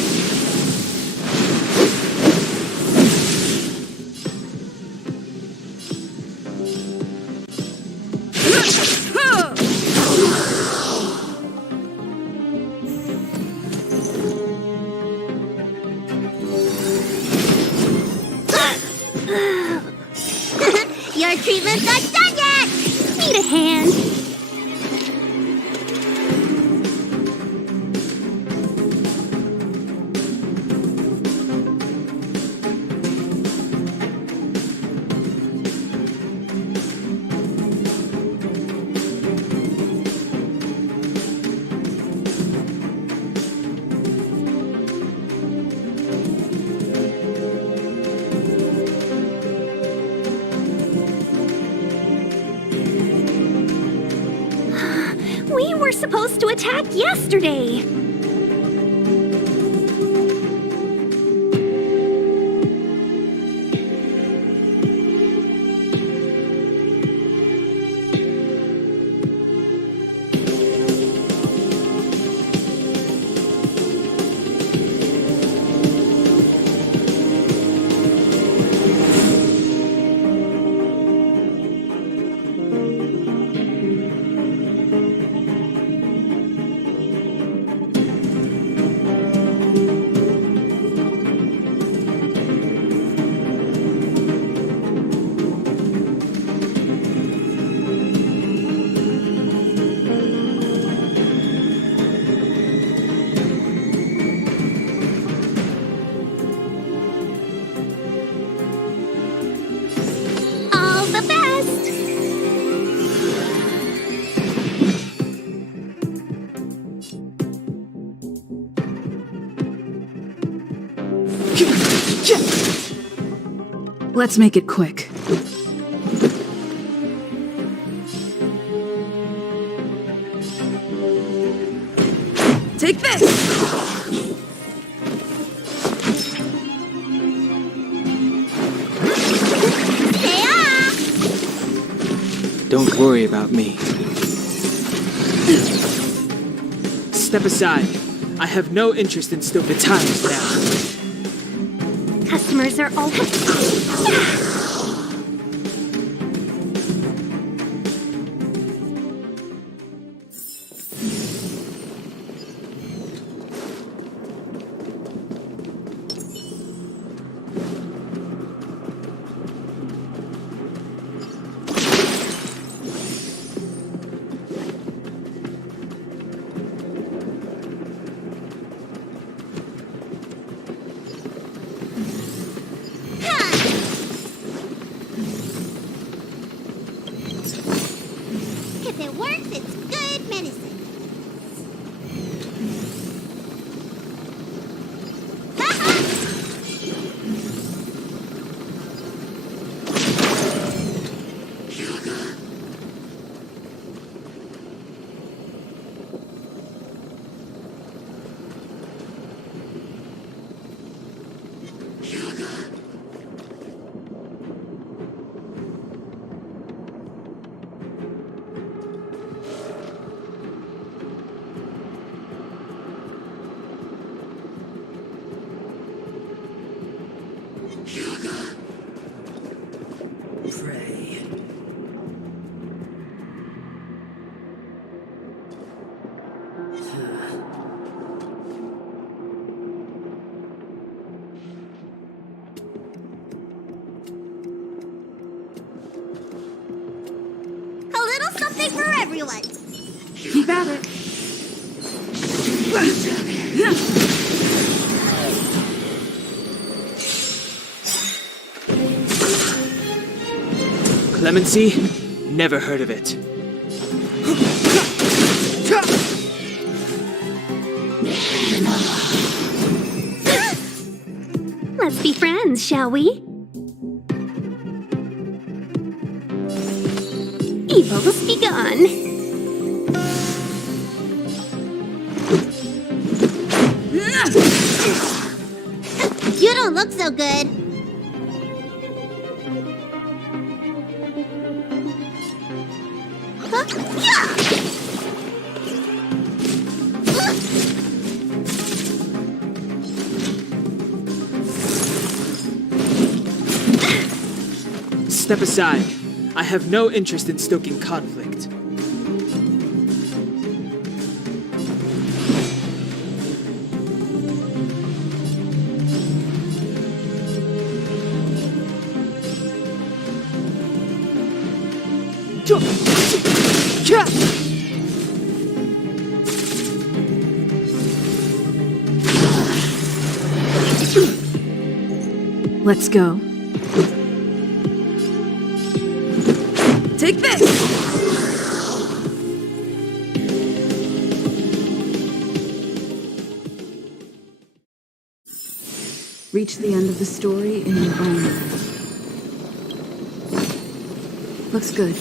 Your treatment's not done yet! Need a hand? supposed to attack yesterday. All the best! Let's make it quick. Take this! Don't worry about me. Step aside. I have no interest in stupid times now. Customers are always... If it works, it's good medicine. Pray. A little something for everyone. Keep at it. Clemency? Never heard of it. Let's be friends, shall we? Evil's begun. You don't look so good. Huh? Yeah! Step aside. I have no interest in stoking conflict. Let's go. Take this! Reach the end of the story in your own way. Looks good.